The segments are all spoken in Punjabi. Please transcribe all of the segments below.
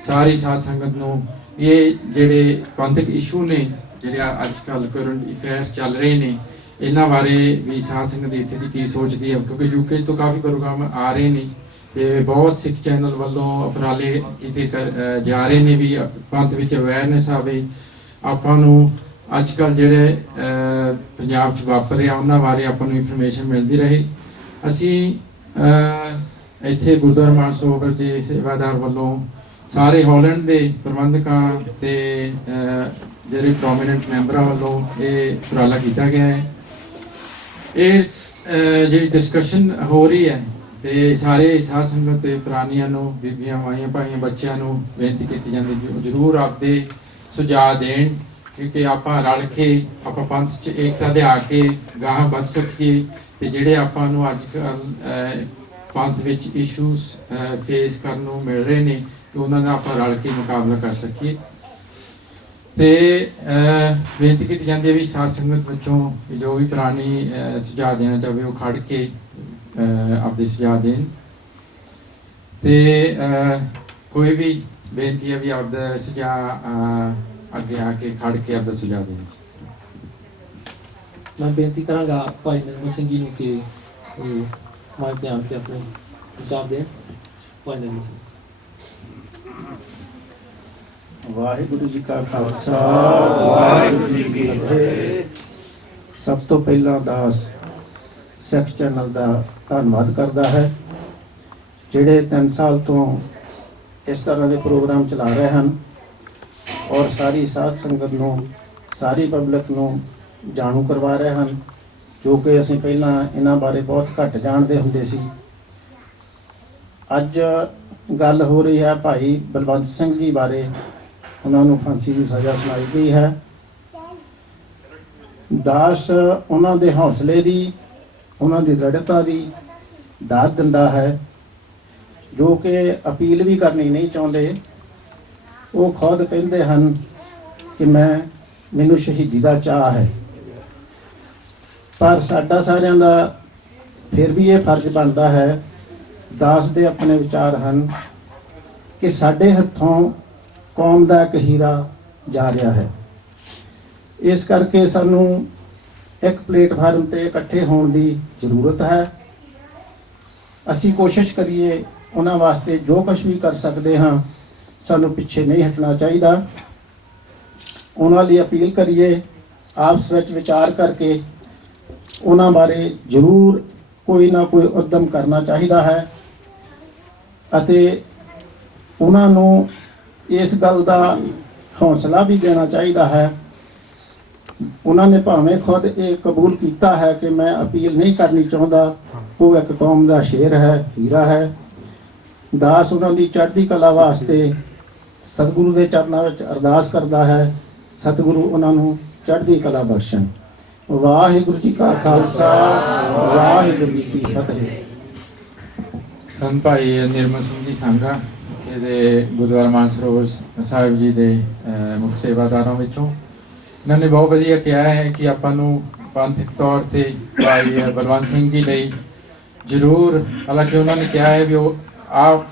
सारी साध संगत नूं ये जिहड़े पंथक इशू ने जिहड़े अजकल करंट अफेयर्स चल रहे ने इन्हां बारे भी साध संगत इत्थे दी की सोचदी है, क्योंकि यूके तो काफ़ी प्रोग्राम आ रहे ने ते बहुत सिख चैनल वालों उपराले किते जा रहे ने भी पंथ विच अवेयरनेस आवे, आपां नूं अजकल जिहड़े पंजाब च वापर रहा उन्हां बारे आपां नूं इनफॉर्मेशन मिलती रहे। असीं इत्थे गुरुद्वारा मानसरोवर दे सेवादार वालों सारे हॉलैंड के प्रबंधकों ते जिहड़े प्रोमिनेंट मैंबरां वालों ये उपराला किया गया है। ये जिहड़ी डिस्कशन हो रही है ते सारे साध संगत पुरानियां नूं बीबियां माइयां भाइयां बच्चों नूं बेनती की जाती जरूर आपदे सुझाव देण क्योंकि आपां रल के आपां पंथ च एकता लिया के गाह बध सकीए ते जिहड़े आपां नूं अजकल पंथ विच इशूज फेस करन नूं मिल रहे ने उन्हां दा आपां रल के मुकाबला कर सकीए। ते बेनती की जाती है भी साध संगत विचों जो भी पुरानी सुझाव देना चाहे वो खड़ के अपने सुझाव देन ते कोई भी बेनती है भी आपका सुझाव अगे आके खड़ के आपका सुझाव दें। मैं बेनती करांगा भाई निर्मल सिंह जी नूं कि माइक ते आण के अपने सुझाव दें। भाई निर्मल सिंह। वाहिगुरु जी का खालसा वाहिगुरु जी की फतेह। सब तो पहला दास सिख चैनल का धन्यवाद करता है जिहड़े 3 साल तो इस तरह के प्रोग्राम चला रहे हैं और सारी साध संगत नूं सारी पब्लिक नूं जाणू करवा रहे हैं, जो कि असीं पहलां इन्हां बारे बहुत घट जाणदे हुंदे सी। अज गल हो रही है भाई बलवंत सिंह जी बारे, उन्होंने फांसी की सज़ा सुनाई गई है। दास उन्होंने हौसले की उन्होंने दृढ़ता की दात दिंदा है, जो कि अपील भी करनी नहीं चाहते। वो खुद कहते हैं कि मैनू शहीदी का चाह है, पर साडा सारिਆਂ ਦਾ फिर भी ये फर्ज बनता है। दास दे अपने विचार हैं कि साडे हत्थों कौम का एक हीरा जा रहा है, इस करके सानू एक प्लेटफार्म पर इकट्ठे होने की जरूरत है। असी कोशिश करिए उन्होंने वास्ते जो कुछ भी कर सकते हाँ, सानू पिछे नहीं हटना चाहिए। उन्होंने अपील करिए, आपस में विचार करके उन्होंने बारे जरूर कोई ना कोई उद्यम करना चाहिए है। अते उन्होंने इस गल का हौसला भी देना चाहिए है। उन्होंने भावें खुद ये कबूल किया है कि मैं अपील नहीं करनी चाहता, वो एक कौम का शेर है, हीरा है। दास उन्होंने चढ़ती कला वास्ते सतगुरु के चरणों में अरदास करता है, सतगुरु उन्होंने चढ़ती कला बख्शण। वाहिगुरु जी का खालसा वाहिगुरु जी की फतेह। संत भाई निर्मल सिंह जी सांगा गुरुद्वारा मानसरोवर साहिब जी के मुख सेवादारों विचों इन्होंने बहुत वधिया कहा है कि आपां नूं पंथिक तौर पर भाई बलवंत सिंह जी लई जरूर, हालांकि उन्होंने कहा है भी वो आप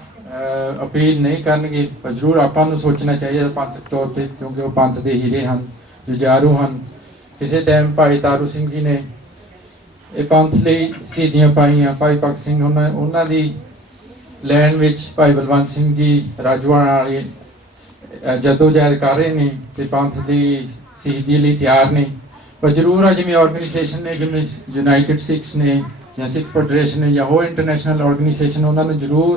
अपील नहीं करनगे, पर जरूर आपां नूं सोचना चाहिए पंथिक तौर पर, क्योंकि वो पंथ के हीरे हैं, जुझारू हैं। किसी टाइम भाई तारू सिंह जी ने ये पंथ लई शहीदियां पाईयां, भाई भगत सिंह उन्हां दी लैन विच भाई बलवंत सिंह जी राजवाड़ा वाले जदोजहद कर रहे हैं तो पंथ की शहीदी लई तैयार ने। पर जरूर है जिवें ऑर्गेनाइजेशन ने, जिवें यूनाइटेड सिक्स ने या सिख फेडरेशन ने या होर इंटरनेशनल ऑर्गेनाइजेशन, उन्होंने जरूर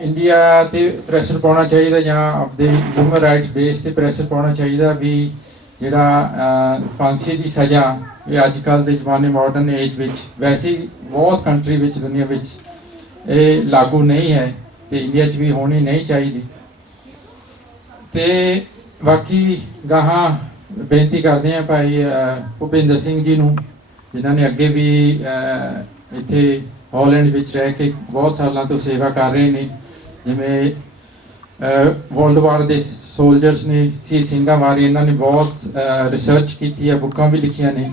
इंडिया ते प्रैशर पाना चाहिए या अपने ह्यूमन राइट्स बेस से प्रैशर पाना चाहिए भी जिहड़ा फांसी की सज़ा ये अजकल के जमाने मॉडर्न एज विच वैसे ही बहुत कंट्री विच दुनिया विच ये लागू नहीं है, तो इंडिया च भी होनी नहीं चाहिए। तो बाकी गाहां बेनती करते हैं भाई भुपिंदर सिंह जी नूं, जिन्होंने अगे भी इत्थे हॉलैंड विच रह के बहुत सालों तो सेवा कर रहे हैं। जिवें वर्ल्ड वार के सोल्जर्स ने शहीद सिंघां बारे इन्होंने बहुत रिसर्च की है, बुकां भी लिखियां ने।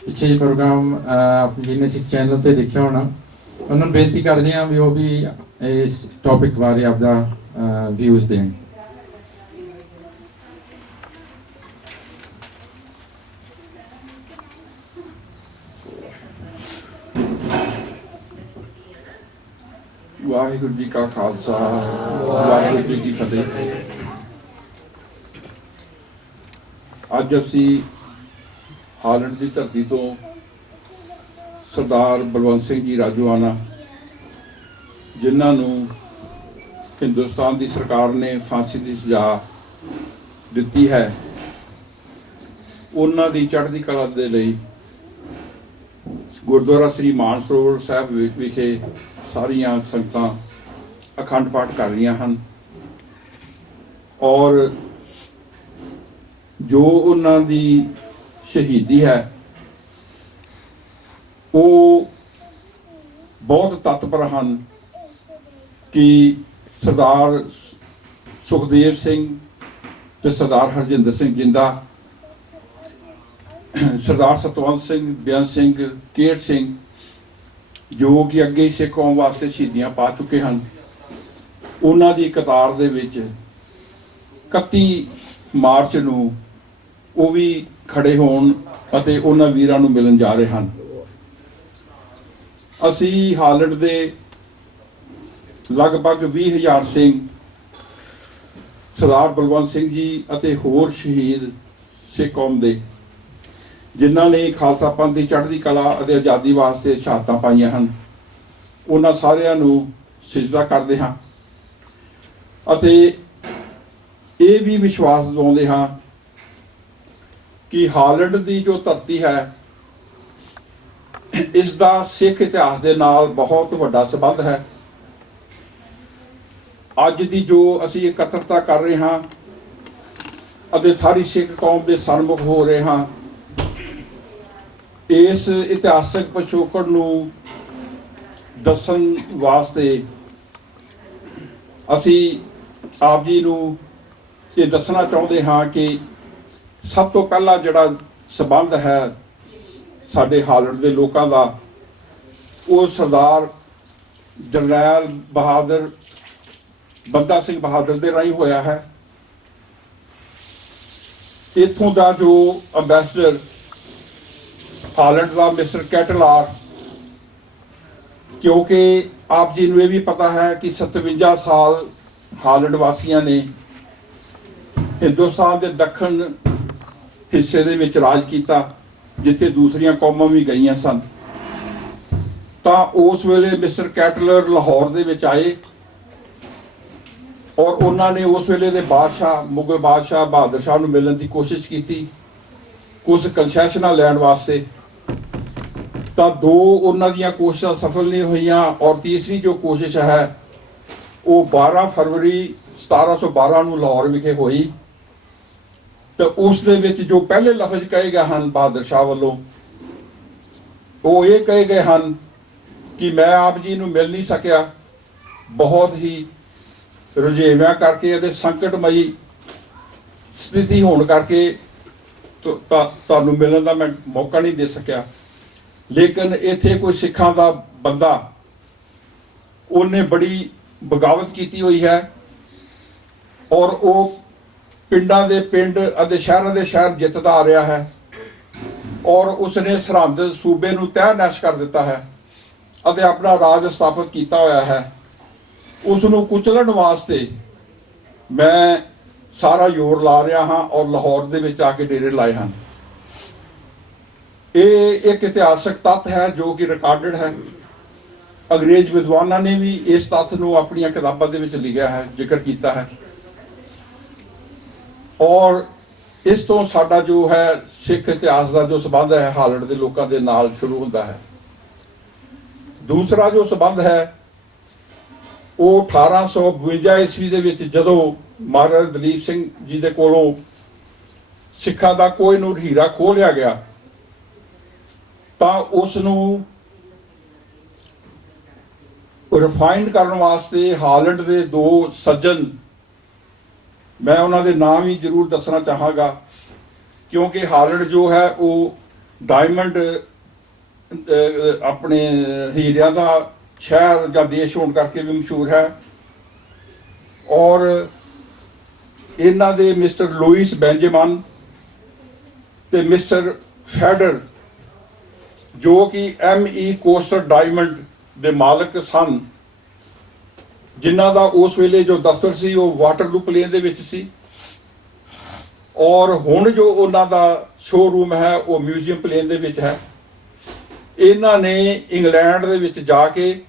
पिछले प्रोग्राम जिन्हें सिख चैनल पर देखा होना ਉਹਨਾਂ ਨੂੰ ਬੇਨਤੀ ਕਰਦੇ ਹਾਂ ਵੀ ਉਹ ਵੀ ਇਸ ਟੌਪਿਕ ਬਾਰੇ ਆਪਦਾ ਵਿਊਜ਼ ਦੇਣ। ਵਾਹਿਗੁਰੂ ਜੀ ਕਾ ਖਾਲਸਾ ਵਾਹਿਗੁਰੂ ਜੀ ਕੀ ਫਤਿਹ। ਅੱਜ ਅਸੀਂ ਹਾਲੈਂਡ ਦੀ ਧਰਤੀ ਤੋਂ ਸਰਦਾਰ ਬਲਵੰਤ ਸਿੰਘ ਜੀ ਰਾਜੋਆਣਾ, ਜਿਨ੍ਹਾਂ ਨੂੰ ਹਿੰਦੁਸਤਾਨ ਦੀ ਸਰਕਾਰ ਨੇ ਫਾਂਸੀ ਦੀ ਸਜ਼ਾ ਦਿੱਤੀ ਹੈ, ਉਹਨਾਂ ਦੀ ਚੜ੍ਹਦੀ ਕਲਾ ਦੇ ਲਈ ਗੁਰਦੁਆਰਾ ਸ੍ਰੀ ਮਾਨਸਰੋਵਰ ਸਾਹਿਬ ਵਿਖੇ ਸਾਰੀਆਂ ਸੰਗਤਾਂ ਅਖੰਡ ਪਾਠ ਕਰ ਰਹੀਆਂ ਹਨ। ਔਰ ਜੋ ਉਹਨਾਂ ਦੀ ਸ਼ਹੀਦੀ ਹੈ ਉਹ ਬਹੁਤ ਤਤਪਰ ਹਨ ਕਿ ਸਰਦਾਰ ਸੁਖਦੇਵ ਸਿੰਘ ਤੇ ਸਰਦਾਰ ਹਰਜਿੰਦਰ ਸਿੰਘ ਜਿੰਦਾ, ਸਰਦਾਰ ਸਤਵੰਤ ਸਿੰਘ, ਬੇਅੰਤ ਸਿੰਘ, ਕੇਹਟ ਸਿੰਘ, ਜੋ ਕਿ ਅੱਗੇ ਸਿੱਖ ਕੌਮ ਵਾਸਤੇ ਸ਼ਹੀਦੀਆਂ ਪਾ ਚੁੱਕੇ ਹਨ, ਉਹਨਾਂ ਦੀ ਕਤਾਰ ਦੇ ਵਿੱਚ 31 ਮਾਰਚ ਨੂੰ ਉਹ ਵੀ ਖੜੇ ਹੋਣ ਅਤੇ ਉਹਨਾਂ ਵੀਰਾਂ ਨੂੰ ਮਿਲਣ ਜਾ ਰਹੇ ਹਨ। ਅਸੀਂ ਹਾਲੈਂਡ ਦੇ ਲਗਭਗ 20,000 ਸਿੰਘ ਸਰਦਾਰ ਬਲਵੰਤ ਸਿੰਘ ਜੀ ਅਤੇ ਹੋਰ ਸ਼ਹੀਦ ਸਿੱਖ ਕੌਮ ਦੇ, ਜਿਨ੍ਹਾਂ ਨੇ ਖਾਲਸਾ ਪੰਥ ਦੀ ਚੜ੍ਹਦੀ ਕਲਾ ਅਤੇ ਆਜ਼ਾਦੀ ਵਾਸਤੇ ਸ਼ਹਾਦਤਾਂ ਪਾਈਆਂ ਹਨ, ਉਹਨਾਂ ਸਾਰਿਆਂ ਨੂੰ ਸਿਜਦਾ ਕਰਦੇ ਹਾਂ ਅਤੇ ਇਹ ਵੀ ਵਿਸ਼ਵਾਸ ਦਿਵਾਉਂਦੇ ਹਾਂ ਕਿ ਹਾਲੈਂਡ ਦੀ ਜੋ ਧਰਤੀ ਹੈ, ਇਸ ਦਾ ਸਿੱਖ ਇਤਿਹਾਸ ਦੇ ਨਾਲ ਬਹੁਤ ਵੱਡਾ ਸੰਬੰਧ ਹੈ। ਅੱਜ ਦੀ ਜੋ ਅਸੀਂ ਇਕੱਤਰਤਾ ਕਰ ਰਹੇ ਹਾਂ ਅਤੇ ਸਾਰੀ ਸਿੱਖ ਕੌਮ ਦੇ ਸਨਮੁਖ ਹੋ ਰਹੇ ਹਾਂ, ਇਸ ਇਤਿਹਾਸਕ ਪਿਛੋਕੜ ਨੂੰ ਦੱਸਣ ਵਾਸਤੇ ਅਸੀਂ ਆਪ ਜੀ ਨੂੰ ਇਹ ਦੱਸਣਾ ਚਾਹੁੰਦੇ ਹਾਂ ਕਿ ਸਭ ਤੋਂ ਪਹਿਲਾ ਜਿਹੜਾ ਸੰਬੰਧ ਹੈ ਸਾਡੇ ਹਾਲੈਂਡ ਦੇ ਲੋਕਾਂ ਦਾ, ਉਹ ਸਰਦਾਰ ਜਰਨੈਲ ਬਹਾਦਰ ਬੰਦਾ ਸਿੰਘ ਬਹਾਦਰ ਦੇ ਰਾਹੀਂ ਹੋਇਆ ਹੈ। ਇੱਥੋਂ ਦਾ ਜੋ ਅੰਬੈਸਡਰ ਹਾਲੈਂਡ ਦਾ ਮਿਸਟਰ ਕੈਟਲਾਰ, ਕਿਉਂਕਿ ਆਪ ਜੀ ਨੂੰ ਇਹ ਵੀ ਪਤਾ ਹੈ ਕਿ 57 ਸਾਲ ਹਾਲੈਂਡ ਵਾਸੀਆਂ ਨੇ ਹਿੰਦੁਸਤਾਨ ਦੇ ਦੱਖਣ ਹਿੱਸੇ ਦੇ ਵਿੱਚ ਰਾਜ ਕੀਤਾ, ਜਿੱਥੇ ਦੂਸਰੀਆਂ ਕੌਮਾਂ ਵੀ ਗਈਆਂ ਸਨ। ਤਾਂ ਉਸ ਵੇਲੇ ਮਿਸਟਰ ਕੈਟਲਰ ਲਾਹੌਰ ਦੇ ਵਿੱਚ ਆਏ ਔਰ ਉਹਨਾਂ ਨੇ ਉਸ ਵੇਲੇ ਦੇ ਬਾਦਸ਼ਾਹ, ਮੁਗਲ ਬਾਦਸ਼ਾਹ ਬਹਾਦਰ ਸ਼ਾਹ ਨੂੰ ਮਿਲਣ ਦੀ ਕੋਸ਼ਿਸ਼ ਕੀਤੀ, ਕੁਝ ਕੰਸੈਸ਼ਨਾਂ ਲੈਣ ਵਾਸਤੇ। ਤਾਂ ਦੋ ਉਹਨਾਂ ਦੀਆਂ ਕੋਸ਼ਿਸ਼ਾਂ ਸਫਲ ਨਹੀਂ ਹੋਈਆਂ ਔਰ ਤੀਸਰੀ ਜੋ ਕੋਸ਼ਿਸ਼ ਹੈ ਉਹ 12 ਫਰਵਰੀ 1712 ਨੂੰ ਲਾਹੌਰ ਵਿਖੇ ਹੋਈ। ਤਾਂ ਉਸ ਦੇ ਵਿੱਚ ਜੋ ਪਹਿਲੇ ਲਫ਼ਜ਼ ਕਹੇ ਗਏ ਹਨ ਬਹਾਦਰ ਸ਼ਾਹ ਵੱਲੋਂ, ਉਹ ਇਹ ਕਹੇ ਗਏ ਹਨ ਕਿ ਮੈਂ ਆਪ ਜੀ ਨੂੰ ਮਿਲ ਨਹੀਂ ਸਕਿਆ, ਬਹੁਤ ਹੀ ਰੁਝੇਵਿਆਂ ਕਰਕੇ ਅਤੇ ਸੰਕਟਮਈ ਸਥਿਤੀ ਹੋਣ ਕਰਕੇ ਤੁਹਾਨੂੰ ਮਿਲਣ ਦਾ ਮੈਂ ਮੌਕਾ ਨਹੀਂ ਦੇ ਸਕਿਆ। ਲੇਕਿਨ ਇੱਥੇ ਕੋਈ ਸਿੱਖਾਂ ਦਾ ਬੰਦਾ, ਉਹਨੇ ਬੜੀ ਬਗਾਵਤ ਕੀਤੀ ਹੋਈ ਹੈ ਔਰ ਉਹ ਪਿੰਡਾਂ ਦੇ ਪਿੰਡ ਅਤੇ ਸ਼ਹਿਰਾਂ ਦੇ ਸ਼ਹਿਰ ਜਿੱਤਦਾ ਆ ਰਿਹਾ ਹੈ ਔਰ ਉਸਨੇ ਸਰਹੰਦ ਸੂਬੇ ਨੂੰ ਤਹਿ-ਨਹਿਸ਼ ਕਰ ਦਿੱਤਾ ਹੈ ਅਤੇ ਆਪਣਾ ਰਾਜ ਸਥਾਪਿਤ ਕੀਤਾ ਹੋਇਆ ਹੈ। ਉਸ ਨੂੰ ਕੁਚਲਣ ਵਾਸਤੇ ਮੈਂ ਸਾਰਾ ਜ਼ੋਰ ਲਾ ਰਿਹਾ ਹਾਂ ਔਰ ਲਾਹੌਰ ਦੇ ਵਿੱਚ ਆ ਕੇ ਡੇਰੇ ਲਾਏ ਹਨ। ਇਹ ਇੱਕ ਇਤਿਹਾਸਕ ਤੱਥ ਹੈ ਜੋ ਕਿ ਰਿਕਾਰਡਡ ਹੈ। ਅੰਗਰੇਜ਼ ਵਿਦਵਾਨਾਂ ਨੇ ਵੀ ਇਸ ਤੱਥ ਨੂੰ ਆਪਣੀਆਂ ਕਿਤਾਬਾਂ ਦੇ ਵਿੱਚ ਲਿਖਿਆ ਹੈ, ਜ਼ਿਕਰ ਕੀਤਾ ਹੈ। ਔਰ ਇਸ ਤੋਂ ਸਾਡਾ ਜੋ ਹੈ ਸਿੱਖ ਇਤਿਹਾਸ ਦਾ ਜੋ ਸੰਬੰਧ ਹੈ ਹਾਲੈਂਡ ਦੇ ਲੋਕਾਂ ਦੇ ਨਾਲ ਸ਼ੁਰੂ ਹੁੰਦਾ ਹੈ। ਦੂਸਰਾ ਜੋ ਸੰਬੰਧ ਹੈ ਉਹ 1852 ਈਸਵੀ ਦੇ ਵਿੱਚ ਜਦੋਂ ਮਹਾਰਾਜਾ ਦਲੀਪ ਸਿੰਘ ਜੀ ਦੇ ਕੋਲੋਂ ਸਿੱਖਾਂ ਦਾ ਕੋਹਿਨੂਰ ਹੀਰਾ ਖੋਹ ਲਿਆ ਗਿਆ, ਤਾਂ ਉਸ ਨੂੰ ਰਿਫਾਈਨਡ ਕਰਨ ਵਾਸਤੇ ਹਾਲੈਂਡ ਦੇ ਦੋ ਸੱਜਣ, ਮੈਂ ਉਹਨਾਂ ਦੇ ਨਾਮ ਹੀ ਜ਼ਰੂਰ ਦੱਸਣਾ ਚਾਹਾਂਗਾ ਕਿਉਂਕਿ ਹਾਲੈਂਡ ਜੋ ਹੈ ਉਹ ਡਾਇਮੰਡ ਆਪਣੇ ਹੀਰਿਆਂ ਦਾ ਸ਼ਹਿਰ ਜਾਂ ਦੇਸ਼ ਹੋਣ ਕਰਕੇ ਵੀ ਮਸ਼ਹੂਰ ਹੈ। ਔਰ ਇਹਨਾਂ ਦੇ ਮਿਸਟਰ ਲੂਇਸ ਬੈਂਜੇਮਨ ਤੇ ਮਿਸਟਰ ਫੈਡਰ ਜੋ ਕਿ ME ਕੋਸਟਰ ਡਾਇਮੰਡ ਦੇ ਮਾਲਕ ਸਨ, ਜਿਨ੍ਹਾਂ ਦਾ ਉਸ ਵੇਲੇ ਜੋ ਦਫ਼ਤਰ ਸੀ ਉਹ ਵਾਟਰਲੂ ਪਲੇਨ ਦੇ ਵਿੱਚ ਸੀ, ਔਰ ਹੁਣ ਜੋ ਉਹਨਾਂ ਦਾ ਸ਼ੋਰੂਮ ਹੈ ਉਹ ਮਿਊਜ਼ੀਅਮ ਪਲੇਨ ਦੇ ਵਿੱਚ ਹੈ। ਇਹਨਾਂ ਨੇ ਇੰਗਲੈਂਡ ਦੇ ਵਿੱਚ ਜਾ ਕੇ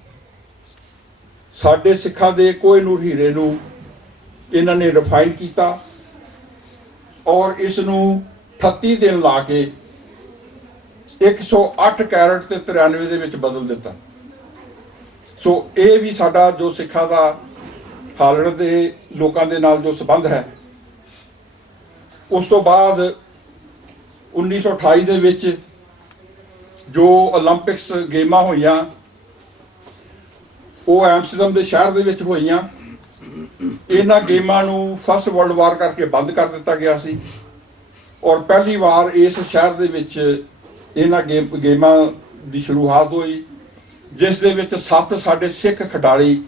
ਸਾਡੇ ਸਿੱਖਾਂ ਦੇ ਕੋਹਿਨੂਰ ਹੀਰੇ ਨੂੰ ਇਹਨਾਂ ਨੇ ਰਿਫਾਈਨ ਕੀਤਾ ਔਰ ਇਸ ਨੂੰ 38 ਦਿਨ ਲਾ ਕੇ 108 ਕੈਰਟ ਤੇ 93 ਦੇ ਵਿੱਚ ਬਦਲ ਦਿੱਤਾ। ਸੋ ਇਹ ਵੀ ਸਾਡਾ ਜੋ ਸਿੱਖਾਂ ਦਾ ਹਾਲੜ ਦੇ ਲੋਕਾਂ ਦੇ ਨਾਲ ਜੋ ਸੰਬੰਧ ਹੈ। ਉਸ ਤੋਂ ਬਾਅਦ 1928 ਦੇ ਵਿੱਚ ਜੋ 올림픽ਸ ਗੇਮਾਂ ਹੋਈਆਂ ਉਹ ਐਮਸਟਰਡਮ ਦੇ ਸ਼ਹਿਰ ਦੇ ਵਿੱਚ ਹੋਈਆਂ। ਇਹਨਾਂ ਗੇਮਾਂ ਨੂੰ ਫਸਟ ਵਰਲਡ ਵਾਰ ਕਰਕੇ ਬੰਦ ਕਰ ਦਿੱਤਾ ਗਿਆ ਸੀ ਔਰ ਪਹਿਲੀ ਵਾਰ ਇਸ ਸ਼ਹਿਰ ਦੇ ਵਿੱਚ ਇਹਨਾਂ ਗੇਮਾਂ ਦੀ ਸ਼ੁਰੂਆਤ ਹੋਈ, ਜਿਸ ਦੇ ਵਿੱਚ 7 ਸਾਡੇ ਸਿੱਖ ਖਿਡਾਰੀ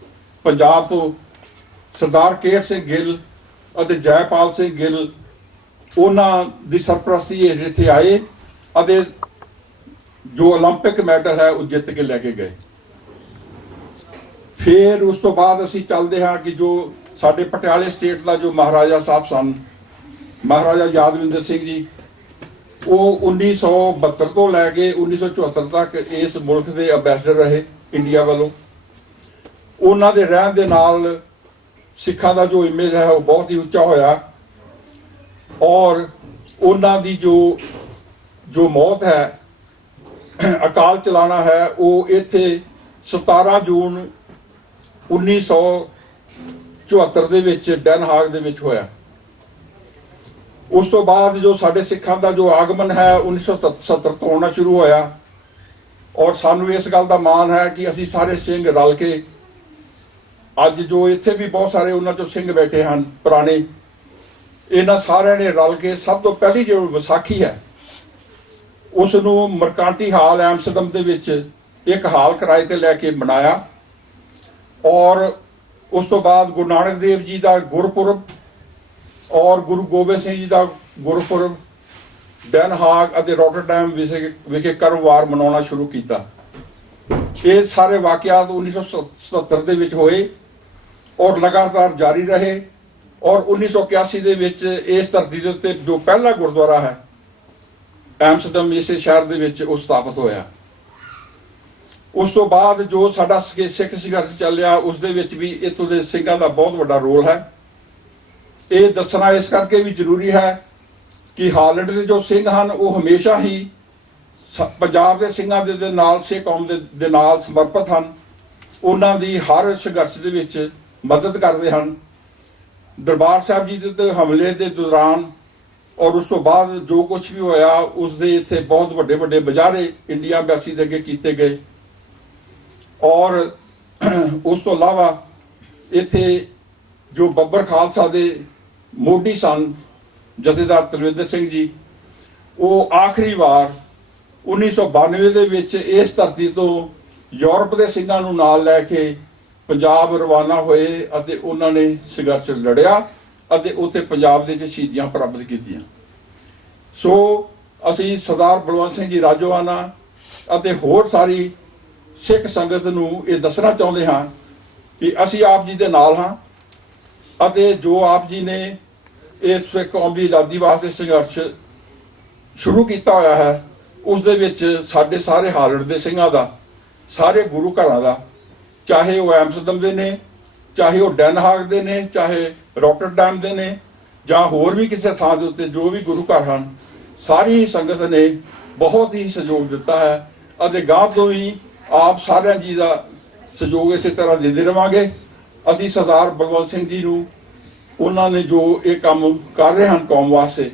ਪੰਜਾਬ ਤੋਂ ਸਰਦਾਰ ਕੇਰ ਸਿੰਘ ਗਿੱਲ ਅਤੇ ਜੈਪਾਲ ਸਿੰਘ ਗਿੱਲ ਉਹਨਾਂ ਦੀ ਸਰਪ੍ਰਸਤੀ ਹੇਠ ਇੱਥੇ ਆਏ ਅਤੇ ਜੋ 올림픽 ਮੈਡਲ ਹੈ ਉਹ ਜਿੱਤ ਕੇ ਲੈ ਕੇ ਗਏ। ਫਿਰ ਉਸ ਤੋਂ ਬਾਅਦ ਅਸੀਂ ਚੱਲਦੇ ਹਾਂ ਕਿ ਜੋ ਸਾਡੇ ਪਟਿਆਲੇ ਸਟੇਟ ਦਾ ਜੋ ਮਹਾਰਾਜਾ ਸਾਹਿਬ ਸਨ, ਮਹਾਰਾਜਾ ਯਾਦਵਿੰਦਰ ਸਿੰਘ ਜੀ, ਉਹ 1972 ਤੋਂ ਲੈ ਕੇ 1974 ਤੱਕ ਇਸ ਮੁਲਕ ਦੇ ਅੰਬੈਸਡਰ ਰਹੇ ਇੰਡੀਆ ਵੱਲੋਂ। ਉਹਨਾਂ ਦੇ ਰਹਿਣ ਦੇ ਨਾਲ ਸਿੱਖਾਂ ਦਾ ਜੋ ਇਮੇਜ ਹੈ ਉਹ ਬਹੁਤ ਹੀ ਉੱਚਾ ਹੋਇਆ ਔਰ ਉਹਨਾਂ ਦੀ ਜੋ ਮੌਤ ਹੈ, ਅਕਾਲ ਚਲਾਣਾ ਹੈ, ਉਹ ਇੱਥੇ 17 ਜੂਨ 1974 ਦੇ ਵਿੱਚ ਡੈਨ ਹਾਗ ਦੇ ਵਿੱਚ ਹੋਇਆ। ਉਸ ਤੋਂ ਬਾਅਦ ਜੋ ਸਾਡੇ ਸਿੱਖਾਂ ਦਾ ਜੋ ਆਗਮਨ ਹੈ 1970 ਤੋਂ ਹੋਣਾ ਸ਼ੁਰੂ ਹੋਇਆ ਔਰ ਸਾਨੂੰ ਇਸ ਗੱਲ ਦਾ ਮਾਣ ਹੈ ਕਿ ਅਸੀਂ ਸਾਰੇ ਸਿੰਘ ਰਲ ਕੇ ਅੱਜ ਜੋ ਇੱਥੇ ਵੀ ਬਹੁਤ ਸਾਰੇ ਉਹਨਾਂ ਚੋਂ ਸਿੰਘ ਬੈਠੇ ਹਨ ਪੁਰਾਣੇ, ਇਹਨਾਂ ਸਾਰਿਆਂ ਨੇ ਰਲ ਕੇ ਸਭ ਤੋਂ ਪਹਿਲੀ ਜੋ ਵਿਸਾਖੀ ਹੈ ਉਸ ਨੂੰ ਮਰਕਾਂਟੀ ਹਾਲ ਐਮਸਟਰਡਮ ਦੇ ਵਿੱਚ ਇੱਕ ਹਾਲ ਕਿਰਾਏ ਤੇ ਲੈ ਕੇ ਮਨਾਇਆ ਔਰ ਉਸ ਤੋਂ ਬਾਅਦ ਗੁਰੂ ਨਾਨਕ ਦੇਵ ਜੀ ਦਾ ਗੁਰਪੁਰਬ ਔਰ ਗੁਰੂ ਗੋਬਿੰਦ ਸਿੰਘ ਜੀ ਦਾ ਗੁਰਪੁਰਬ ਡੈਨ ਹਾਗ ਅਤੇ ਰੋਟਰਡੈਮ ਵਿਖੇ ਕਰਮਵਾਰ ਮਨਾਉਣਾ ਸ਼ੁਰੂ ਕੀਤਾ। ਇਹ ਸਾਰੇ ਵਾਕਿਆਤ 1977 ਦੇ ਵਿੱਚ ਹੋਏ ਔਰ ਲਗਾਤਾਰ ਜਾਰੀ ਰਹੇ ਔਰ 1981 ਦੇ ਵਿੱਚ ਇਸ ਧਰਤੀ ਦੇ ਉੱਤੇ ਜੋ ਪਹਿਲਾ ਗੁਰਦੁਆਰਾ ਹੈ ਐਮਸਟਰਡਮ ਇਸੇ ਸ਼ਹਿਰ ਦੇ ਵਿੱਚ ਉਹ ਸਥਾਪਿਤ ਹੋਇਆ। ਉਸ ਤੋਂ ਬਾਅਦ ਜੋ ਸਾਡਾ ਸਿੱਖ ਸੰਘਰਸ਼ ਚੱਲਿਆ ਉਸ ਦੇ ਵਿੱਚ ਵੀ ਇੱਥੋਂ ਦੇ ਸਿੰਘਾਂ ਦਾ ਬਹੁਤ ਵੱਡਾ ਰੋਲ ਹੈ। ਇਹ ਦੱਸਣਾ ਇਸ ਕਰਕੇ ਵੀ ਜ਼ਰੂਰੀ ਹੈ ਕਿ ਹਾਲੈਂਡ ਦੇ ਜੋ ਸਿੰਘ ਹਨ ਉਹ ਹਮੇਸ਼ਾ ਹੀ ਪੰਜਾਬ ਦੇ ਸਿੰਘਾਂ ਦੇ ਨਾਲ ਸਿੱਖ ਕੌਮ ਦੇ ਨਾਲ ਸਮਰਪਿਤ ਹਨ। ਉਹਨਾਂ ਦੀ ਹਰ ਸੰਘਰਸ਼ ਦੇ ਵਿੱਚ ਮਦਦ ਕਰਦੇ ਹਨ। ਦਰਬਾਰ ਸਾਹਿਬ ਜੀ ਦੇ ਹਮਲੇ ਦੇ ਦੌਰਾਨ ਔਰ ਉਸ ਤੋਂ ਬਾਅਦ ਜੋ ਕੁਝ ਵੀ ਹੋਇਆ ਉਸ ਦੇ ਇੱਥੇ ਬਹੁਤ ਵੱਡੇ ਵੱਡੇ ਮੁਜ਼ਾਹਰੇ ਇੰਡੀਆ ਐਮਬੈਸੀ ਦੇ ਅੱਗੇ ਕੀਤੇ ਗਏ ਔਰ ਉਸ ਤੋਂ ਇਲਾਵਾ ਇੱਥੇ ਜੋ ਬੱਬਰ ਖਾਲਸਾ ਦੇ ਮੋਢੀ ਸਨ ਜਥੇਦਾਰ ਤਲਵਿੰਦਰ ਸਿੰਘ ਜੀ, ਉਹ ਆਖਰੀ ਵਾਰ 1992 ਦੇ ਵਿੱਚ ਇਸ ਧਰਤੀ ਤੋਂ ਯੂਰਪ ਦੇ ਸਿੰਘਾਂ ਨੂੰ ਨਾਲ ਲੈ ਕੇ ਪੰਜਾਬ ਰਵਾਨਾ ਹੋਏ ਅਤੇ ਉਹਨਾਂ ਨੇ ਸੰਘਰਸ਼ ਲੜਿਆ ਅਤੇ ਉੱਥੇ ਪੰਜਾਬ ਦੇ ਵਿੱਚ ਸ਼ਹੀਦੀਆਂ ਪ੍ਰਾਪਤ ਕੀਤੀਆਂ। ਸੋ ਅਸੀਂ ਸਰਦਾਰ ਬਲਵੰਤ ਸਿੰਘ ਜੀ ਰਾਜੋਆਣਾ ਅਤੇ ਹੋਰ ਸਾਰੀ ਸਿੱਖ ਸੰਗਤ ਨੂੰ ਇਹ ਦੱਸਣਾ ਚਾਹੁੰਦੇ ਹਾਂ ਕਿ ਅਸੀਂ ਆਪ ਜੀ ਦੇ ਨਾਲ ਹਾਂ ਅਤੇ ਜੋ ਆਪ ਜੀ ਨੇ ਇਹ ਸਿੱਖ ਕੌਮ ਦੀ ਆਜ਼ਾਦੀ ਵਾਸਤੇ ਸੰਘਰਸ਼ ਸ਼ੁਰੂ ਕੀਤਾ ਹੋਇਆ ਹੈ ਉਸ ਦੇ ਵਿੱਚ ਸਾਡੇ ਸਾਰੇ ਹਾਲੜ ਦੇ ਸਿੰਘਾਂ ਦਾ, ਸਾਰੇ ਗੁਰੂ ਘਰਾਂ ਦਾ, ਚਾਹੇ ਉਹ ਐਮਸਟਰਡਮ ਦੇ ਨੇ, ਚਾਹੇ ਉਹ ਡੈਨ ਹਾਗ ਦੇ ਨੇ, ਚਾਹੇ ਰੋਟਰਡੈਮ ਦੇ ਨੇ ਜਾਂ ਹੋਰ ਵੀ ਕਿਸੇ ਥਾਂ ਦੇ ਉੱਤੇ ਜੋ ਵੀ ਗੁਰੂ ਘਰ ਹਨ, ਸਾਰੀ ਸੰਗਤ ਨੇ ਬਹੁਤ ਹੀ ਸਹਿਯੋਗ ਦਿੱਤਾ ਹੈ ਅਤੇ ਗਾਂਹ ਤੋਂ ਵੀ ਆਪ ਸਾਰਿਆਂ ਜੀ ਦਾ ਸਹਿਯੋਗ ਇਸੇ ਤਰ੍ਹਾਂ ਦਿੰਦੇ ਰਵਾਂਗੇ। ਅਸੀਂ ਸਰਦਾਰ ਬਲਵੰਤ ਸਿੰਘ ਜੀ ਨੂੰ ਉਹਨਾਂ ਨੇ ਜੋ ਇਹ ਕੰਮ ਕਰ ਰਹੇ ਹਨ ਕੌਮ ਵਾਸਤੇ,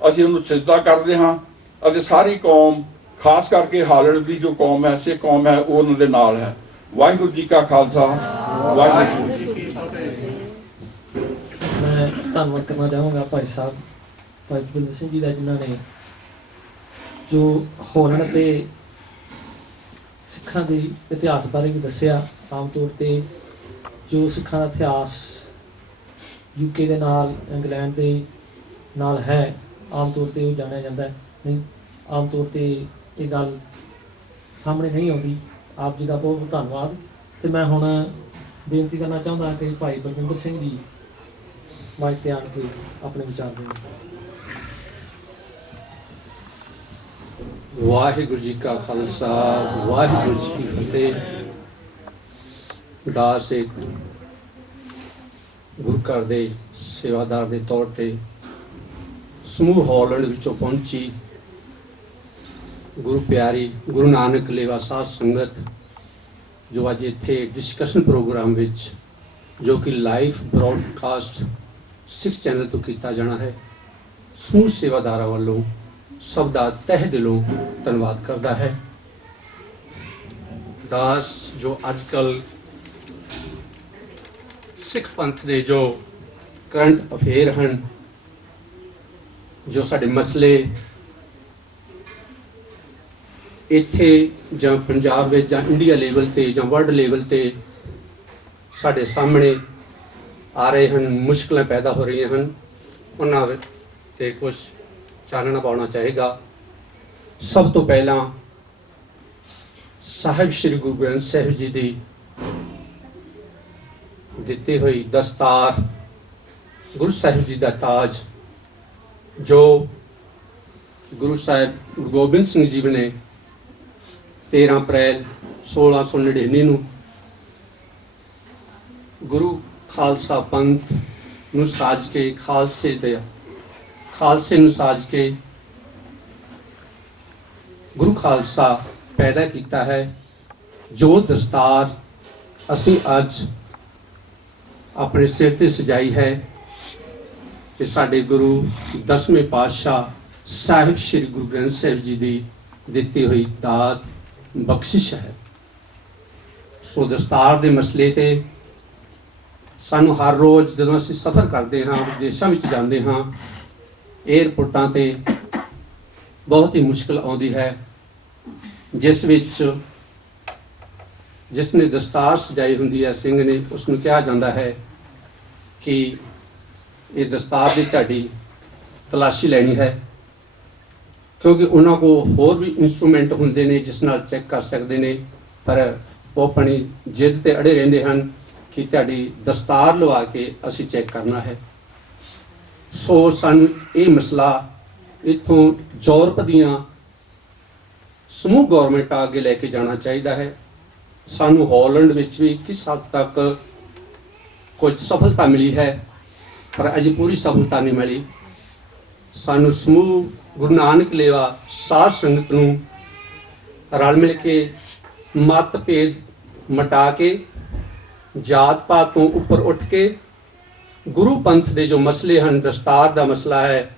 ਅਸੀਂ ਉਹਨੂੰ ਸਿਜਦਾ ਕਰਦੇ ਹਾਂ ਅਤੇ ਸਾਰੀ ਕੌਮ, ਖਾਸ ਕਰਕੇ ਹਾਲੜ ਦੀ ਜੋ ਕੌਮ ਹੈ, ਸਿੱਖ ਕੌਮ ਹੈ, ਉਹ ਉਹਨਾਂ ਦੇ ਨਾਲ ਹੈ। ਵਾਹਿਗੁਰੂ ਜੀ ਕਾ ਖਾਲਸਾ, ਵਾਹਿਗੁਰੂ ਜੀ ਕੀ ਫਤਿਹ। ਮੈਂ ਧੰਨਵਾਦ ਕਰਨਾ ਚਾਹਾਂਗਾ ਭਾਈ ਸਾਹਿਬ ਭਾਈ ਬਲਵਿੰਦਰ ਸਿੰਘ ਜੀ ਦਾ, ਜਿਨ੍ਹਾਂ ਨੇ ਜੋ ਹੋਲਣ ਤੇ ਸਿੱਖਾਂ ਦੇ ਇਤਿਹਾਸ ਬਾਰੇ ਵੀ ਦੱਸਿਆ। ਆਮ ਤੌਰ ਤੇ ਜੋ ਸਿੱਖਾਂ ਦਾ ਇਤਿਹਾਸ UK ਦੇ ਨਾਲ, ਇੰਗਲੈਂਡ ਦੇ ਨਾਲ ਹੈ, ਆਮ ਤੌਰ ਤੇ ਉਹ ਜਾਣਿਆ ਜਾਂਦਾ ਹੈ। ਨਹੀਂ, ਆਮ ਤੌਰ ਤੇ ਇਹ ਗੱਲ ਸਾਹਮਣੇ ਨਹੀਂ ਆਉਂਦੀ। ਆਪ ਜੀ ਦਾ ਬਹੁਤ ਬਹੁਤ ਧੰਨਵਾਦ। ਤੇ ਮੈਂ ਹੁਣ ਬੇਨਤੀ ਕਰਨਾ ਚਾਹੁੰਦਾ ਕਿ ਭਾਈ ਬਲਵਿੰਦਰ ਸਿੰਘ ਜੀ ਮਾਈਕ ਤੇ ਆਣ ਕੇ ਆਪਣੇ ਵਿਚਾਰ ਦੇਣ। ਵਾਹਿਗੁਰੂ ਜੀ ਕਾ ਖਾਲਸਾ, ਵਾਹਿਗੁਰੂ ਜੀ ਕੀ ਫਤਿਹ। ਦਾਸ ਇੱਕ ਗੁਰੂ ਘਰ ਦੇ ਸੇਵਾਦਾਰ ਦੇ ਤੌਰ ਤੇ ਸਮੂਹ ਹਾਲੈਂਡ ਵਿੱਚੋਂ ਪਹੁੰਚੀ ਗੁਰੂ ਪਿਆਰੀ ਗੁਰੂ ਨਾਨਕ ਲੇਵਾ ਸਾਧ ਸੰਗਤ, ਜੋ ਅੱਜ ਇੱਥੇ ਡਿਸਕਸ਼ਨ ਪ੍ਰੋਗਰਾਮ ਵਿੱਚ, ਜੋ ਕਿ ਲਾਈਵ ਬ੍ਰੌਡਕਾਸਟ 6 ਚੈਨਲ ਤੋਂ ਕੀਤਾ ਜਾਣਾ ਹੈ, ਸਮੂਹ ਸੇਵਾਦਾਰਾਂ ਵੱਲੋਂ ਸਭ ਦਾ ਤਹਿ ਦਿਲੋਂ ਧੰਨਵਾਦ ਕਰਦਾ ਹੈ। ਦਾਸ ਜੋ ਅੱਜ ਕੱਲ੍ਹ ਸਿੱਖ ਪੰਥ ਦੇ ਜੋ ਕਰੰਟ ਅਫੇਅਰ ਹਨ, ਜੋ ਸਾਡੇ ਮਸਲੇ ਇੱਥੇ ਜਾਂ ਪੰਜਾਬ ਵਿੱਚ ਜਾਂ ਇੰਡੀਆ ਲੈਵਲ ਤੇ ਜਾਂ ਵਰਲਡ ਲੈਵਲ ਤੇ ਸਾਡੇ ਸਾਹਮਣੇ ਆ ਰਹੇ ਹਨ, ਮੁਸ਼ਕਲਾਂ ਪੈਦਾ ਹੋ ਰਹੀਆਂ ਹਨ, ਉਹਨਾਂ ਤੇ ਕੁਝ ਚਾਨਣਾ ਪਾਉਣਾ ਚਾਹੇਗਾ। ਸਭ ਤੋਂ ਪਹਿਲਾਂ ਸਾਹਿਬ ਸ੍ਰੀ ਗੁਰੂ ਗ੍ਰੰਥ ਸਾਹਿਬ ਜੀ ਦੀ ਦਿੱਤੀ ਹੋਈ ਦਸਤਾਰ, ਗੁਰੂ ਸਾਹਿਬ ਜੀ ਦਾ ਤਾਜ, ਜੋ ਗੁਰੂ ਸਾਹਿਬ ਗੁਰੂ ਗੋਬਿੰਦ ਸਿੰਘ ਜੀ ਨੇ 13 ਅਪ੍ਰੈਲ 1699 ਨੂੰ ਗੁਰੂ ਖਾਲਸਾ ਪੰਥ ਨੂੰ ਸਾਜ ਕੇ, ਖਾਲਸੇ ਨੂੰ ਸਾਜ ਕੇ ਗੁਰੂ ਖਾਲਸਾ ਪੈਦਾ ਕੀਤਾ ਹੈ। ਜੋ ਦਸਤਾਰ ਅਸੀਂ ਅੱਜ ਆਪਣੇ ਸਿਰ ਤੇ ਸਜਾਈ ਹੈ, ਕਿ ਸਾਡੇ ਗੁਰੂ 10ਵੇਂ ਪਾਤਸ਼ਾਹ ਸਾਹਿਬ ਸ੍ਰੀ ਗੁਰੂ ਗ੍ਰੰਥ ਸਾਹਿਬ ਜੀ ਦੀ ਦਿੱਤੀ ਹੋਈ ਦਾਤ, ਬਖਸ਼ਿਸ਼ ਹੈ। ਸੋ ਦਸਤਾਰ ਦੇ ਮਸਲੇ ਤੇ ਸਾਨੂੰ ਹਰ ਰੋਜ਼ ਜਦੋਂ ਅਸੀਂ ਸਫ਼ਰ ਕਰਦੇ ਹਾਂ, ਵਿਦੇਸ਼ਾਂ ਵਿੱਚ ਜਾਂਦੇ ਹਾਂ, ਏਅਰਪੋਰਟਾਂ ਤੇ ਬਹੁਤ ਹੀ ਮੁਸ਼ਕਲ ਆਉਂਦੀ ਹੈ, ਜਿਸ ਵਿੱਚ ਜਿਸ ਨੇ ਦਸਤਾਰ ਸਜਾਈ ਹੁੰਦੀ ਹੈ, ਸਿੰਘ ਨੇ, ਉਸ ਨੂੰ ਕਿਹਾ ਜਾਂਦਾ ਹੈ ਕਿ ਇਹ ਦਸਤਾਰ ਦੀ ਤੁਹਾਡੀ ਤਲਾਸ਼ੀ ਲੈਣੀ ਹੈ, ਕਿਉਂਕਿ ਉਹਨਾਂ ਕੋਲ ਹੋਰ ਵੀ ਇਨਸਟਰੂਮੈਂਟ ਹੁੰਦੇ ਨੇ ਜਿਸ ਨਾਲ ਚੈੱਕ ਕਰ ਸਕਦੇ ਨੇ, ਪਰ ਉਹ ਆਪਣੀ ਜਿੱਦ ਤੇ ਅੜੇ ਰਹਿੰਦੇ ਹਨ ਕਿ ਤੁਹਾਡੀ ਦਸਤਾਰ ਲਵਾ ਕੇ ਅਸੀਂ ਚੈੱਕ ਕਰਨਾ ਹੈ। ਸੋ ਸਾਨੂੰ ਇਹ ਮਸਲਾ ਇੱਥੋਂ ਯੂਰਪ ਦੀਆਂ ਸਮੂਹ ਗੌਰਮੈਂਟਾਂ ਅੱਗੇ ਲੈ ਕੇ ਜਾਣਾ ਚਾਹੀਦਾ ਹੈ। ਸਾਨੂੰ ਹਾਲੈਂਡ ਵਿੱਚ ਵੀ ਕਿਸ ਹੱਦ ਤੱਕ ਕੁਝ ਸਫਲਤਾ ਮਿਲੀ ਹੈ, ਪਰ ਅਜੇ ਪੂਰੀ ਸਫਲਤਾ ਨਹੀਂ ਮਿਲੀ। ਸਾਨੂੰ ਸਮੂਹ ਗੁਰੂ ਨਾਨਕ ਲੇਵਾ ਸਾਧ ਸੰਗਤ ਨੂੰ ਰਲ ਮਿਲ ਕੇ ਮਤਭੇਦ ਮਿਟਾ ਕੇ, ਜਾਤ ਪਾਤ ਤੋਂ ਉੱਪਰ ਉੱਠ ਕੇ ਗੁਰੂ ਪੰਥ ਦੇ ਜੋ ਮਸਲੇ ਹਨ, ਦਸਤਾਰ ਦਾ ਮਸਲਾ ਹੈ,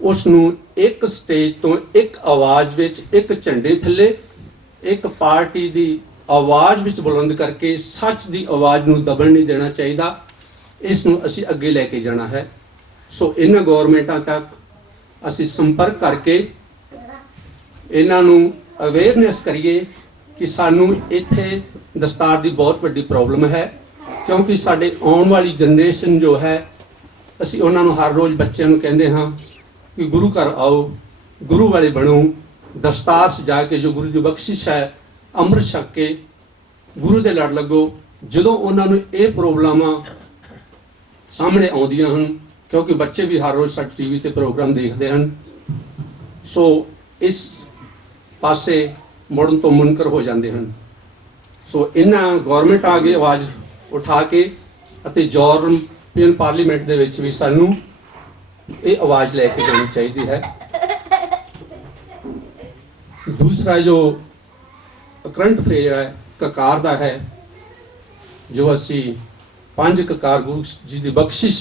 ਉਸ ਨੂੰ ਇੱਕ ਸਟੇਜ ਤੋਂ, ਇੱਕ ਆਵਾਜ਼ ਵਿੱਚ, ਇੱਕ ਝੰਡੇ ਥੱਲੇ, ਇੱਕ ਪਾਰਟੀ ਦੀ ਆਵਾਜ਼ ਵਿੱਚ ਬੁਲੰਦ ਕਰਕੇ ਸੱਚ ਦੀ ਆਵਾਜ਼ ਨੂੰ ਦਬਣ ਨਹੀਂ ਦੇਣਾ ਚਾਹੀਦਾ। ਇਸ ਨੂੰ ਅਸੀਂ ਅੱਗੇ ਲੈ ਕੇ ਜਾਣਾ ਹੈ। ਸੋ ਇਹਨਾਂ ਗੌਰਮੈਂਟਾਂ ਤੱਕ ਅਸੀਂ ਸੰਪਰਕ ਕਰਕੇ ਇਹਨਾਂ ਨੂੰ ਅਵੇਅਰਨੈਸ ਕਰੀਏ ਕਿ ਸਾਨੂੰ ਇੱਥੇ ਦਸਤਾਰ ਦੀ ਬਹੁਤ ਵੱਡੀ ਪ੍ਰੋਬਲਮ ਹੈ, ਕਿਉਂਕਿ ਸਾਡੇ ਆਉਣ ਵਾਲੀ ਜਨਰੇਸ਼ਨ ਜੋ ਹੈ, ਅਸੀਂ ਉਹਨਾਂ ਨੂੰ ਹਰ ਰੋਜ਼ ਬੱਚਿਆਂ ਨੂੰ ਕਹਿੰਦੇ ਹਾਂ ਕਿ ਗੁਰੂ ਘਰ ਆਓ, ਗੁਰੂ ਵਾਲੇ ਬਣੋ, ਦਸਤਾਰ ਸਜਾ ਕੇ ਜੋ ਗੁਰੂ ਦੀ ਬਖਸ਼ਿਸ਼ ਹੈ ਅੰਮ੍ਰਿਤ ਛਕ ਕੇ ਗੁਰੂ ਦੇ ਲੜ ਲੱਗੋ। ਜਦੋਂ ਉਹਨਾਂ ਨੂੰ ਇਹ ਪ੍ਰੋਬਲਮਾਂ ਸਾਹਮਣੇ ਆਉਂਦੀਆਂ ਹਨ, ਕਿਉਂਕਿ ਬੱਚੇ ਵੀ ਹਰ ਰੋਜ਼ ਸਾਡੇ ਟੀਵੀ ਤੇ ਪ੍ਰੋਗਰਾਮ ਦੇਖਦੇ ਹਨ, ਸੋ ਇਸ ਪਾਸੇ ਮੁੜਨ ਤੋਂ ਮੁਨਕਰ ਹੋ ਜਾਂਦੇ ਹਨ। ਸੋ ਇਹਨਾਂ ਗਵਰਨਮੈਂਟ ਅੱਗੇ ਆਵਾਜ਼ ਉਠਾ ਕੇ ਅਤੇ ਯੂਰਪੀਅਨ ਪਾਰਲੀਮੈਂਟ ਦੇ ਵਿੱਚ ਵੀ ਸਾਨੂੰ ਇਹ ਆਵਾਜ਼ ਲੈ ਕੇ ਜਾਣੀ ਚਾਹੀਦੀ ਹੈ। ਦੂਸਰਾ ਜੋ ਕਰੰਟ ਅਫੇਅਰ ਹੈ, ਕਕਾਰ ਦਾ ਹੈ, ਜੋ ਅਸੀਂ 5 ਕਕਾਰ ਗੁਰੂ ਜੀ ਦੀ ਬਖਸ਼ਿਸ਼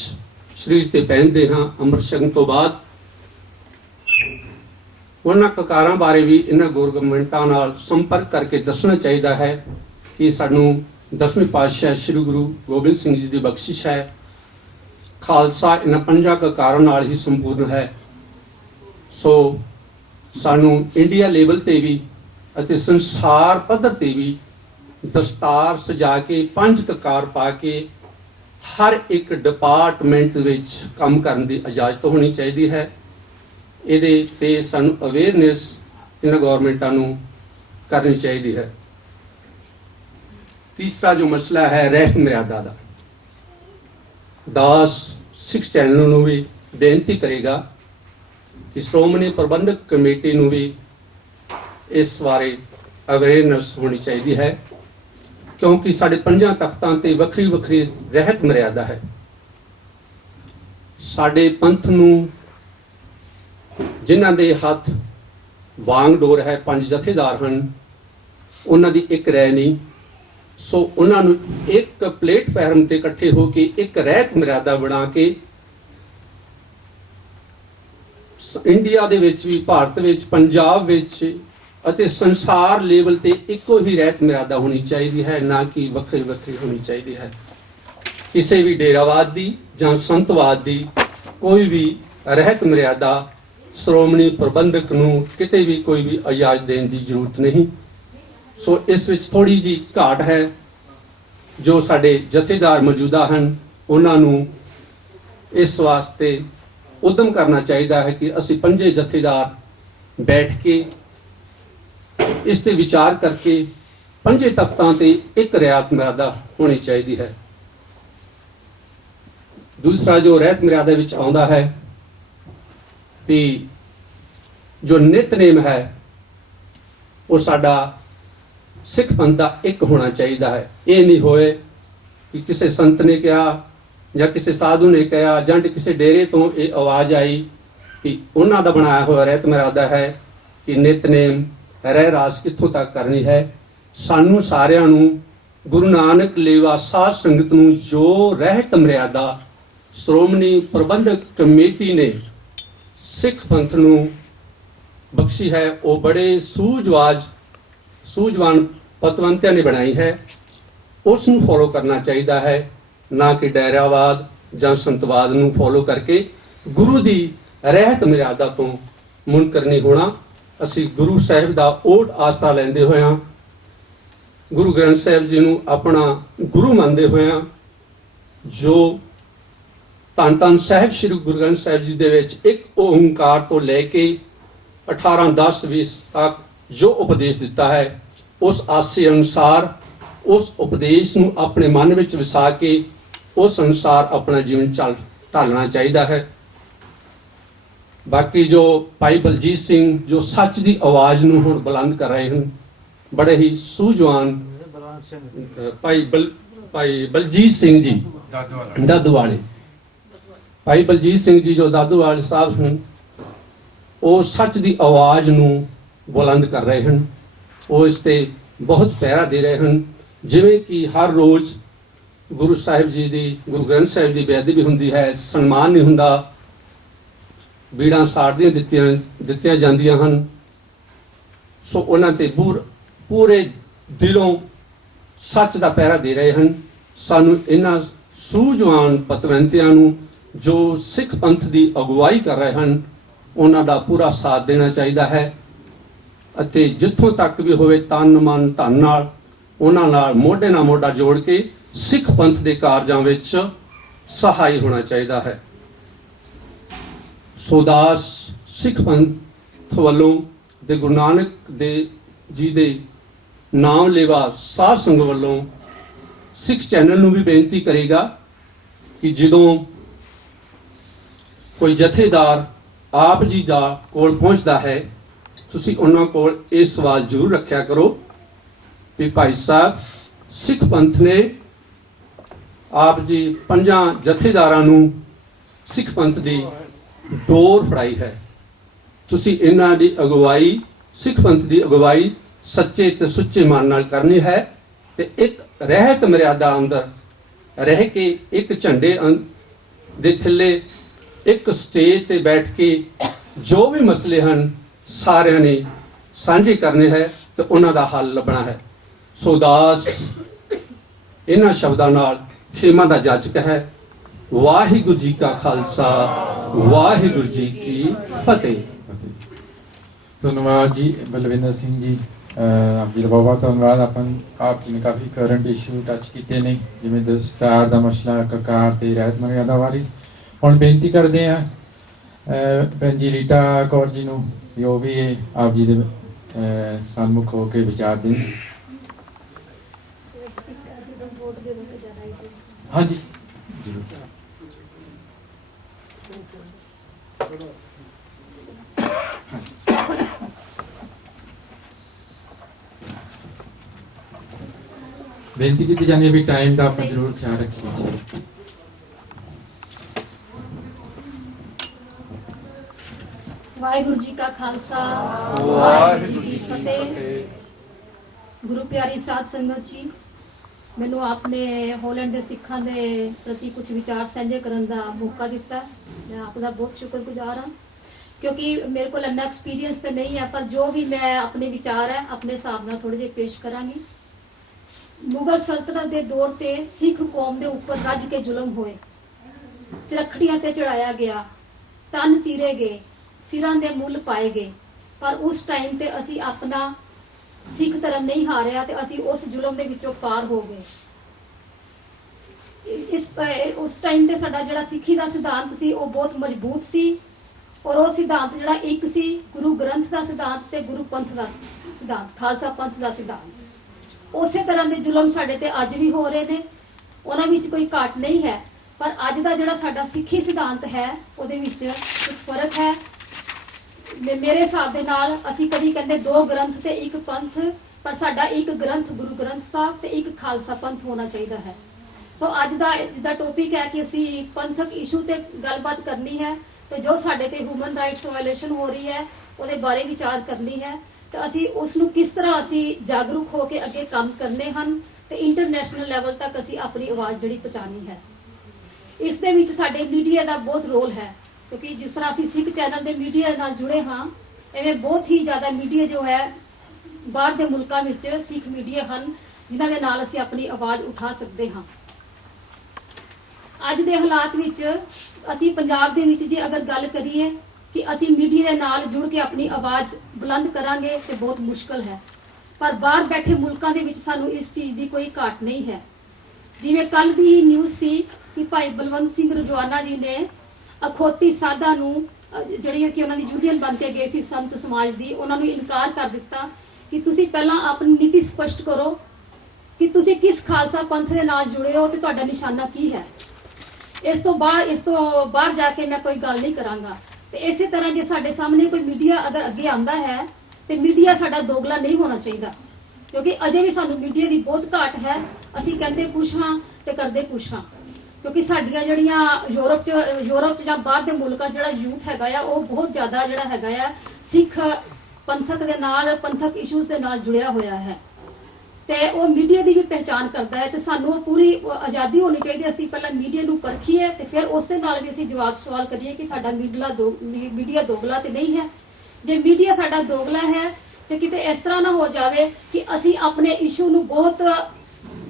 ਸਰੀਰ ਤੇ ਪਹਿਨਦੇ ਹਾਂ ਅੰਮ੍ਰਿਤ ਛਕਣ ਤੋਂ ਬਾਅਦ। ਉਹਨਾਂ ਕਕਾਰਾਂ ਬਾਰੇ ਵੀ ਇਹਨਾਂ ਗਵਰਨਮੈਂਟਾਂ ਨਾਲ ਸੰਪਰਕ ਕਰਕੇ ਦੱਸਣਾ ਚਾਹੀਦਾ ਹੈ ਕਿ ਸਾਨੂੰ 10ਵੇਂ ਪਾਤਸ਼ਾਹ ਸ੍ਰੀ ਗੁਰੂ ਗੋਬਿੰਦ ਸਿੰਘ ਜੀ ਦੀ ਬਖਸ਼ਿਸ਼ ਹੈ। ਖਾਲਸਾ ਇਹਨਾਂ 5 ਕਕਾਰਾਂ ਨਾਲ ਹੀ ਸੰਪੂਰਨ ਹੈ। ਸੋ ਸਾਨੂੰ ਇੰਡੀਆ ਲੈਵਲ ਤੇ ਵੀ ਅਤੇ ਸੰਸਾਰ ਪੱਧਰ ਤੇ ਵੀ ਦਸਤਾਰ ਸਜਾ ਕੇ 5 ਕਕਾਰ ਪਾ ਕੇ ਹਰ ਇੱਕ ਡਿਪਾਰਟਮੈਂਟ ਵਿੱਚ ਕੰਮ ਕਰਨ ਦੀ ਇਜਾਜ਼ਤ ਹੋਣੀ ਚਾਹੀਦੀ ਹੈ। ਇਹਦੇ ਤੇ ਸਾਨੂੰ ਅਵੇਅਰਨੈਸ ਇਹਨਾਂ ਗਵਰਨਮੈਂਟਾਂ ਨੂੰ ਕਰਨੀ ਚਾਹੀਦੀ ਹੈ। ਤੀਸਰਾ ਜੋ ਮਸਲਾ ਹੈ ਰਹਿਤ ਮਰਿਆਦਾ ਦਾ, ਦਾਸ ਸਿੱਖ ਚੈਨਲ ਨੂੰ ਵੀ ਬੇਨਤੀ ਕਰੇਗਾ ਕਿ ਸ਼੍ਰੋਮਣੀ ਪ੍ਰਬੰਧਕ ਕਮੇਟੀ ਨੂੰ ਵੀ ਇਸ ਬਾਰੇ ਅਵੇਅਰਨੈਸ ਹੋਣੀ ਚਾਹੀਦੀ ਹੈ, ਕਿਉਂਕਿ ਸਾਡੇ 5 ਤਖਤਾਂ ਤੇ ਵੱਖਰੀ ਵੱਖਰੀ ਰਹਿਤ ਮਰਿਆਦਾ ਹੈ। ਸਾਡੇ ਪੰਥ ਨੂੰ ਜਿਨ੍ਹਾਂ ਦੇ ਹੱਥ ਵਾਂਗ ਡੋਰ ਹੈ, 5 ਜਥੇਦਾਰ ਹਨ, ਉਹਨਾਂ ਦੀ ਇੱਕ ਰਹਿ ਨਹੀਂ। ਸੋ ਉਹਨਾਂ ਨੂੰ ਇੱਕ ਪਲੇਟਫਾਰਮ ਤੇ ਇਕੱਠੇ ਹੋ ਕੇ ਇੱਕ ਰਹਿਤ ਮਰਿਆਦਾ ਬਣਾ ਕੇ ਇੰਡੀਆ ਦੇ ਵਿੱਚ ਵੀ, ਭਾਰਤ ਵਿੱਚ, ਪੰਜਾਬ ਵਿੱਚ ਅਤੇ ਸੰਸਾਰ ਲੈਵਲ ਤੇ ਇੱਕੋ ਹੀ ਰਹਿਤ ਮਰਿਆਦਾ ਹੋਣੀ ਚਾਹੀਦੀ ਹੈ, ਨਾ ਕਿ ਵੱਖਰੀ ਵੱਖਰੀ ਹੋਣੀ ਚਾਹੀਦੀ ਹੈ। ਕਿਸੇ ਵੀ ਡੇਰਾਵਾਦ ਦੀ ਜਾਂ ਸੰਤਵਾਦ ਦੀ ਕੋਈ ਵੀ ਰਹਿਤ ਮਰਿਆਦਾ ਸ਼੍ਰੋਮਣੀ ਪ੍ਰਬੰਧਕ ਨੂੰ ਕਿਤੇ ਵੀ ਕੋਈ ਵੀ ਇਜਾਜ਼ਤ ਦੇਣ ਦੀ ਜ਼ਰੂਰਤ ਨਹੀਂ। ਸੋ ਇਸ ਵਿੱਚ ਥੋੜੀ ਜੀ ਘਾਟ ਹੈ। ਜੋ ਸਾਡੇ ਜਥੇਦਾਰ ਮੌਜੂਦਾ ਹਨ ਉਹਨਾਂ ਨੂੰ ਇਸ ਵਾਸਤੇ ਉਦਮ ਕਰਨਾ ਚਾਹੀਦਾ ਹੈ ਕਿ ਅਸੀਂ 5 ਜਥੇਦਾਰ ਬੈਠ ਕੇ ਇਸ ਤੇ ਵਿਚਾਰ ਕਰਕੇ 5 ਤਖਤਾਂ ਤੇ ਇੱਕ ਰਹਿਤ ਮਰਿਆਦਾ ਹੋਣੀ ਚਾਹੀਦੀ ਹੈ। ਦੂਸਰਾ ਜੋ ਰਹਿਤ ਮਰਿਆਦਾ ਵਿੱਚ ਆਉਂਦਾ ਹੈ ਵੀ ਜੋ ਨਿਤਨੇਮ ਹੈ ਉਹ ਸਾਡਾ ਸਿੱਖ ਪੰਥ ਦਾ ਇੱਕ ਹੋਣਾ ਚਾਹੀਦਾ ਹੈ। ਇਹ ਨਹੀਂ ਹੋਏ ਕਿ ਕਿਸੇ ਸੰਤ ਨੇ ਕਿਹਾ ਜਾਂ ਕਿਸੇ ਸਾਧੂ ਨੇ ਕਿਹਾ ਜਾਂ ਕਿਸੇ ਡੇਰੇ ਤੋਂ ਇਹ ਆਵਾਜ਼ ਆਈ ਕਿ ਉਹਨਾਂ ਦਾ ਬਣਾਇਆ ਹੋਇਆ ਰਹਿਤ ਮਰਿਆਦਾ ਹੈ ਕਿ ਨਿਤਨੇਮ ਰਹਿ ਰਾਸ ਕਿੱਥੋਂ ਤੱਕ ਕਰਨੀ ਹੈ। ਸਾਨੂੰ ਸਾਰਿਆਂ ਨੂੰ ਗੁਰੂ ਨਾਨਕ ਲੇਵਾ ਸਾਧ ਸੰਗਤ ਨੂੰ ਜੋ ਰਹਿਤ ਮਰਿਆਦਾ ਸ਼੍ਰੋਮਣੀ ਪ੍ਰਬੰਧਕ ਕਮੇਟੀ ਨੇ ਸਿੱਖ ਪੰਥ ਨੂੰ ਬਖਸ਼ੀ ਹੈ, ਉਹ ਬੜੇ ਸੂਝਵਾਨ ਪਤਵੰਤਿਆਂ ਨੇ ਬਣਾਈ ਹੈ, ਉਸ ਨੂੰ ਫੋਲੋ ਕਰਨਾ ਚਾਹੀਦਾ ਹੈ, ਨਾ ਕਿ ਡੇਰਾਵਾਦ ਜਾਂ ਸੰਤਵਾਦ ਨੂੰ ਫੋਲੋ ਕਰਕੇ ਗੁਰੂ ਦੀ ਰਹਿਤ ਮਰਿਆਦਾ ਤੋਂ ਮੁਨਕਰ ਨਹੀਂ ਹੋਣਾ। ਅਸੀਂ ਗੁਰੂ ਸਾਹਿਬ ਦਾ ਓਟ ਆਸਥਾ ਲੈਂਦੇ ਹੋਇਆਂ, ਗੁਰੂ ਗ੍ਰੰਥ ਸਾਹਿਬ ਜੀ ਨੂੰ ਆਪਣਾ ਗੁਰੂ ਮੰਨਦੇ ਹੋਇਆਂ, ਜੋ ਧੰਨ ਧੰਨ ਸਾਹਿਬ ਸ੍ਰੀ ਗੁਰੂ ਗ੍ਰੰਥ ਸਾਹਿਬ ਜੀ ਦੇ ਵਿੱਚ ਇੱਕ ਓੰਕਾਰ ਤੋਂ ਲੈ ਕੇ 18, 10, 20 ਤੱਕ ਜੋ ਉਪਦੇਸ਼ ਦਿੱਤਾ ਹੈ, ਉਸ ਆਸੇ ਅਨੁਸਾਰ ਉਸ ਉਪਦੇਸ਼ ਨੂੰ ਆਪਣੇ ਮਨ ਵਿੱਚ ਵਸਾ ਕੇ ਉਸ ਅਨੁਸਾਰ ਆਪਣਾ ਜੀਵਨ ਢਾਲਣਾ ਚਾਹੀਦਾ ਹੈ। ਬਾਕੀ ਜੋ ਭਾਈ ਬਲਜੀਤ ਸਿੰਘ ਜੋ ਸੱਚ ਦੀ ਆਵਾਜ਼ ਨੂੰ ਹੁਣ ਬੁਲੰਦ ਕਰ ਰਹੇ ਹਨ, ਬੜੇ ਹੀ ਸੂਝਵਾਨ ਭਾਈ ਬਲਜੀਤ ਸਿੰਘ ਜੀ ਦਾਦੂਵਾਲੇ, ਭਾਈ ਬਲਜੀਤ ਸਿੰਘ ਜੀ ਜੋ ਦਾਦੂਵਾਲੇ ਸਾਹਿਬ ਹਨ, ਉਹ ਸੱਚ ਦੀ ਆਵਾਜ਼ ਨੂੰ ਬੁਲੰਦ ਕਰ ਰਹੇ ਹਨ। ਉਹ ਇਸ ਤੇ ਬਹੁਤ ਪਹਿਰਾ ਦੇ ਰਹੇ ਹਨ। ਜਿਵੇਂ ਕਿ ਹਰ ਰੋਜ਼ ਗੁਰੂ ਸਾਹਿਬ ਜੀ ਦੀ, ਗੁਰੂ ਗ੍ਰੰਥ ਸਾਹਿਬ ਦੀ ਬੇਅਦਬੀ ਹੁੰਦੀ ਹੈ, ਸਨਮਾਨ ਨਹੀਂ ਹੁੰਦਾ, ਬੀੜਾਂ ਸਾੜਦੀਆਂ ਦਿੱਤੀਆਂ ਜਾਂਦੀਆਂ ਹਨ। ਸੋ ਉਹਨਾਂ ਤੇ ਪੂਰੇ ਦਿਲੋਂ ਸੱਚ ਦਾ ਪਹਿਰਾ ਦੇ ਰਹੇ ਹਨ। ਸਾਨੂੰ ਇਹਨਾਂ ਸੂਝਵਾਨ ਪਤਵੰਤਿਆਂ ਨੂੰ ਜੋ ਸਿੱਖ ਪੰਥ ਦੀ ਅਗਵਾਈ ਕਰ ਰਹੇ ਹਨ, ਉਹਨਾਂ ਦਾ ਪੂਰਾ ਸਾਥ ਦੇਣਾ ਚਾਹੀਦਾ ਹੈ ਅਤੇ ਜਿੱਥੋਂ ਤੱਕ ਵੀ ਹੋਵੇ ਤਨ ਮਨ ਧਨ ਨਾਲ ਉਹਨਾਂ ਨਾਲ ਮੋਢੇ ਨਾਲ ਮੋਢਾ ਜੋੜ ਕੇ ਸਿੱਖ ਪੰਥ ਦੇ ਕਾਰਜਾਂ ਵਿੱਚ ਸਹਾਈ ਹੋਣਾ ਚਾਹੀਦਾ ਹੈ। ਸੋਦਾਸ ਸਿੱਖ ਪੰਥ ਵੱਲੋਂ ਤੇ ਗੁਰੂ ਨਾਨਕ ਦੇਵ ਜੀ ਦੇ ਨਾਮ ਲੇਵਾ ਸਾਧ ਸੰਗਤ ਵੱਲੋਂ ਸਿੱਖ ਚੈਨਲ ਨੂੰ ਵੀ ਬੇਨਤੀ ਕਰੇਗਾ ਕਿ ਜਦੋਂ ਕੋਈ ਜਥੇਦਾਰ ਆਪ ਜੀ ਦਾ ਕੋਲ ਪਹੁੰਚਦਾ ਹੈ, ਤੁਸੀਂ ਉਹਨਾਂ ਕੋਲ ਇਹ ਸਵਾਲ ਜ਼ਰੂਰ ਰੱਖਿਆ ਕਰੋ ਵੀ ਭਾਈ ਸਾਹਿਬ, ਸਿੱਖ ਪੰਥ ਨੇ ਆਪ ਜੀ 5 ਜਥੇਦਾਰਾਂ ਨੂੰ ਸਿੱਖ ਪੰਥ ਦੀ ਡੋਰ ਫੜਾਈ ਹੈ, ਤੁਸੀਂ ਇਹਨਾਂ ਦੀ ਅਗਵਾਈ, ਸਿੱਖ ਪੰਥ ਦੀ ਅਗਵਾਈ ਸੱਚੇ ਤੇ ਸੁੱਚੇ ਮਨ ਨਾਲ ਕਰਨੀ ਹੈ ਤੇ ਇੱਕ ਰਹਿਤ ਮਰਿਆਦਾ ਅੰਦਰ ਰਹਿ ਕੇ ਇੱਕ ਝੰਡੇ ਦੇ ਥੱਲੇ ਇੱਕ ਸਟੇਜ ਤੇ ਬੈਠ ਕੇ ਜੋ ਵੀ ਮਸਲੇ ਹਨ ਸਾਰਿਆਂ ਨੇ ਸਾਂਝੇ ਕਰਨੇ ਹੈ ਤੇ ਉਹਨਾਂ ਦਾ ਹੱਲ ਲੱਭਣਾ ਹੈ। ਸੋ ਦਾਸ ਇਹਨਾਂ ਸ਼ਬਦਾਂ ਨਾਲ ਖੇਮਾ ਦਾ ਜਾਚਕ ਹੈ। ਵਾਹਿਗੁਰੂ ਜੀ ਕਾ ਖਾਲਸਾ, ਵਾਹਿਗੁਰੂ ਜੀ ਕੀ ਫਤਿਹ। ਧੰਨਵਾਦ ਜੀ ਬਲਵਿੰਦਰ ਸਿੰਘ ਜੀ। ਆਪ ਜੀ ਦਾ ਬਹੁਤ ਬਹੁਤ ਧੰਨਵਾਦ। ਆਪ ਜੀ ਨੇ ਕਾਫੀ ਕਰੰਟ ਇਸ਼ੂ ਟੱਚ ਕੀਤੇ ਨੇ, ਜਿਵੇਂ ਦਸਤਾਰ ਦਾ ਮਸਲਾ, ਕਕਾਰ ਤੇ ਰਹਿਤ ਮਰਿਆਦਾ ਬਾਰੇ। ਹੁਣ ਬੇਨਤੀ ਕਰਦੇ ਹਾਂ ਭੈਣ ਜੀ ਰੀਟਾ ਕੌਰ ਜੀ ਨੂੰ ਵੀ ਉਹ ਵੀ ਆਪ ਜੀ ਦੇ ਸਨਮੁਖ ਹੋ ਕੇ ਵਿਚਾਰ ਦੇਣ। ਹਾਂਜੀ ਜ਼ਰੂਰ। ਬੇਨਤੀ ਕੀਤੀ ਜਾਂਦੀ ਹੈ ਵੀ ਟਾਈਮ ਦਾ ਆਪਾਂ ਜ਼ਰੂਰ ਖਿਆਲ ਰੱਖੀਏ। ਵਾਹਿਗੁਰੂ ਜੀ ਕਾ ਖਾਲਸਾ, ਵਾਹਿਗੁਰੂ ਜੀ ਕੀ ਫਤਿਹ। ਗੁਰੂ ਪਿਆਰੀ ਸਾਧ ਸੰਗਤ ਜੀ, ਮੈਨੂੰ ਆਪਨੇ ਹੋਲੈਂਡ ਦੇ ਸਿੱਖਾਂ ਦੇ ਪ੍ਰਤੀ ਕੁਝ ਵਿਚਾਰ ਸਾਂਝੇ ਕਰਨ ਦਾ ਮੌਕਾ ਦਿੱਤਾ। ਮੈਂ ਆਪ ਦਾ ਬਹੁਤ ਸ਼ੁਕਰਗੁਜ਼ਾਰ ਹਾਂ, ਕਿਉਂਕਿ ਮੇਰੇ ਕੋਲ ਇੰਨਾ ਐਕਸਪੀਰੀਅੰਸ ਤੇ ਨਹੀਂ ਹੈ, ਪਰ ਜੋ ਵੀ ਮੈਂ ਆਪਣੇ ਵਿਚਾਰ ਹੈ ਆਪਣੇ ਹਿਸਾਬ ਨਾਲ ਥੋੜੇ ਜਿਹੇ ਪੇਸ਼ ਕਰਾਂਗੀ। ਮੁਗਲ ਸਲਤਨਤ ਦੇ ਦੌਰ ਤੇ ਸਿੱਖ ਕੌਮ ਦੇ ਉੱਪਰ ਰੱਜ ਕੇ ਜ਼ੁਲਮ ਹੋਏ, ਚਰਖੜੀਆਂ ਤੇ ਚੜਾਇਆ ਗਿਆ, ਤਨ ਚੀਰੇ ਗਏ, ਸਿਰਾਂ ਦੇ ਮੁੱਲ ਪਾਏ ਗਏ। ਪਰ ਉਸ ਟਾਈਮ ਤੇ ਅਸੀਂ ਆਪਣਾ ਸਿੱਖ ਧਰਮ ਨਹੀਂ ਹਾਰਿਆ ਤੇ ਅਸੀਂ ਉਸ ਜ਼ੁਲਮ ਦੇ ਵਿੱਚੋਂ ਪਾਰ ਹੋ ਗਏ। ਉਸ ਟਾਈਮ ਤੇ ਸਾਡਾ ਜਿਹੜਾ ਸਿੱਖੀ ਦਾ ਸਿਧਾਂਤ ਸੀ ਉਹ ਬਹੁਤ ਮਜ਼ਬੂਤ ਸੀ, ਔਰ ਉਹ ਸਿਧਾਂਤ ਜਿਹੜਾ ਇੱਕ ਸੀ ਗੁਰੂ ਗ੍ਰੰਥ ਦਾ ਸਿਧਾਂਤ ਤੇ ਗੁਰੂ ਪੰਥ ਦਾ ਸਿਧਾਂਤ, ਖਾਲਸਾ ਪੰਥ ਦਾ ਸਿਧਾਂਤ। ਉਸੇ ਤਰ੍ਹਾਂ ਦੇ ਜ਼ੁਲਮ ਸਾਡੇ ਤੇ ਅੱਜ ਵੀ ਹੋ ਰਹੇ ਨੇ, ਉਹਨਾਂ ਵਿੱਚ ਕੋਈ ਘਾਟ ਨਹੀਂ ਹੈ। ਪਰ ਅੱਜ ਦਾ ਜਿਹੜਾ ਸਾਡਾ ਸਿੱਖੀ ਸਿਧਾਂਤ ਹੈ ਉਹਦੇ ਵਿੱਚ ਕੁਝ ਫਰਕ ਹੈ। ਮੇਰੇ ਹਿਸਾਬ ਦੇ ਨਾਲ ਅਸੀਂ ਕਦੀ ਕਹਿੰਦੇ ਦੋ ਗ੍ਰੰਥ ਤੇ ਇੱਕ ਪੰਥ, ਪਰ ਸਾਡਾ ਇੱਕ ਗ੍ਰੰਥ ਗੁਰੂ ਗ੍ਰੰਥ ਸਾਹਿਬ ਤੇ ਇੱਕ ਖਾਲਸਾ ਪੰਥ ਹੋਣਾ ਚਾਹੀਦਾ ਹੈ। ਸੋ ਅੱਜ ਦਾ ਜਿਹਦਾ ਟੌਪਿਕ ਹੈ ਕਿ ਅਸੀਂ ਪੰਥਕ ਇਸ਼ੂ ਤੇ ਗੱਲਬਾਤ ਕਰਨੀ ਹੈ, ਤੇ ਜੋ ਸਾਡੇ ਤੇ ਹਿਊਮਨ ਰਾਈਟਸ ਵਾਇਲੇਸ਼ਨ ਹੋ ਰਹੀ ਹੈ ਉਹਦੇ ਬਾਰੇ ਵਿਚਾਰ ਕਰਨੀ ਹੈ, ਤੇ ਅਸੀਂ ਉਸ ਨੂੰ ਕਿਸ ਤਰ੍ਹਾਂ ਅਸੀਂ ਜਾਗਰੂਕ ਹੋ ਕੇ ਅੱਗੇ ਕੰਮ ਕਰਨੇ ਹਨ ਤੇ ਇੰਟਰਨੈਸ਼ਨਲ ਲੈਵਲ ਤੱਕ ਅਸੀਂ ਆਪਣੀ ਆਵਾਜ਼ ਜਿਹੜੀ ਪਹੁੰਚਾਉਣੀ ਹੈ। ਇਸ ਦੇ ਵਿੱਚ ਸਾਡੇ ਮੀਡੀਆ ਦਾ ਬਹੁਤ ਰੋਲ ਹੈ, ਕਿਉਂਕਿ ਜਿਸ ਤਰ੍ਹਾਂ ਅਸੀਂ ਸਿੱਖ ਚੈਨਲ ਦੇ ਮੀਡੀਆ ਨਾਲ ਜੁੜੇ ਹਾਂ, ਐਵੇਂ ਬਹੁਤ ਹੀ ਜ਼ਿਆਦਾ ਮੀਡੀਆ ਜੋ ਹੈ ਬਾਹਰ ਦੇ ਮੁਲਕਾਂ ਵਿੱਚ ਸਿੱਖ ਮੀਡੀਆ ਹਨ ਜਿਨ੍ਹਾਂ ਦੇ ਨਾਲ ਅਸੀਂ ਆਪਣੀ ਆਵਾਜ਼ ਉਠਾ ਸਕਦੇ ਹਾਂ। ਅੱਜ ਦੇ ਹਾਲਾਤ ਵਿੱਚ ਅਸੀਂ ਪੰਜਾਬ ਦੇ ਵਿੱਚ ਜੇ ਅਗਰ ਗੱਲ ਕਰੀਏ ਕਿ ਅਸੀਂ ਮੀਡੀਆ ਦੇ ਨਾਲ ਜੁੜ ਕੇ ਆਪਣੀ ਆਵਾਜ਼ ਬੁਲੰਦ ਕਰਾਂਗੇ ਤੇ ਬਹੁਤ ਮੁਸ਼ਕਲ ਹੈ, ਪਰ ਬਾਹਰ ਬੈਠੇ ਮੁਲਕਾਂ ਦੇ ਵਿੱਚ ਸਾਨੂੰ ਇਸ ਚੀਜ਼ ਦੀ ਕੋਈ ਘਾਟ ਨਹੀਂ ਹੈ। ਜਿਵੇਂ ਕੱਲ ਦੀ ਨਿਊਜ਼ ਸੀ ਕਿ ਭਾਈ ਬਲਵੰਤ ਸਿੰਘ ਰਜਵਾਨਾ ਜੀ ਨੇ ਅਖੌਤੀ ਸਾਧਾਂ ਨੂੰ ਜਿਹੜੀ ਕਿ ਉਹਨਾਂ ਦੀ ਯੂਨੀਅਨ ਬਣ ਕੇ ਗਏ ਸੀ ਸੰਤ ਸਮਾਜ ਦੀ, ਉਹਨਾਂ ਨੂੰ ਇਨਕਾਰ ਕਰ ਦਿੱਤਾ ਕਿ ਤੁਸੀਂ ਪਹਿਲਾਂ ਆਪਣੀ ਨੀਤੀ ਸਪਸ਼ਟ ਕਰੋ ਕਿ ਤੁਸੀਂ ਕਿਸ ਖਾਲਸਾ ਪੰਥ ਦੇ ਨਾਲ ਜੁੜੇ ਹੋ ਤੇ ਤੁਹਾਡਾ ਨਿਸ਼ਾਨਾ ਕੀ ਹੈ। ਇਸ ਤੋਂ ਬਾਹਰ ਜਾ ਕੇ ਮੈਂ ਕੋਈ ਗੱਲ ਨਹੀਂ ਕਰਾਂਗਾ। ਤੇ ਇਸੇ ਤਰ੍ਹਾਂ ਜੇ ਸਾਡੇ ਸਾਹਮਣੇ ਕੋਈ ਮੀਡੀਆ ਅਗਰ ਅੱਗੇ ਆਉਂਦਾ ਹੈ ਤੇ ਮੀਡੀਆ ਸਾਡਾ ਦੋਗਲਾ ਨਹੀਂ ਹੋਣਾ ਚਾਹੀਦਾ, ਕਿਉਂਕਿ ਅਜੇ ਵੀ ਸਾਨੂੰ ਮੀਡੀਆ ਦੀ ਬਹੁਤ ਘਾਟ ਹੈ। ਅਸੀਂ ਕਹਿੰਦੇ ਕੁਛ ਹਾਂ ਤੇ ਕਰਦੇ ਕੁਛ ਹਾਂ, ਕਿਉਂਕਿ ਸਾਡੀਆਂ ਜਿਹੜੀਆਂ ਯੂਰਪ ਚ ਜਾਂ ਬਾਹਰ ਦੇ ਮੁਲਕਾਂ ਜਿਹੜਾ ਯੂਥ ਹੈਗਾ ਆ ਉਹ ਬਹੁਤ ਜ਼ਿਆਦਾ ਜਿਹੜਾ ਹੈਗਾ ਆ ਸਿੱਖ ਪੰਥਕ ਦੇ ਨਾਲ, ਪੰਥਕ ਇਸ਼ੂਜ਼ ਦੇ ਨਾਲ ਜੁੜਿਆ ਹੋਇਆ ਹੈ ਤੇ ਉਹ ਮੀਡੀਆ ਦੀ ਵੀ ਪਹਿਚਾਣ ਕਰਦਾ ਹੈ। ਤੇ ਸਾਨੂੰ ਪੂਰੀ ਆਜ਼ਾਦੀ ਹੋਣੀ ਚਾਹੀਦੀ, ਅਸੀਂ ਪਹਿਲਾਂ ਮੀਡੀਆ ਨੂੰ ਪਰਖੀਏ ਤੇ ਫਿਰ ਉਸ ਦੇ ਨਾਲ ਵੀ ਅਸੀਂ ਜਵਾਬ ਸਵਾਲ ਕਰੀਏ ਕਿ ਸਾਡਾ ਮੀਡੀਆ ਦੋਗਲਾ ਤੇ ਨਹੀਂ ਹੈ। ਜੇ ਮੀਡੀਆ ਸਾਡਾ ਦੋਗਲਾ ਹੈ ਤੇ ਕਿਤੇ ਇਸ ਤਰ੍ਹਾਂ ਨਾ ਹੋ ਜਾਵੇ ਕਿ ਅਸੀਂ ਆਪਣੇ ਇਸ਼ੂ ਨੂੰ ਬਹੁਤ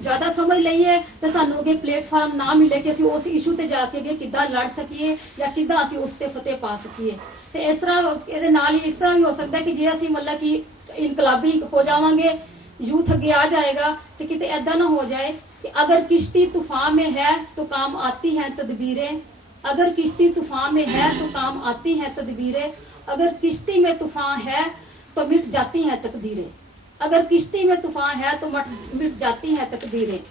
ਜ਼ਿਆਦਾ ਸਮਝ ਲਈਏ ਤੇ ਸਾਨੂੰ ਅੱਗੇ ਪਲੇਟਫਾਰਮ ਨਾ ਮਿਲੇ ਕਿ ਅਸੀਂ ਉਸ ਇਸ਼ੂ ਤੇ ਜਾ ਕੇ ਅੱਗੇ ਕਿੱਦਾਂ ਲੜ ਸਕੀਏ ਜਾਂ ਕਿੱਦਾਂ ਅਸੀਂ ਉਸ ਤੇ ਫਤਿਹ ਪਾ ਸਕੀਏ। ਤੇ ਇਸ ਤਰ੍ਹਾਂ ਇਹਦੇ ਨਾਲ ਹੀ ਇਸ ਤਰ੍ਹਾਂ ਵੀ ਹੋ ਸਕਦਾ ਕਿ ਜੇ ਅਸੀਂ ਮਤਲਬ ਕਿ ਇਨਕਲਾਬੀ ਹੋ ਜਾਵਾਂਗੇ, यूथ अगे आ जाएगा, तो किते ऐदा ना हो जाए कि अगर किश्ती तूफान में है तो काम आती हैं तदबीरें, अगर किश्ती तूफान में है तो काम आती हैं तदबीरें, अगर किश्ती में तूफान है तो मिट जाती हैं तकदीरें, अगर किश्ती में तूफान है तो मिट जाती हैं तकदीरें।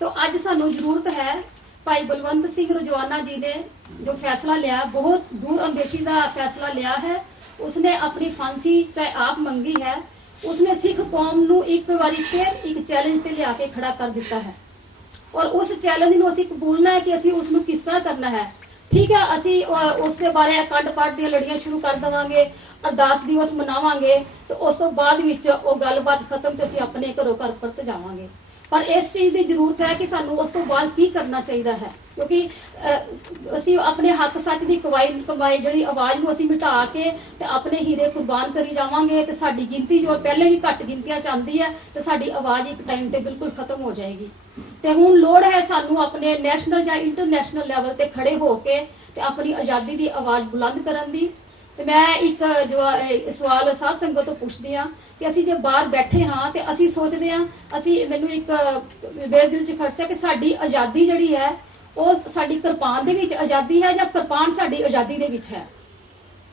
तो अज सानू जरूरत है भाई बलवंत सिंह रजवाना जी ने जो फैसला लिया, बहुत दूर अंदेशी का फैसला लिया है। उसने अपनी फांसी चाहे आप मंगी है, उसने सिख कौम नू एक बारी फिर एक चैलेंज ते लिया के खड़ा कर दिता है और उस चैलेंज नू असीं कबूलना है कि असीं उसनू किस तरह करना है। ठीक है, असीं उसके बारे अखंड पाठ दी लड़ियां शुरू कर देवांगे, अरदास दिवस मनावांगे, तो उस तो बाद विच ओह गलबात खत्म ते असीं अपने घरों घर परत जावांगे। पर इस चीज़ की जरूरत है कि सानू उस तो बाद की करना चाहिए है, क्योंकि असीं अपने हक सच की कमाई जिहड़ी आवाज़ नू असीं मिटा के ते अपने हीरे कुर्बान करी जावांगे ते साडी गिनती जो पहले भी घट गिनतियां च आंदी है ते साडी आवाज़ एक टाइम ते बिल्कुल खत्म हो जाएगी। ते हुण लोड़ है सानू अपने नैशनल या इंटरनैशनल लैवल ते खड़े हो के ते अपनी आज़ादी की आवाज़ बुलंद करन दी ਤੇ ਮੈਂ ਇੱਕ ਸਵਾਲ ਸਾਧ ਸੰਗਤ ਤੋਂ ਪੁੱਛਦੀ ਆ ਕਿ ਅਸੀਂ ਜੇ ਬਾਹਰ ਬੈਠੇ ਹਾਂ ਤੇ ਅਸੀਂ ਸੋਚਦੇ ਆ, ਮੈਨੂੰ ਇੱਕ ਮੇਰੇ ਦਿਲ 'ਚ ਖਰਚਾ ਕਿ ਸਾਡੀ ਆਜ਼ਾਦੀ ਜਿਹੜੀ ਹੈ ਉਹ ਸਾਡੀ ਕਿਰਪਾਨ ਦੇ ਵਿੱਚ ਆਜ਼ਾਦੀ ਹੈ ਜਾਂ ਕਿਰਪਾਨ ਸਾਡੀ ਆਜ਼ਾਦੀ ਦੇ ਵਿੱਚ ਹੈ।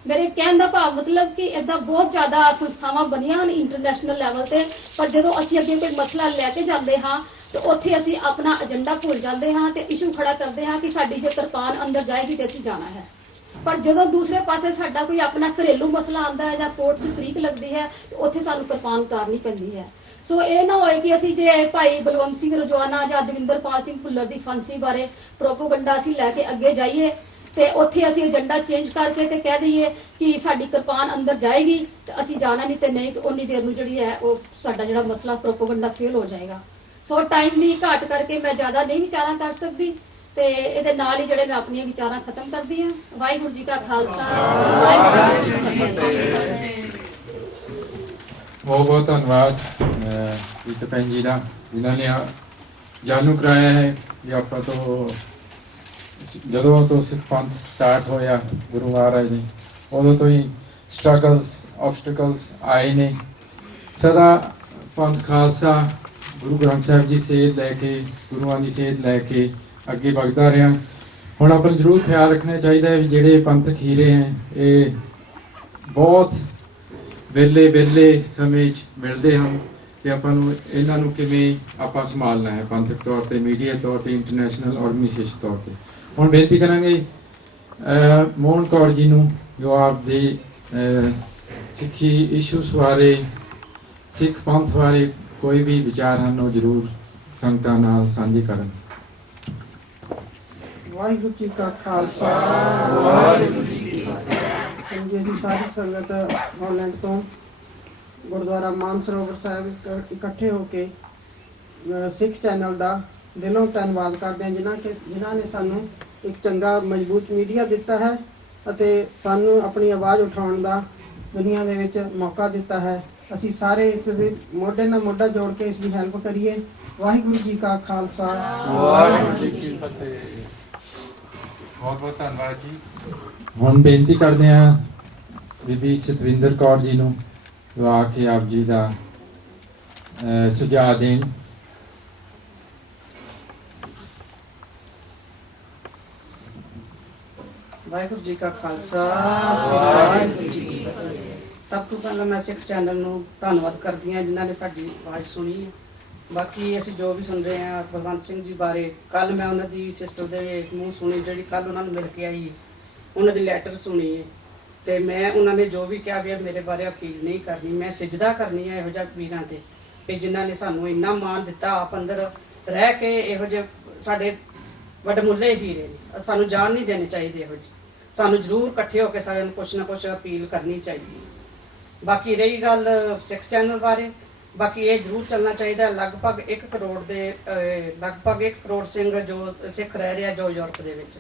ਮੇਰੇ ਕਹਿਣ ਦਾ ਭਾਵ ਮਤਲਬ ਕਿ ਏਦਾਂ ਬਹੁਤ ਜ਼ਿਆਦਾ ਸੰਸਥਾਵਾਂ ਬਣੀਆਂ ਹਨ ਇੰਟਰਨੈਸ਼ਨਲ ਲੈਵਲ ਤੇ, ਪਰ ਜਦੋਂ ਅਸੀਂ ਅੱਗੇ ਕੋਈ ਮਸਲਾ ਲੈ ਕੇ ਜਾਂਦੇ ਹਾਂ ਤੇ ਉੱਥੇ ਅਸੀਂ ਆਪਣਾ ਏਜੰਡਾ ਭੁੱਲ ਜਾਂਦੇ ਹਾਂ ਤੇ ਇਸ਼ੂ ਖੜਾ ਕਰਦੇ ਹਾਂ ਕਿ ਸਾਡੀ ਜੇ ਕਿਰਪਾਨ ਅੰਦਰ ਜਾਏਗੀ ਤੇ ਅਸੀਂ ਜਾਣਾ ਹੈ। ਪਰ ਜਦੋਂ ਦੂਸਰੇ ਪਾਸੇ ਸਾਡਾ ਕੋਈ ਆਪਣਾ ਘਰੇਲੂ ਮਸਲਾ ਆਉਂਦਾ ਹੈ ਜਾਂ ਕੋਰਟ 'ਚ ਤਰੀਕ ਲੱਗਦੀ ਹੈ ਤੇ ਉੱਥੇ ਸਾਨੂੰ ਕਿਰਪਾਨ ਉਤਾਰਨੀ ਪੈਂਦੀ ਹੈ। ਸੋ ਇਹ ਨਾ ਹੋਏ ਕਿ ਅਸੀਂ ਜੇ ਭਾਈ ਬਲਵੰਤ ਸਿੰਘ ਰਜਵਾਨਾ ਜਾਂ ਦਵਿੰਦਰਪਾਲ ਸਿੰਘ ਭੁੱਲਰ ਦੀ ਫਾਂਸੀ ਬਾਰੇ ਪ੍ਰੋਪੋਗੰਡਾ ਅਸੀਂ ਲੈ ਕੇ ਅੱਗੇ ਜਾਈਏ ਤੇ ਉੱਥੇ ਅਸੀਂ ਏਜੰਡਾ ਚੇਂਜ ਕਰਕੇ ਤੇ ਕਹਿ ਦਈਏ ਕਿ ਸਾਡੀ ਕਿਰਪਾਨ ਅੰਦਰ ਜਾਏਗੀ ਤੇ ਅਸੀਂ ਜਾਣਾ ਨਹੀਂ ਤੇ ਨਹੀਂ, ਤੇ ਉਨੀ ਦੇਰ ਨੂੰ ਜਿਹੜੀ ਹੈ ਉਹ ਸਾਡਾ ਜਿਹੜਾ ਮਸਲਾ ਪ੍ਰੋਪੋਗੰਡਾ ਫੇਲ ਹੋ ਜਾਏਗਾ। ਸੋ ਟਾਈਮ ਦੀ ਘਾਟ ਕਰਕੇ ਮੈਂ ਜ਼ਿਆਦਾ ਨਹੀਂ ਵਿਚਾਰਾਂ ਕਰ ਸਕਦੀ ਤੇ ਇਹਦੇ ਨਾਲ ਹੀ ਜਿਹੜੇ ਮੈਂ ਆਪਣੀਆਂ ਵਿਚਾਰਾਂ ਖਤਮ ਕਰਦੀ ਹਾਂ। ਵਾਹਿਗੁਰੂ ਜੀ ਕਾ ਖਾਲਸਾ, ਵਾਹਿਗੁਰੂ ਜੀ ਕੀ ਫਤਿਹ। ਬਹੁਤ ਬਹੁਤ ਧੰਨਵਾਦ ਪ੍ਰੀਤ ਭੈਣ ਜੀ ਦਾ, ਜਿਨ੍ਹਾਂ ਨੇ ਜਾਣੂ ਕਰਾਇਆ ਹੈ ਕਿ ਆਪਾਂ ਤੋਂ ਜਦੋਂ ਤੋਂ ਸਿੱਖ ਪੰਥ ਸਟਾਰਟ ਹੋਇਆ ਗੁਰੂ ਮਹਾਰਾਜ ਨੇ ਉਦੋਂ ਤੋਂ ਹੀ ਸਟਰਗਲਸ ਆਬਸਟਕਲਸ ਆਏ ਨੇ। ਸਦਾ ਪੰਥ ਖਾਲਸਾ ਗੁਰੂ ਗ੍ਰੰਥ ਸਾਹਿਬ ਜੀ ਸੇਧ ਲੈ ਕੇ, ਗੁਰੂਆਂ ਦੀ ਸੇਧ ਲੈ ਕੇ ਅੱਗੇ ਵਗਦਾ ਰਿਹਾ। ਹੁਣ ਆਪਾਂ ਨੂੰ ਜ਼ਰੂਰ ਖਿਆਲ ਰੱਖਣਾ ਚਾਹੀਦਾ ਹੈ ਵੀ ਜਿਹੜੇ ਪੰਥਕ ਹੀਰੇ ਹੈ ਇਹ ਬਹੁਤ ਵਿਰਲੇ ਸਮੇਂ 'ਚ ਮਿਲਦੇ ਹਨ ਤੇ ਆਪਾਂ ਨੂੰ ਇਹਨਾਂ ਨੂੰ ਕਿਵੇਂ ਆਪਾਂ ਸੰਭਾਲਣਾ ਹੈ ਪੰਥਕ ਤੌਰ ਤੇ, ਮੀਡੀਆ ਤੌਰ ਤੇ, ਇੰਟਰਨੈਸ਼ਨਲ ਆਰਗੇਨਾਈਜੇਸ਼ਨ ਤੌਰ ਤੇ। ਹੁਣ ਬੇਨਤੀ ਕਰਾਂਗੇ ਮੋਹਨ ਕੌਰ ਜੀ ਨੂੰ ਜੋ ਆਪਦੇ ਸਿੱਖੀ ਇਸ਼ੂਸ ਬਾਰੇ, ਸਿੱਖ ਪੰਥ ਬਾਰੇ ਕੋਈ ਵੀ ਵਿਚਾਰ ਹਨ ਉਹ ਜ਼ਰੂਰ ਸੰਗਤਾਂ ਨਾਲ ਸਾਂਝੇ ਕਰਨ। ਵਾਹਿਗੁਰੂ ਜੀ ਕਾ ਖਾਲਸਾ, ਵਾਹਿਗੁਰੂ ਜੀ ਕੀ ਫਤਿਹ। ਜੀ ਅਸੀਂ ਸਾਰੀ ਸੰਗਤ ਹਾਲੈਂਡ ਤੋਂ ਗੁਰਦੁਆਰਾ ਮਾਨਸਰੋਵਰ ਸਾਹਿਬ ਇਕੱਠੇ ਹੋ ਕੇ ਸਿੱਖ ਚੈਨਲ ਦਾ ਦਿਲੋਂ ਧੰਨਵਾਦ ਕਰਦੇ ਹਾਂ ਜਿਨ੍ਹਾਂ ਨੇ ਸਾਨੂੰ ਇੱਕ ਚੰਗਾ ਮਜ਼ਬੂਤ ਮੀਡੀਆ ਦਿੱਤਾ ਹੈ ਅਤੇ ਸਾਨੂੰ ਆਪਣੀ ਆਵਾਜ਼ ਉਠਾਉਣ ਦਾ ਦੁਨੀਆ ਦੇ ਵਿੱਚ ਮੌਕਾ ਦਿੱਤਾ ਹੈ। ਅਸੀਂ ਸਾਰੇ ਇਸ ਦੇ ਮੋਢੇ ਨਾਲ ਮੋਢਾ ਜੋੜ ਕੇ ਇਸ ਦੀ ਹੈਲਪ ਕਰੀਏ। ਵਾਹਿਗੁਰੂ ਜੀ ਕਾ ਖਾਲਸਾ, ਵਾਹਿਗੁਰੂ ਜੀ ਕੀ ਫਤਿਹ। ਬਹੁਤ ਬਹੁਤ ਧੰਨਵਾਦ ਜੀ। ਹੁਣ ਬੇਨਤੀ ਕਰਦੇ ਹਾਂ ਬੀਬੀ ਸਤਵਿੰਦਰ ਕੌਰ ਜੀ ਨੂੰ ਜੋ ਆ ਕੇ ਆਪ ਜੀ ਦਾ ਸੁਝਾਅ ਦੇਣ। ਵਾਹਿਗੁਰੂ ਜੀ ਕਾ ਖਾਲਸਾ, ਵਾਹਿਗੁਰੂ ਜੀ ਕੀ ਫਤਿਹ। ਸਭ ਤੋਂ ਪਹਿਲਾਂ ਮੈਂ ਸਿੱਖ ਚੈਨਲ ਨੂੰ ਧੰਨਵਾਦ ਕਰਦੀ ਹਾਂ ਜਿਨ੍ਹਾਂ ਨੇ ਸਾਡੀ ਆਵਾਜ਼ ਸੁਣੀ ਹੈ। ਬਾਕੀ ਅਸੀਂ ਜੋ ਵੀ ਸੁਣ ਰਹੇ ਹਾਂ ਬਲਵੰਤ ਸਿੰਘ ਜੀ ਬਾਰੇ, ਕੱਲ ਮੈਂ ਉਹਨਾਂ ਦੀ ਸਿਸਟਰ ਦੇ ਮੂੰਹ ਸੁਣੀ ਜਿਹੜੀ ਕੱਲ ਉਹਨਾਂ ਨੂੰ ਮਿਲ ਕੇ ਆਈ, ਉਹਨਾਂ ਦੀ ਲੈਟਰ ਸੁਣੀ ਹੈ ਤੇ ਮੈਂ ਉਹਨਾਂ ਨੇ ਜੋ ਵੀ ਕਿਹਾ ਵੀ ਮੇਰੇ ਬਾਰੇ ਅਪੀਲ ਨਹੀਂ ਕਰਨੀ, ਮੈਂ ਸਿਜਦਾ ਕਰਨੀ ਹੈ ਇਹੋ ਜਿਹੇ ਵੀਰਾਂ ਤੇ ਵੀ ਜਿਨ੍ਹਾਂ ਨੇ ਸਾਨੂੰ ਇੰਨਾ ਮਾਣ ਦਿੱਤਾ, ਆਪ ਅੰਦਰ ਰਹਿ ਕੇ ਇਹੋ ਜਿਹੇ ਸਾਡੇ ਵਡਮੁੱਲੇ ਹੀਰੇ ਨੇ। ਸਾਨੂੰ ਜਾਣ ਨਹੀਂ ਦੇਣੇ ਚਾਹੀਦੇ ਇਹੋ ਜਿਹੇ, ਸਾਨੂੰ ਜ਼ਰੂਰ ਇਕੱਠੇ ਹੋ ਕੇ ਸਾਰਿਆਂ ਨੂੰ ਕੁਛ ਨਾ ਕੁਛ ਅਪੀਲ ਕਰਨੀ ਚਾਹੀਦੀ ਹੈ। ਬਾਕੀ ਰਹੀ ਗੱਲ ਸਿੱਖ ਚੈਨਲ ਬਾਰੇ, ਬਾਕੀ ਇਹ ਜ਼ਰੂਰ ਚੱਲਣਾ ਚਾਹੀਦਾ। ਲਗਭਗ 1 ਕਰੋੜ ਸਿੰਘ ਜੋ ਸਿੱਖ ਰਹਿ ਰਿਹਾ ਜੋ ਯੂਰਪ ਦੇ ਵਿੱਚ,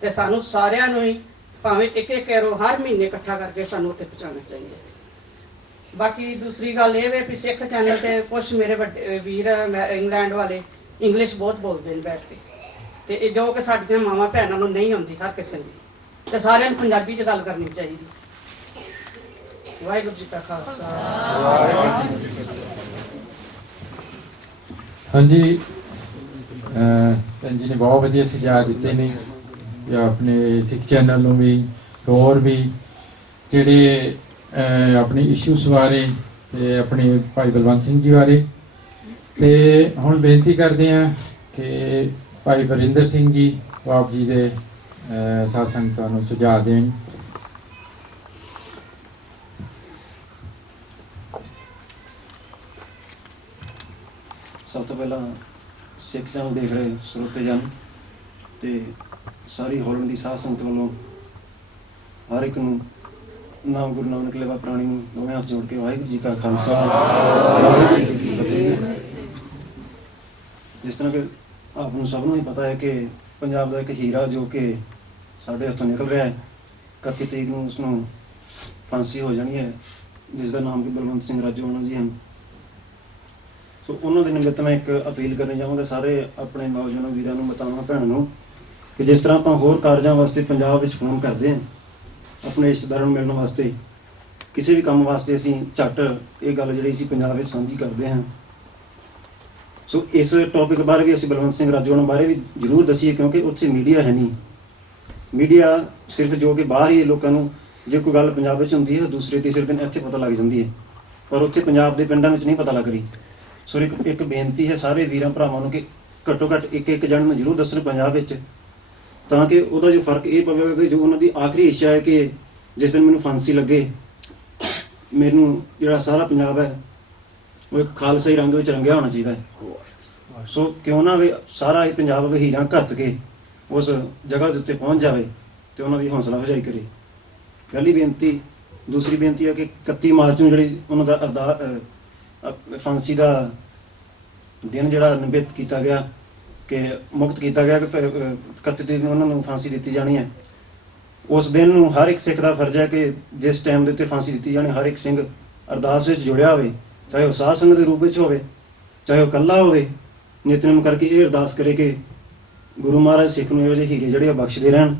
ਤੇ ਸਾਨੂੰ ਸਾਰਿਆਂ ਨੂੰ ਹੀ ਭਾਵੇਂ 1-1 ਯੂਰੋ ਹਰ ਮਹੀਨੇ ਇਕੱਠਾ ਕਰਕੇ ਸਾਨੂੰ ਉੱਥੇ ਪਹੁੰਚਾਉਣਾ ਚਾਹੀਦਾ। ਬਾਕੀ ਦੂਸਰੀ ਗੱਲ ਇਹ ਵੇ ਵੀ ਸਿੱਖ ਚੈਨਲ ਤੇ ਕੁਝ ਮੇਰੇ ਵੱਡੇ ਵੀਰ ਇੰਗਲੈਂਡ ਵਾਲੇ ਇੰਗਲਿਸ਼ ਬਹੁਤ ਬੋਲਦੇ ਨੇ ਬੈਠ ਕੇ, ਤੇ ਇਹ ਜੋ ਕਿ ਸਾਡੀਆਂ ਮਾਵਾਂ ਭੈਣਾਂ ਨੂੰ ਨਹੀਂ ਆਉਂਦੀ ਹਰ ਕਿਸੇ ਨੂੰ, ਤੇ ਸਾਰਿਆਂ ਨੂੰ ਪੰਜਾਬੀ 'ਚ ਗੱਲ ਕਰਨੀ ਚਾਹੀਦੀ। ਵਾਹਿਗੁਰੂ ਜੀ ਕਾ ਖਾਲਸਾ। ਹਾਂਜੀ, ਭੈਣ ਜੀ ਨੇ ਬਹੁਤ ਵਧੀਆ ਸੁਝਾਅ ਦਿੱਤੇ ਨੇ ਜਾਂ ਆਪਣੇ ਸਿੱਖ ਚੈਨਲ ਨੂੰ ਵੀ, ਹੋਰ ਵੀ ਜਿਹੜੇ ਆਪਣੇ ਇਸ਼ੂਸ ਬਾਰੇ ਤੇ ਆਪਣੇ ਭਾਈ ਬਲਵੰਤ ਸਿੰਘ ਜੀ ਬਾਰੇ। ਤੇ ਹੁਣ ਬੇਨਤੀ ਕਰਦੇ ਹਾਂ ਕਿ ਭਾਈ ਵਰਿੰਦਰ ਸਿੰਘ ਜੀ ਆਪ ਜੀ ਦੇ ਸਾਧ ਸੰਗਤਾਂ ਨੂੰ ਸੁਝਾਅ ਦੇਣ। ਸਭ ਤੋਂ ਪਹਿਲਾਂ ਸਿੱਖ ਚੈਨਲ ਦੇਖ ਰਹੇ ਸਰੋਤੇ ਜਨ ਤੇ ਸਾਰੀ ਹਾਲੈਂਡ ਦੀ ਸਾਧ ਸੰਗਤ ਵੱਲੋਂ ਹਰ ਇੱਕ ਨੂੰ ਨਾਮ ਗੁਰੂ ਨਾਨਕ ਲੇਵਾ ਪ੍ਰਾਣੀ ਨੂੰ ਦੋਵੇਂ ਹੱਥ ਜੋੜ ਕੇ ਵਾਹਿਗੁਰੂ ਜੀ ਕਾ ਖਾਲਸਾ, ਵਾਹਿਗੁਰੂ ਜੀ ਕੀ ਫਤਿਹ। ਜਿਸ ਤਰ੍ਹਾਂ ਕਿ ਆਪ ਨੂੰ ਸਭ ਨੂੰ ਹੀ ਪਤਾ ਹੈ ਕਿ ਪੰਜਾਬ ਦਾ ਇੱਕ ਹੀਰਾ ਜੋ ਕਿ ਸਾਡੇ ਹੱਥੋਂ ਨਿਕਲ ਰਿਹਾ ਹੈ, 31 ਤਰੀਕ ਨੂੰ ਉਸ ਨੂੰ ਫਾਂਸੀ ਹੋ ਜਾਣੀ ਹੈ, ਜਿਸ ਦਾ ਨਾਮ ਕਿ ਬਲਵੰਤ ਸਿੰਘ ਰਾਜੋਆਣਾ ਜੀ ਹਨ। ਸੋ ਉਹਨਾਂ ਦੇ ਨਿਮਿਤ ਮੈਂ ਇੱਕ ਅਪੀਲ ਕਰਨੀ ਚਾਹਾਂਗਾ ਸਾਰੇ ਆਪਣੇ ਨੌਜਵਾਨ ਵੀਰਾਂ ਨੂੰ, ਮਾਤਾਵਾਂ ਭੈਣਾਂ ਨੂੰ, ਕਿ ਜਿਸ ਤਰ੍ਹਾਂ ਆਪਾਂ ਹੋਰ ਕਾਰਜਾਂ ਵਾਸਤੇ ਪੰਜਾਬ ਵਿੱਚ ਫੋਨ ਕਰਦੇ ਹਾਂ, ਆਪਣੇ ਰਿਸ਼ਤੇਦਾਰਾਂ ਨੂੰ ਮਿਲਣ ਵਾਸਤੇ, ਕਿਸੇ ਵੀ ਕੰਮ ਵਾਸਤੇ ਅਸੀਂ ਝੱਟ ਇਹ ਗੱਲ ਜਿਹੜੀ ਅਸੀਂ ਪੰਜਾਬ ਵਿੱਚ ਸਾਂਝੀ ਕਰਦੇ ਹਾਂ। ਸੋ ਇਸ ਟੌਪਿਕ ਬਾਰੇ ਵੀ ਅਸੀਂ ਬਲਵੰਤ ਸਿੰਘ ਰਾਜੋਆਣਾ ਬਾਰੇ ਵੀ ਜ਼ਰੂਰ ਦੱਸੀਏ, ਕਿਉਂਕਿ ਉੱਥੇ ਮੀਡੀਆ ਹੈ ਨਹੀਂ। ਮੀਡੀਆ ਸਿਰਫ ਜੋ ਕਿ ਬਾਹਰ ਹੀ ਲੋਕਾਂ ਨੂੰ ਜੇ ਕੋਈ ਗੱਲ ਪੰਜਾਬ ਵਿੱਚ ਹੁੰਦੀ ਹੈ ਦੂਸਰੇ ਤੀਸਰੇ ਦਿਨ ਇੱਥੇ ਪਤਾ ਲੱਗ ਜਾਂਦੀ ਹੈ, ਪਰ ਉੱਥੇ ਪੰਜਾਬ ਦੇ ਪਿੰਡਾਂ ਵਿੱਚ ਨਹੀਂ ਪਤਾ ਲੱਗ ਰਹੀ। ਸੋ ਇੱਕ ਬੇਨਤੀ ਹੈ ਸਾਰੇ ਵੀਰਾਂ ਭਰਾਵਾਂ ਨੂੰ ਕਿ ਘੱਟੋ ਘੱਟ ਇੱਕ ਜਣ ਨੂੰ ਜ਼ਰੂਰ ਦੱਸਣ ਪੰਜਾਬ ਵਿੱਚ, ਤਾਂ ਕਿ ਉਹਦਾ ਜੋ ਫਰਕ ਇਹ ਪਵੇਗਾ ਕਿ ਜੋ ਉਹਨਾਂ ਦੀ ਆਖਰੀ ਇੱਛਾ ਹੈ ਕਿ ਜਿਸ ਦਿਨ ਮੈਨੂੰ ਫਾਂਸੀ ਲੱਗੇ, ਮੈਨੂੰ ਜਿਹੜਾ ਸਾਰਾ ਪੰਜਾਬ ਹੈ ਉਹ ਇੱਕ ਖਾਲਸਾਈ ਰੰਗ ਵਿੱਚ ਰੰਗਿਆ ਹੋਣਾ ਚਾਹੀਦਾ ਹੈ। ਸੋ ਕਿਉਂ ਨਾ ਵੀ ਸਾਰਾ ਇਹ ਪੰਜਾਬ ਵਹੀਰਾਂ ਘੱਤ ਕੇ ਉਸ ਜਗ੍ਹਾ ਦੇ ਉੱਤੇ ਪਹੁੰਚ ਜਾਵੇ ਤੇ ਉਹਨਾਂ ਦੀ ਹੌਸਲਾ ਅਫਜ਼ਾਈ ਕਰੇ। ਪਹਿਲੀ ਬੇਨਤੀ। ਦੂਸਰੀ ਬੇਨਤੀ ਹੈ ਕਿ 31 ਮਾਰਚ ਨੂੰ ਜਿਹੜੀ ਉਹਨਾਂ ਦਾ ਫਾਂਸੀ ਦਾ ਦਿਨ ਜਿਹੜਾ ਨਿਰਧਾਰਿਤ ਕੀਤਾ ਗਿਆ ਕਿ ਮੁਕਤ ਕੀਤਾ ਗਿਆ ਕਿ 31 ਤਰੀਕ ਨੂੰ ਉਹਨਾਂ ਨੂੰ ਫਾਂਸੀ ਦਿੱਤੀ ਜਾਣੀ ਹੈ। ਉਸ ਦਿਨ ਨੂੰ ਹਰ ਇੱਕ ਸਿੱਖ ਦਾ ਫਰਜ਼ ਹੈ ਕਿ ਜਿਸ ਟਾਈਮ ਦੇ ਉੱਤੇ ਫਾਂਸੀ ਦਿੱਤੀ ਜਾਣੀ, ਹਰ ਇੱਕ ਸਿੰਘ ਅਰਦਾਸ ਵਿੱਚ ਜੁੜਿਆ ਹੋਵੇ, ਚਾਹੇ ਉਹ ਸਾਧ ਸੰਗਤ ਦੇ ਰੂਪ ਵਿੱਚ ਹੋਵੇ, ਚਾਹੇ ਉਹ ਇਕੱਲਾ ਹੋਵੇ, ਨਿਤਨੇਮ ਕਰਕੇ ਇਹ ਅਰਦਾਸ ਕਰੇ ਕਿ ਗੁਰੂ ਮਹਾਰਾਜ ਸਿੱਖ ਨੂੰ ਇਹੋ ਜਿਹੇ ਹੀਰੇ ਜਿਹੜੇ ਬਖਸ਼ਦੇ ਰਹਿਣ।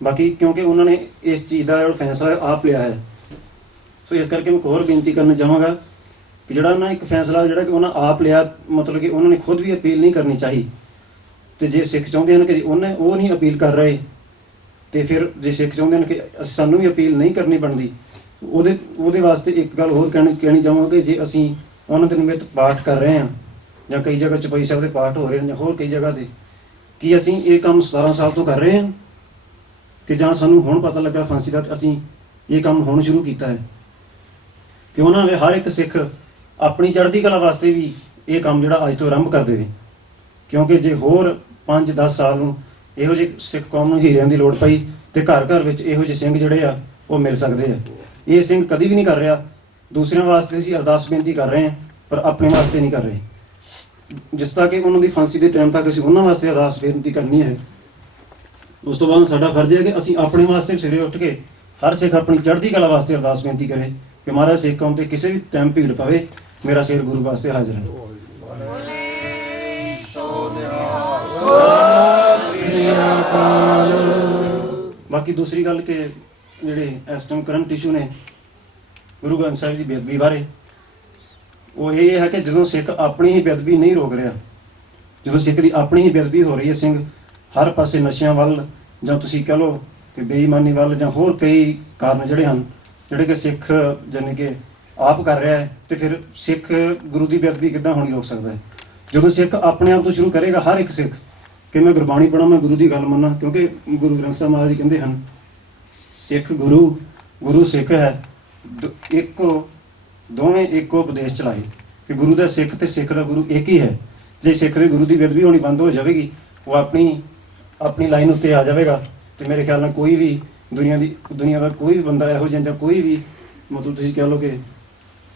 ਬਾਕੀ ਕਿਉਂਕਿ ਉਹਨਾਂ ਨੇ ਇਸ ਚੀਜ਼ ਦਾ ਜਿਹੜਾ ਫੈਸਲਾ ਆਪ ਲਿਆ ਹੈ, ਸੋ ਇਸ ਕਰਕੇ ਮੈਂ ਇੱਕ ਹੋਰ ਬੇਨਤੀ ਕਰਨਾ ਚਾਹਾਂਗਾ ਕਿ ਜਿਹੜਾ ਉਹਨਾਂ ਇੱਕ ਫੈਸਲਾ ਜਿਹੜਾ ਕਿ ਉਹਨਾਂ ਆਪ ਲਿਆ, ਮਤਲਬ ਕਿ ਉਹਨਾਂ ਨੇ ਖੁਦ ਵੀ ਅਪੀਲ ਨਹੀਂ ਕਰਨੀ ਚਾਹੀ। ਤੇ ਜੇ ਸਿੱਖ ਚਾਹੁੰਦੇ ਹਨ ਕਿ ਉਹ ਨਹੀਂ ਅਪੀਲ ਕਰ ਰਹੇ, ਤੇ ਫਿਰ ਜੇ ਸਿੱਖ ਚਾਹੁੰਦੇ ਹਨ ਕਿ ਸਾਨੂੰ ਵੀ ਅਪੀਲ ਨਹੀਂ ਕਰਨੀ ਬਣਦੀ, ਉਹਦੇ ਵਾਸਤੇ ਇੱਕ ਗੱਲ ਹੋਰ ਕਹਿਣੀ ਚਾਹਾਂਗਾ ਕਿ ਜੇ ਅਸੀਂ ਉਹਨਾਂ ਦੇ ਨਿਮਿਤ ਪਾਠ ਕਰ ਰਹੇ ਹਾਂ ਜਾਂ ਕਈ ਜਗ੍ਹਾ ਚੌਪਈ ਸਾਹਿਬ ਦੇ ਪਾਠ ਹੋ ਰਹੇ ਨੇ ਜਾਂ ਹੋਰ ਕਈ ਜਗ੍ਹਾ ਤੇ, ਕੀ ਅਸੀਂ ਇਹ ਕੰਮ 17 ਸਾਲ ਤੋਂ ਕਰ ਰਹੇ ਹਾਂ ਕਿ ਜਾਂ ਸਾਨੂੰ ਹੁਣ ਪਤਾ ਲੱਗਾ ਫਾਂਸੀ ਦਾ ਅਸੀਂ ਇਹ ਕੰਮ ਹੁਣ ਸ਼ੁਰੂ ਕੀਤਾ ਹੈ? ਕਿਉਂ ਨਾ ਹਰ ਇੱਕ ਸਿੱਖ ਆਪਣੀ ਚੜ੍ਹਦੀ ਕਲਾ ਵਾਸਤੇ ਵੀ ਇਹ ਕੰਮ ਜਿਹੜਾ ਅੱਜ ਤੋਂ ਆਰੰਭ ਕਰ ਦੇਵੇ, ਕਿਉਂਕਿ ਜੇ ਹੋਰ 5-10 ਸਾਲ ਨੂੰ ਇਹੋ ਜਿਹੇ ਸਿੱਖ ਕੌਮ ਨੂੰ ਹੀਰਿਆਂ ਦੀ ਲੋੜ ਪਈ ਤੇ ਘਰ ਘਰ ਵਿੱਚ ਇਹੋ ਜਿਹੇ ਸਿੰਘ ਜਿਹੜੇ ਆ ਉਹ ਮਿਲ ਸਕਦੇ ਆ। ਇਹ ਸਿੰਘ ਕਦੀ ਵੀ ਨਹੀਂ ਕਰ ਰਿਹਾ। ਦੂਸਰਿਆਂ ਵਾਸਤੇ ਅਸੀਂ ਅਰਦਾਸ ਬੇਨਤੀ ਕਰ ਰਹੇ ਹਾਂ, ਪਰ ਆਪਣੇ ਵਾਸਤੇ ਨਹੀਂ ਕਰ ਰਹੇ। ਜਿਸ ਤਰ੍ਹਾਂ ਕਿ ਉਹਨਾਂ ਦੀ ਫਾਂਸੀ ਦੇ ਟਾਈਮ ਤੱਕ ਅਸੀਂ ਉਹਨਾਂ ਵਾਸਤੇ ਅਰਦਾਸ ਬੇਨਤੀ ਕਰਨੀ ਹੈ, ਉਸ ਤੋਂ ਬਾਅਦ ਸਾਡਾ ਫਰਜ਼ ਹੈ ਕਿ ਅਸੀਂ ਆਪਣੇ ਵਾਸਤੇ ਸਵੇਰੇ ਉੱਠ ਕੇ ਹਰ ਸਿੱਖ ਆਪਣੀ ਚੜ੍ਹਦੀ ਕਲਾ ਵਾਸਤੇ ਅਰਦਾਸ ਬੇਨਤੀ ਕਰੇ ਕਿ ਮਹਾਰਾਜ ਸਿੱਖ ਕੌਮ ਤੇ ਕਿਸੇ ਵੀ ਟਾਈਮ ਭੀੜ ਪਵੇ, ਮੇਰਾ ਸਿਰ ਗੁਰੂ ਵਾਸਤੇ ਹਾਜ਼ਰ ਹੈ। ਬਾਕੀ ਦੂਸਰੀ ਗੱਲ ਕਿ ਜਿਹੜੇ ਇਸ ਟਾਈਮ ਕਰੰਟ ਇਸ਼ੂ ਨੇ ਗੁਰੂ ਗ੍ਰੰਥ ਸਾਹਿਬ ਦੀ ਬੇਅਦਬੀ ਬਾਰੇ, ਉਹ ਇਹ ਹੈ ਕਿ ਜਦੋਂ ਸਿੱਖ ਆਪਣੀ ਹੀ ਬੇਅਦਬੀ ਨਹੀਂ ਰੋਕ ਰਿਹਾ, ਜਦੋਂ ਸਿੱਖ ਦੀ ਆਪਣੀ ਹੀ ਬੇਅਦਬੀ ਹੋ ਰਹੀ ਹੈ, ਸਿੰਘ ਹਰ ਪਾਸੇ ਨਸ਼ਿਆਂ ਵੱਲ ਜਾਂ ਤੁਸੀਂ ਕਹਿ ਲਓ ਕਿ ਬੇਈਮਾਨੀ ਵੱਲ ਜਾਂ ਹੋਰ ਕਈ ਕਾਰਨ ਜਿਹੜੇ ਹਨ ਜਿਹੜੇ ਕਿ ਸਿੱਖ ਜਾਣੀ ਕਿ ਆਪ ਕਰ ਰਿਹਾ ਹੈ, ਤੇ ਫਿਰ ਸਿੱਖ ਗੁਰੂ ਦੀ ਬੇਅਦਬੀ ਕਿੱਦਾਂ ਹੋਣੀ ਰੋਕ ਸਕਦਾ ਹੈ? ਜਦੋਂ ਸਿੱਖ ਆਪਣੇ ਆਪ ਤੋਂ ਸ਼ੁਰੂ ਕਰੇਗਾ, ਹਰ ਇੱਕ ਸਿੱਖ ਕਿ ਮੈਂ ਗੁਰਬਾਣੀ ਪੜ੍ਹਾਂ, ਮੈਂ ਗੁਰੂ ਦੀ ਗੱਲ ਮੰਨਾਂ, ਕਿਉਂਕਿ ਗੁਰੂ ਗ੍ਰੰਥ ਸਾਹਿਬ ਮਹਾਰਾਜ ਜੀ ਕਹਿੰਦੇ ਹਨ ਸਿੱਖ ਗੁਰੂ, ਗੁਰੂ ਸਿੱਖ ਹੈ, ਦੋਵੇਂ ਇੱਕੋ ਉਪਦੇਸ਼ ਚਲਾਏ, ਕਿ ਗੁਰੂ ਦਾ ਸਿੱਖ ਤੇ ਸਿੱਖ ਦਾ ਗੁਰੂ ਇੱਕ ਹੀ ਹੈ। ਜੇ ਸਿੱਖ ਦੇ ਗੁਰੂ ਦੀ ਬੇਅਦਬੀ ਹੋਣੀ ਬੰਦ ਹੋ ਜਾਵੇਗੀ, ਉਹ ਆਪਣੀ ਲਾਈਨ ਉੱਤੇ ਆ ਜਾਵੇਗਾ, ਤੇ ਮੇਰੇ ਖਿਆਲ ਨਾਲ ਕੋਈ ਵੀ ਦੁਨੀਆ ਦਾ ਕੋਈ ਵੀ ਬੰਦਾ ਇਹੋ ਜਿਹਾ ਜਾਂ ਕੋਈ ਵੀ ਮਤਲਬ ਤੁਸੀਂ ਕਹਿ ਲਓ ਕਿ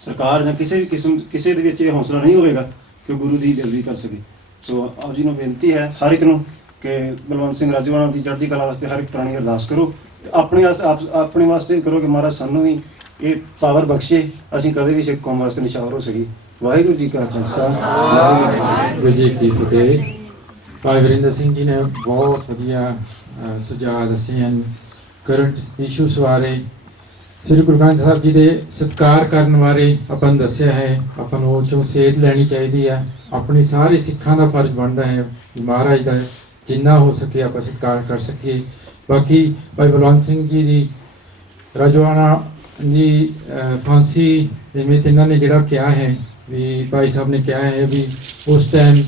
ਸਰਕਾਰ ਜਾਂ ਕਿਸੇ ਦੇ ਵਿੱਚ ਇਹ ਹੌਸਲਾ ਨਹੀਂ ਹੋਵੇਗਾ ਕਿ ਗੁਰੂ ਦੀ ਬੇਅਦਬੀ ਕਰ ਸਕੇ। ਸੋ ਆਪ ਜੀ ਨੂੰ ਬੇਨਤੀ ਹੈ ਹਰ ਇੱਕ ਨੂੰ ਕਿ ਬਲਵੰਤ ਸਿੰਘ ਰਾਜੋਆਣਾ ਦੀ ਚੜ੍ਹਦੀ ਕਲਾ ਵਾਸਤੇ ਹਰ ਇੱਕ ਪ੍ਰਾਣੀ ਅਰਦਾਸ ਕਰੋ, ਆਪਣੇ ਵਾਸਤੇ ਕਰੋ ਕਿ ਮਹਾਰਾਜ ਸਾਨੂੰ ਵੀ ਇਹ ਪਾਵਰ ਬਖਸ਼ੇ, ਅਸੀਂ ਕਦੇ ਵੀ ਸਿੱਖ ਕੌਮ ਵਾਸਤੇ ਨਿਸ਼ਾਵਰ ਹੋ ਸਕੀ। ਵਾਹਿਗੁਰੂ ਜੀ ਕਾ ਖਾਲਸਾ, ਵਾਹਿਗੁਰੂ ਜੀ ਕੀ ਫਤਿਹ। ਭਾਈ ਵਰਿੰਦਰ ਸਿੰਘ ਜੀ ਨੇ ਬਹੁਤ ਵਧੀਆ ਸੁਝਾਅ ਦੱਸੇ ਹਨ ਕਰੰਟ ਇਸ਼ੂਸ ਬਾਰੇ, ਸ੍ਰੀ ਗੁਰੂ ਗ੍ਰੰਥ ਸਾਹਿਬ ਜੀ ਦੇ ਸਤਿਕਾਰ ਕਰਨ ਬਾਰੇ ਆਪਾਂ ਨੂੰ ਦੱਸਿਆ ਹੈ। ਆਪਾਂ ਨੂੰ ਉਹ 'ਚੋਂ ਸੇਧ ਲੈਣੀ ਚਾਹੀਦੀ ਹੈ। ਆਪਣੀ ਸਾਰੇ ਸਿੱਖਾਂ ਦਾ ਫਰਜ਼ ਬਣਦਾ ਹੈ ਮਹਾਰਾਜ ਦਾ ਜਿੰਨਾ ਹੋ ਸਕੇ ਆਪਾਂ ਸਤਿਕਾਰ ਕਰ ਸਕੀਏ। ਬਾਕੀ ਭਾਈ ਬਲਵੰਤ ਸਿੰਘ ਜੀ ਦੀ ਰਾਜੋਆਣਾ ਦੀ ਫਾਂਸੀ ਜਿਵੇਂ ਇਹਨਾਂ ਨੇ ਜਿਹੜਾ ਕਿਹਾ ਹੈ ਵੀ ਭਾਈ ਸਾਹਿਬ ਨੇ ਕਿਹਾ ਹੈ ਵੀ ਉਸ ਟਾਈਮ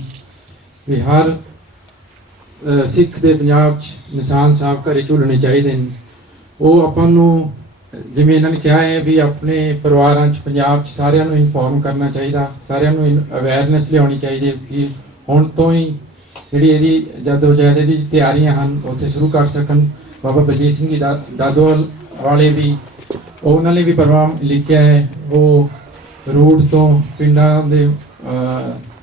ਵੀ ਹਰ ਸਿੱਖ ਦੇ ਪੰਜਾਬ 'ਚ ਨਿਸ਼ਾਨ ਸਾਹਿਬ ਘਰੇ ਝੂਲਣੇ ਚਾਹੀਦੇ ਨੇ। ਉਹ ਆਪਾਂ ਨੂੰ ਜਿਵੇਂ ਇਹਨਾਂ ਨੇ ਕਿਹਾ ਹੈ ਵੀ ਆਪਣੇ ਪਰਿਵਾਰਾਂ 'ਚ ਪੰਜਾਬ 'ਚ ਸਾਰਿਆਂ ਨੂੰ ਇਨਫੋਰਮ ਕਰਨਾ ਚਾਹੀਦਾ, ਸਾਰਿਆਂ ਨੂੰ ਅਵੇਅਰਨੈਸ ਲਿਆਉਣੀ ਚਾਹੀਦੀ ਕਿ ਹੁਣ ਤੋਂ ਹੀ ਜਿਹੜੀ ਇਹਦੀ ਜਦੋਜਹਿਦ ਦੀ ਤਿਆਰੀਆਂ ਹਨ ਉੱਥੇ ਸ਼ੁਰੂ ਕਰ ਸਕਣ। ਬਾਬਾ ਬਲਜੀਤ ਸਿੰਘ ਜੀ ਦਾਦੋਵਾਲ ਵਾਲੇ ਵੀ ਉਹਨਾਂ ਨੇ ਵੀ ਪ੍ਰੋਗਰਾਮ ਲਿਖਿਆ ਹੈ, ਉਹ ਰੂਟ ਤੋਂ ਪਿੰਡਾਂ ਦੇ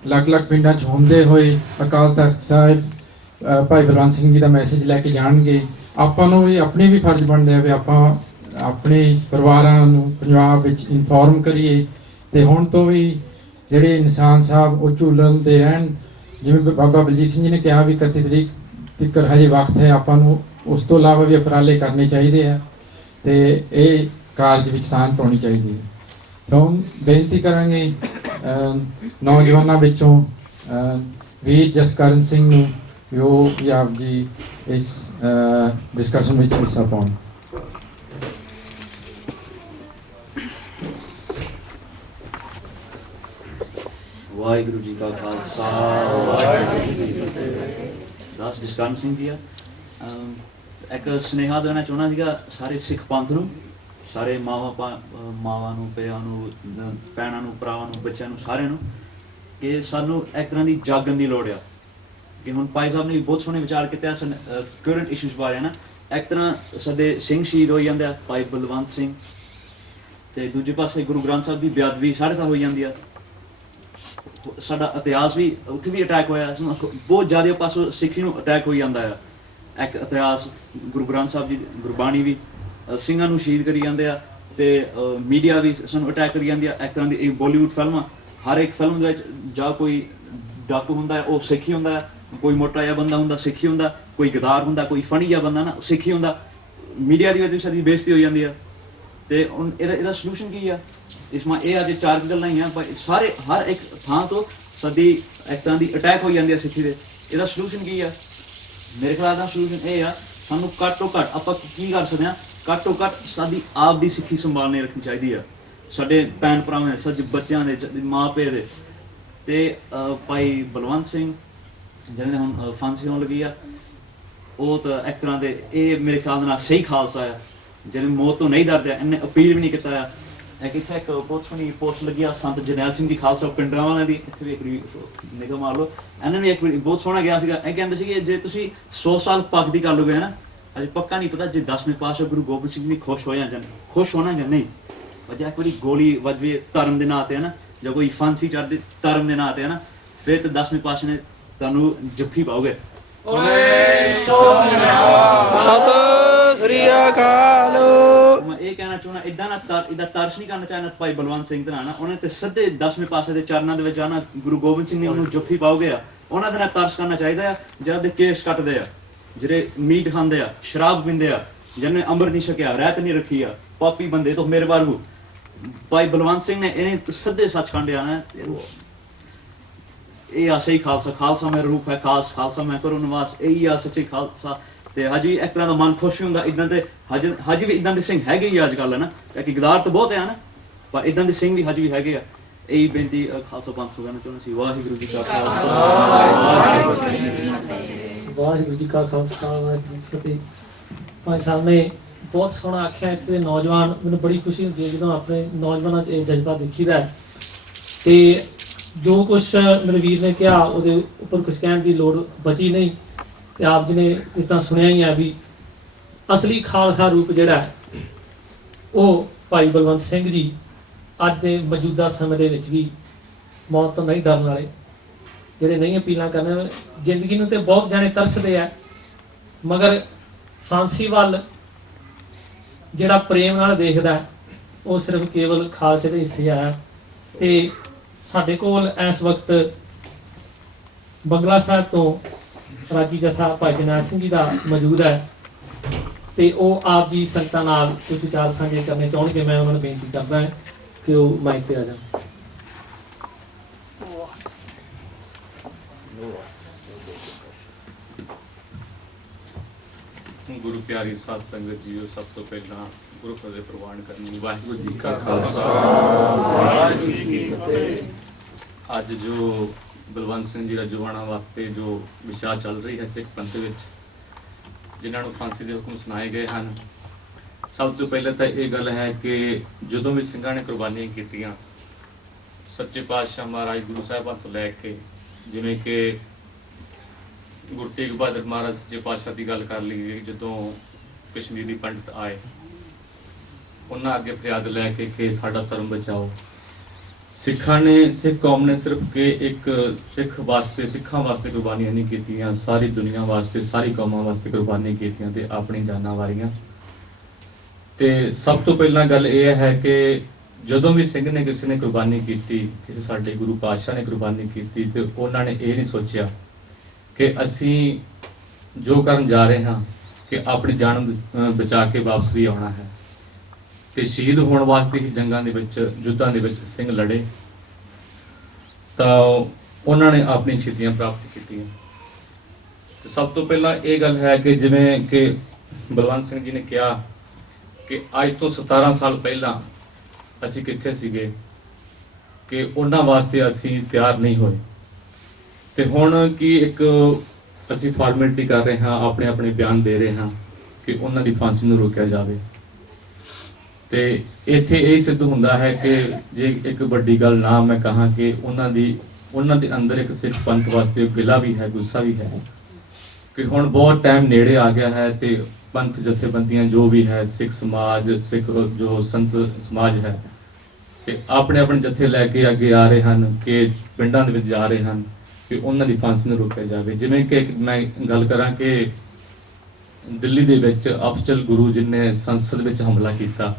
ਅਲੱਗ-ਅਲੱਗ ਪਿੰਡਾਂ 'ਚ ਹੁੰਦੇ ਹੋਏ ਅਕਾਲ ਤਖਤ ਸਾਹਿਬ ਭਾਈ ਬਲਵੰਤ ਸਿੰਘ ਜੀ ਦਾ ਮੈਸੇਜ ਲੈ ਕੇ ਜਾਣਗੇ। ਆਪਾਂ ਨੂੰ ਵੀ ਆਪਣੇ ਵੀ ਫਰਜ਼ ਬਣਦਾ ਹੈ ਵੀ ਆਪਾਂ ਆਪਣੇ ਪਰਿਵਾਰਾਂ ਨੂੰ ਪੰਜਾਬ ਵਿੱਚ ਇਨਫੋਰਮ ਕਰੀਏ ਤੇ ਹੁਣ ਤੋਂ ਵੀ ਜਿਹੜੇ ਨਿਸ਼ਾਨ ਸਾਹਿਬ ਉਹ ਝੂਲਦੇ ਰਹਿਣ। ਜਿਵੇਂ ਬਾਬਾ ਬਲਜੀਤ ਸਿੰਘ ਜੀ ਨੇ ਕਿਹਾ ਵੀ 31 ਤਰੀਕ ਤੱਕ ਹਜੇ ਵਕਤ ਹੈ, ਆਪਾਂ ਨੂੰ ਉਸ ਤੋਂ ਇਲਾਵਾ ਵੀ ਉਪਰਾਲੇ ਕਰਨੇ ਚਾਹੀਦੇ ਆ। ਤੇ ਇਹ ਕਾਰਜ ਵਿੱਚ ਸਾਂਝ ਪਾਉਣੀ ਚਾਹੀਦੀ ਹੈ। ਹੁਣ ਬੇਨਤੀ ਕਰਾਂਗੇ ਨੌਜਵਾਨਾਂ ਵਿੱਚੋਂ ਵੀਰ ਜਸਕਰਨ ਸਿੰਘ ਨੂੰ ਵੀ ਉਹ ਵੀ ਆਪ ਜੀ ਇਸ ਡਿਸਕਸ਼ਨ ਵਿੱਚ ਹਿੱਸਾ ਪਾਉਣ। ਵਾਹਿਗੁਰੂ ਜੀ ਕਾ ਖਾਲਸਾ ਵਾਹਿਗੁਰੂ ਜੀ ਕੀ ਫਤਿਹ। ਦਾਸ ਜਸਕਰਨ ਸਿੰਘ ਜੀ ਆ ਇੱਕ ਸੁਨੇਹਾ ਦੇਣਾ ਚਾਹੁੰਦਾ ਸੀਗਾ ਸਾਰੇ ਸਿੱਖ ਪੰਥ ਨੂੰ, ਸਾਰੇ ਮਾਵਾਂ ਨੂੰ, ਪਿਆਂ ਨੂੰ, ਭੈਣਾਂ ਨੂੰ, ਭਰਾਵਾਂ ਨੂੰ, ਬੱਚਿਆਂ ਨੂੰ, ਸਾਰਿਆਂ ਨੂੰ, ਕਿ ਸਾਨੂੰ ਇੱਕ ਤਰ੍ਹਾਂ ਦੀ ਜਾਗਣ ਦੀ ਲੋੜ ਆ। ਕਿ ਹੁਣ ਭਾਈ ਸਾਹਿਬ ਨੇ ਬਹੁਤ ਸੋਹਣੇ ਵਿਚਾਰ ਕੀਤੇ ਆ ਕਰੰਟ ਇਸ਼ੂਜ਼ ਬਾਰੇ ਨਾ। ਇੱਕ ਤਰ੍ਹਾਂ ਸਾਡੇ ਸਿੰਘ ਸ਼ਹੀਦ ਹੋਈ ਜਾਂਦੇ ਆ, ਭਾਈ ਬਲਵੰਤ ਸਿੰਘ, ਤੇ ਦੂਜੇ ਪਾਸੇ ਗੁਰੂ ਗ੍ਰੰਥ ਸਾਹਿਬ ਦੀ ਬੇਅਦਬੀ ਸਾਡੇ ਤਾਂ ਹੋਈ ਜਾਂਦੀ ਆ। ਸਾਡਾ ਇਤਿਹਾਸ ਵੀ ਉੱਥੇ ਵੀ ਅਟੈਕ ਹੋਇਆ, ਬਹੁਤ ਜ਼ਿਆਦਾ ਪਾਸੋਂ ਸਿੱਖੀ ਨੂੰ ਅਟੈਕ ਹੋਈ ਜਾਂਦਾ ਆ। ਇੱਕ ਇਤਿਹਾਸ ਗੁਰੂ ਗ੍ਰੰਥ ਸਾਹਿਬ ਦੀ ਗੁਰਬਾਣੀ ਵੀ ਸਿੰਘਾਂ ਨੂੰ ਸ਼ਹੀਦ ਕਰੀ ਜਾਂਦੇ ਆ, ਤੇ ਮੀਡੀਆ ਵੀ ਸਾਨੂੰ ਅਟੈਕ ਕਰੀ ਜਾਂਦੀ ਆ। ਇੱਕ ਤਰ੍ਹਾਂ ਦੀ ਬਾਲੀਵੁੱਡ ਫਿਲਮਾਂ, ਹਰ ਇੱਕ ਫਿਲਮ ਦੇ ਵਿੱਚ ਜਾਂ ਕੋਈ ਡਾਕੂ ਹੁੰਦਾ ਹੈ ਉਹ ਸਿੱਖੀ ਹੁੰਦਾ ਹੈ, ਕੋਈ ਮੋਟਾ ਜਿਹਾ ਬੰਦਾ ਹੁੰਦਾ ਸਿੱਖੀ ਹੁੰਦਾ, ਕੋਈ ਗਦਾਰ ਹੁੰਦਾ, ਕੋਈ ਫਨੀ ਜਿਹਾ ਬੰਦਾ ਨਾ ਸਿੱਖੀ ਹੁੰਦਾ। ਮੀਡੀਆ ਦੀ ਵਜ੍ਹਾ ਸਾਡੀ ਬੇਇੱਜ਼ਤੀ ਹੋ ਜਾਂਦੀ ਆ। ਤੇ ਹੁਣ ਇਹਦਾ ਸੋਲੂਸ਼ਨ ਕੀ ਆ? इसमें ये आज चार गल्लां ही हैं सारे हर एक थां तो साडी एक तरह की अटैक हो जाती है सिक्खी दे। ਇਹਦਾ ਸੋਲੂਸ਼ਨ ਕੀ ਆ? ਮੇਰੇ ਖਿਆਲ ਦਾ ਸੋਲੂਸ਼ਨ ਇਹ ਆ, ਸਾਨੂੰ ਘੱਟ ਤੋਂ ਘੱਟ ਆਪਾਂ ਕੀ ਕਰ ਸਕਦੇ ਹਾਂ, ਘੱਟ ਤੋਂ ਘੱਟ ਸਾਡੀ ਆਪ ਦੀ ਸਿੱਖੀ ਸੰਭਾਲਣੇ ਰੱਖਣੀ ਚਾਹੀਦੀ ਆ। ਸਾਡੇ ਭੈਣ ਭਰਾਵਾਂ ਦੇ, ਸਾਡੇ ਬੱਚਿਆਂ ਦੇ, ਮਾਂ ਪਿਓ ਦੇ। ਤੇ ਭਾਈ ਬਲਵੰਤ ਸਿੰਘ ਜਿਹਨੇ ਹੁਣ ਫਾਂਸੀ ਹੋਣ ਲੱਗੀ ਆ, ਉਹ ਤਾਂ ਇੱਕ ਤਰ੍ਹਾਂ ਦੇ ਇਹ ਮੇਰੇ ਖਿਆਲ ਨਾਲ ਸਹੀ ਖਾਲਸਾ ਆ, ਜਿਹਨੇ ਮੌਤ ਤੋਂ ਨਹੀਂ ਡਰਦੇ। ਇਹਨੇ ਅਪੀਲ ਵੀ ਨਹੀਂ ਕੀਤਾ ਆ। ਇੱਥੇ ਇੱਕ ਬਹੁਤ ਸੋਹਣੀ ਪੋਸਟ ਲੱਗੀ ਆ ਸੰਤ ਜਰਨੈਲ ਸਿੰਘ ਦੀ ਖਾਲਸਾ ਪਿੰਡਰਾਂ ਵਾਲਿਆਂ ਦੀ, ਇੱਥੇ ਵੀ ਇੱਕ ਵਾਰੀ ਨਿਗਾਹ ਮਾਰ ਲਓ। ਇਹਨਾਂ ਨੇ ਇੱਕ ਵਾਰੀ ਬਹੁਤ ਸੋਹਣਾ ਗਿਆ ਸੀਗਾ, ਇਹ ਕਹਿੰਦੇ ਸੀਗੇ ਜੇ ਤੁਸੀਂ 100 ਸਾਲ ਪੱਕ ਦੀ ਕਰ ਲੋਗੇ ਨਾ, ਅਜੇ ਪੱਕਾ ਨਹੀਂ ਪਤਾ ਜੇ 10ਵੇਂ ਪਾਤਸ਼ਾਹ ਗੁਰੂ ਗੋਬਿੰਦ ਸਿੰਘ ਜੀ ਖੁਸ਼ ਹੋਇਆ ਜਾਂ ਖੁਸ਼ ਹੋਣਾ ਜਾਂ ਨਹੀਂ। ਵਜਾ ਇੱਕ ਵਾਰੀ ਗੋਲੀ ਵੱਜਵੇ ਧਰਮ ਦੇ ਨਾਂ ਤੇ ਹੈ ਨਾ, ਜਾਂ ਕੋਈ ਫਾਂਸੀ ਚੜ੍ਹਦੇ ਧਰਮ ਦੇ ਨਾਂ ਤੇ ਹੈ ਨਾ, ਫਿਰ ਤਾਂ 10ਵੇਂ ਪਾਤਸ਼ਾਹ ਨੇ ਤੁਹਾਨੂੰ ਜੱਫੀ ਪਾਓਗੇ। ਸਤਿ ਸ੍ਰੀ ਅਕਾਲ। ਮੈਂ ਇਹ ਕਹਿਣਾ ਚਾਹੁੰਦਾ, ਇਦਾਂ ਤਰਸ ਨਹੀਂ ਕਰਨਾ ਚਾਹੁੰਦਾ ਭਾਈ ਬਲਵੰਤ ਸਿੰਘ ਤੇ ਨਾ, ਉਹਨੇ ਤੇ ਸਿੱਧੇ 10ਵੇਂ ਪਾਸੇ ਦੇ ਚਰਨਾਂ ਦੇ ਵਿੱਚ ਆਣਾ, ਗੁਰੂ ਗੋਬਿੰਦ ਸਿੰਘ ਨੇ ਉਹਨੂੰ ਜੱਫੀ ਪਾਓਗੇ ਆ। ਉਹਨਾਂ ਦੇ ਨਾਲ ਤਰਸ ਕਰਨਾ ਚਾਹੀਦਾ ਆ। ਜਦ ਦੇ ਕੇਸ ਕੱਟਦੇ ਆ, ਜਿਹੜੇ ਮੀਟ ਖਾਂਦੇ ਆ, ਸ਼ਰਾਬ ਪੀਂਦੇ ਆ, ਜਿਹਨੇ ਅੰਮ੍ਰਿਤ ਨਹੀਂ ਛਕਿਆ, ਰਹਿਤ ਨਹੀਂ ਰੱਖੀ ਆ, ਪਾਪੀ ਬੰਦੇ ਤੋਂ ਮੇਰੇ ਵਾਂਗੂ। ਭਾਈ ਬਲਵੰਤ ਸਿੰਘ ਨੇ ਇਹਨੇ ਸਿੱਧੇ ਸੱਚਖੰਡ ਆਣਾ। ਇਹ ਆ ਸਹੀ ਖਾਲਸਾ, ਖਾਲਸਾ ਮੈਂ ਰੂਪ ਹੈ ਖਾਸ, ਖਾਲਸਾ ਮੈਂ ਕਰੋ ਨਿਵਾਸ, ਇਹੀ ਆ ਸੱਚੀ ਖਾਲਸਾ। ਤੇ ਹਜੇ ਇੱਕ ਤਰ੍ਹਾਂ ਦਾ ਮਨ ਖੁਸ਼ ਹੁੰਦਾ ਇਦਾਂ ਦੇ, ਹਜੇ ਵੀ ਇਦਾਂ ਦੇ ਸਿੰਘ ਹੈਗੇ ਹੀ ਅੱਜ ਕੱਲ੍ਹ ਹੈ ਨਾ, ਕਿਉਂਕਿ ਗਦਾਰ ਤਾਂ ਬਹੁਤ ਹੈ ਨਾ, ਪਰ ਇਦਾਂ ਦੇ ਸਿੰਘ ਵੀ ਹਜੇ ਵੀ ਹੈਗੇ ਆ। ਇਹੀ ਬੇਨਤੀ ਖਾਲਸਾ ਪੰਥ ਨੂੰ ਕਰਨਾ ਚਾਹੁੰਦਾ ਸੀ। ਵਾਹਿਗੁਰੂ ਜੀ ਕਾ ਖਾਲਸਾ ਵਾਹਿਗੁਰੂ ਜੀ ਕਾ ਖਾਲਸਾ ਵਾਹਿਗੁਰੂ ਜੀ ਕੀ ਫਤਿਹ। ਭਾਈ ਸਾਹਿਬ ਨੇ ਬਹੁਤ ਸੋਹਣਾ ਆਖਿਆ। ਇੱਥੇ ਦੇ ਨੌਜਵਾਨ, ਮੈਨੂੰ ਬੜੀ ਖੁਸ਼ੀ ਹੁੰਦੀ ਹੈ ਜਦੋਂ ਆਪਣੇ ਨੌਜਵਾਨਾਂ 'ਚ ਇਹ ਜਜ਼ਬਾ ਦੇਖੀਦਾ ਹੈ। ਤੇ ਜੋ ਕੁਛ ਮੇਰੇ ਵੀਰ ਨੇ ਕਿਹਾ ਉਹਦੇ ਉੱਪਰ ਕੁਛ ਕਹਿਣ ਦੀ ਲੋੜ ਬਚੀ ਨਹੀਂ। ਤੇ ਆਪ ਜੀ ਨੇ ਜਿਸ ਤਰ੍ਹਾਂ ਸੁਣਿਆ ਹੀ ਹੈ ਵੀ ਅਸਲੀ ਖਾਲਸਾ ਰੂਪ ਜਿਹੜਾ ਹੈ ਉਹ ਭਾਈ ਬਲਵੰਤ ਸਿੰਘ ਜੀ ਅੱਜ ਦੇ ਮੌਜੂਦਾ ਸਮੇਂ ਦੇ ਵਿੱਚ ਵੀ ਮੌਤ ਤੋਂ ਨਹੀਂ ਡਰਨ ਵਾਲੇ, ਜਿਹੜੇ ਨਹੀਂ ਅਪੀਲਾਂ ਕਰਨ। ਜ਼ਿੰਦਗੀ ਨੂੰ ਤੇ ਬਹੁਤ ਜਾਣੇ ਤਰਸਦੇ ਆ, ਮਗਰ ਫਾਂਸੀ ਵੱਲ ਜਿਹੜਾ ਪ੍ਰੇਮ ਨਾਲ ਦੇਖਦਾ ਉਹ ਸਿਰਫ ਕੇਵਲ ਖਾਲਸੇ ਦੇ ਹਿੱਸੇ ਆਇਆ। ਤੇ ਸਾਡੇ ਕੋਲ ਇਸ ਵਕਤ ਬੰਗਲਾ ਸਾਹਿਬ ਤੋਂ ਰਾਗੀ ਜਥਾ ਭਾਈ ਜਰਨੈਲ ਸਿੰਘ ਜੀ ਦਾ ਮੌਜੂਦ ਹੈ, ਤੇ ਉਹ ਆਪ ਜੀ ਸੰਗਤਾਂ ਨਾਲ ਕੁਝ ਵਿਚਾਰ ਸਾਂਝੇ ਕਰਨੇ ਚਾਹੁੰਦੇ। ਮੈਂ ਉਹਨਾਂ ਨੂੰ ਬੇਨਤੀ ਕਰਦਾ ਕਿ ਉਹ ਮਾਈਕ ਤੇ ਆ ਜਾਣ। ਗੁਰੂ ਪਿਆਰੀ ਸਾਧ ਸੰਗਤ ਜੀਓ, ਸਭ ਤੋਂ ਪਹਿਲਾਂ ਗੁਰੂ ਫਤਿਹ ਪ੍ਰਵਾਨ ਕਰਨੀ। ਵਾਹਿਗੁਰੂ ਜੀ ਕਾ ਖਾਲਸਾ ਵਾਹਿਗੁਰੂ ਜੀ ਕੀ ਫਤਿਹ। ਅੱਜ ਜੋ ਬਲਵੰਤ ਸਿੰਘ ਜੀ ਰਜਵਾਣਾ ਵਾਸਤੇ ਜੋ ਵਿਚਾਰ ਚੱਲ ਰਹੀ ਹੈ ਸਿੱਖ ਪੰਥ ਵਿੱਚ, ਜਿਨ੍ਹਾਂ ਨੂੰ ਫਾਂਸੀ ਦੇ ਹੁਕਮ ਸੁਣਾਏ ਗਏ ਹਨ, ਸਭ ਤੋਂ ਪਹਿਲਾਂ ਤਾਂ ਇਹ ਗੱਲ ਹੈ ਕਿ ਜਦੋਂ ਵੀ ਸਿੰਘਾਂ ਨੇ ਕੁਰਬਾਨੀਆਂ ਕੀਤੀਆਂ, ਸੱਚੇ ਪਾਤਸ਼ਾਹ ਮਹਾਰਾਜ ਗੁਰੂ ਸਾਹਿਬਾਂ ਤੋਂ ਲੈ ਕੇ, ਜਿਵੇਂ ਕਿ ਗੁਰੂ ਤੇਗ ਬਹਾਦਰ ਮਹਾਰਾਜ ਸੱਚੇ ਪਾਤਸ਼ਾਹ ਦੀ ਗੱਲ ਕਰ ਲਈਏ, ਜਦੋਂ ਕਸ਼ਮੀਰੀ ਪੰਡਿਤ ਆਏ, ਉਹਨਾਂ ਅੱਗੇ ਫਰਿਆਦ ਲੈ ਕੇ ਕਿ ਸਾਡਾ ਧਰਮ ਬਚਾਓ। ਸਿੱਖਾਂ ਨੇ, ਸਿੱਖ ਕੌਮ ਨੇ ਸਿਰਫ ਕਿ ਇੱਕ ਸਿੱਖ ਵਾਸਤੇ, ਸਿੱਖਾਂ ਵਾਸਤੇ ਕੁਰਬਾਨੀਆਂ ਨਹੀਂ ਕੀਤੀਆਂ, ਸਾਰੀ ਦੁਨੀਆ ਵਾਸਤੇ, ਸਾਰੀ ਕੌਮਾਂ ਵਾਸਤੇ ਕੁਰਬਾਨੀਆਂ ਕੀਤੀਆਂ ਤੇ ਆਪਣੀ ਜਾਨਾਂ ਵਾਰੀਆਂ। ਤੇ ਸਭ ਤੋਂ ਪਹਿਲਾਂ ਗੱਲ ਇਹ ਹੈ ਕਿ ਜਦੋਂ ਵੀ ਸਿੰਘ ਨੇ, ਕਿਸੇ ਨੇ ਕੁਰਬਾਨੀ ਕੀਤੀ, ਕਿਸੇ ਸਾਡੇ ਗੁਰੂ ਪਾਤਸ਼ਾਹ ਨੇ ਕੁਰਬਾਨੀ ਕੀਤੀ, ਤੇ ਉਹਨਾਂ ਨੇ ਇਹ ਨਹੀਂ ਸੋਚਿਆ ਕਿ ਅਸੀਂ ਜੋ ਕਰਨ ਜਾ ਰਹੇ ਹਾਂ ਕਿ ਆਪਣੀ ਜਾਨ ਬਚਾ ਕੇ ਵਾਪਸ ਵੀ ਆਉਣਾ ਹੈ। ਤੇ ਸ਼ਹੀਦ ਹੋਣ ਵਾਸਤੇ ਹੀ ਜੰਗਾਂ ਦੇ ਵਿੱਚ, ਯੁੱਧਾਂ ਦੇ ਵਿੱਚ ਸਿੰਘ ਲੜੇ, ਤਾਂ ਉਹਨਾਂ ਨੇ ਆਪਣੀ ਸ਼ਹੀਦੀਆਂ ਪ੍ਰਾਪਤ ਕੀਤੀਆਂ। ਤੇ ਸਭ ਤੋਂ ਪਹਿਲਾਂ ਇਹ ਗੱਲ ਹੈ ਕਿ ਜਿਵੇਂ ਕਿ ਬਲਵੰਤ ਸਿੰਘ ਜੀ ਨੇ ਕਿਹਾ ਕਿ ਅੱਜ ਤੋਂ 17 ਸਾਲ ਪਹਿਲਾਂ ਅਸੀਂ ਕਿੱਥੇ ਸੀਗੇ, ਕਿ ਉਹਨਾਂ ਵਾਸਤੇ ਅਸੀਂ ਤਿਆਰ ਨਹੀਂ ਹੋਏ, ਤੇ ਹੁਣ ਕੀ ਇੱਕ ਅਸੀਂ ਫਾਰਮੈਲਿਟੀ ਕਰ ਰਹੇ ਹਾਂ, ਆਪਣੇ ਆਪਣੇ ਬਿਆਨ ਦੇ ਰਹੇ ਹਾਂ ਕਿ ਉਹਨਾਂ ਦੀ ਫਾਂਸੀ ਨੂੰ ਰੋਕਿਆ ਜਾਵੇ। ਤੇ ਇੱਥੇ ਇਹ ਸਿੱਧ ਹੁੰਦਾ ਹੈ ਕਿ ਜੇ ਇੱਕ ਵੱਡੀ ਗੱਲ ਨਾ ਮੈਂ ਕਹਾਂ ਕਿ ਉਹਨਾਂ ਦੇ ਅੰਦਰ ਇੱਕ ਸਿੱਖ ਪੰਥ ਵਾਸਤੇ ਗਿਲਾ ਵੀ ਹੈ, ਗੁੱਸਾ ਵੀ ਹੈ ਕਿ ਹੁਣ ਬਹੁਤ ਟਾਈਮ ਨੇੜੇ ਆ ਗਿਆ ਹੈ ਤੇ ਪੰਥ ਜਥੇਬੰਦੀਆਂ ਜੋ ਵੀ ਹੈ, ਸਿੱਖ ਸਮਾਜ, ਸਿੱਖ ਜੋ ਸੰਤ ਸਮਾਜ ਹੈ, ਤੇ ਆਪਣੇ ਆਪਣੇ ਜਥੇ ਲੈ ਕੇ ਅੱਗੇ ਆ ਰਹੇ ਹਨ ਕਿ ਪਿੰਡਾਂ ਦੇ ਵਿੱਚ ਜਾ ਰਹੇ ਹਨ ਕਿ ਉਹਨਾਂ ਦੀ ਫਾਂਸੀ ਨੂੰ ਰੋਕਿਆ ਜਾਵੇ। ਜਿਵੇਂ ਕਿ ਮੈਂ ਗੱਲ ਕਰਾਂ ਕਿ ਦਿੱਲੀ ਦੇ ਵਿੱਚ ਅਫਜ਼ਲ ਗੁਰੂ ਜੀ ਨੇ ਸੰਸਦ ਵਿੱਚ ਹਮਲਾ ਕੀਤਾ,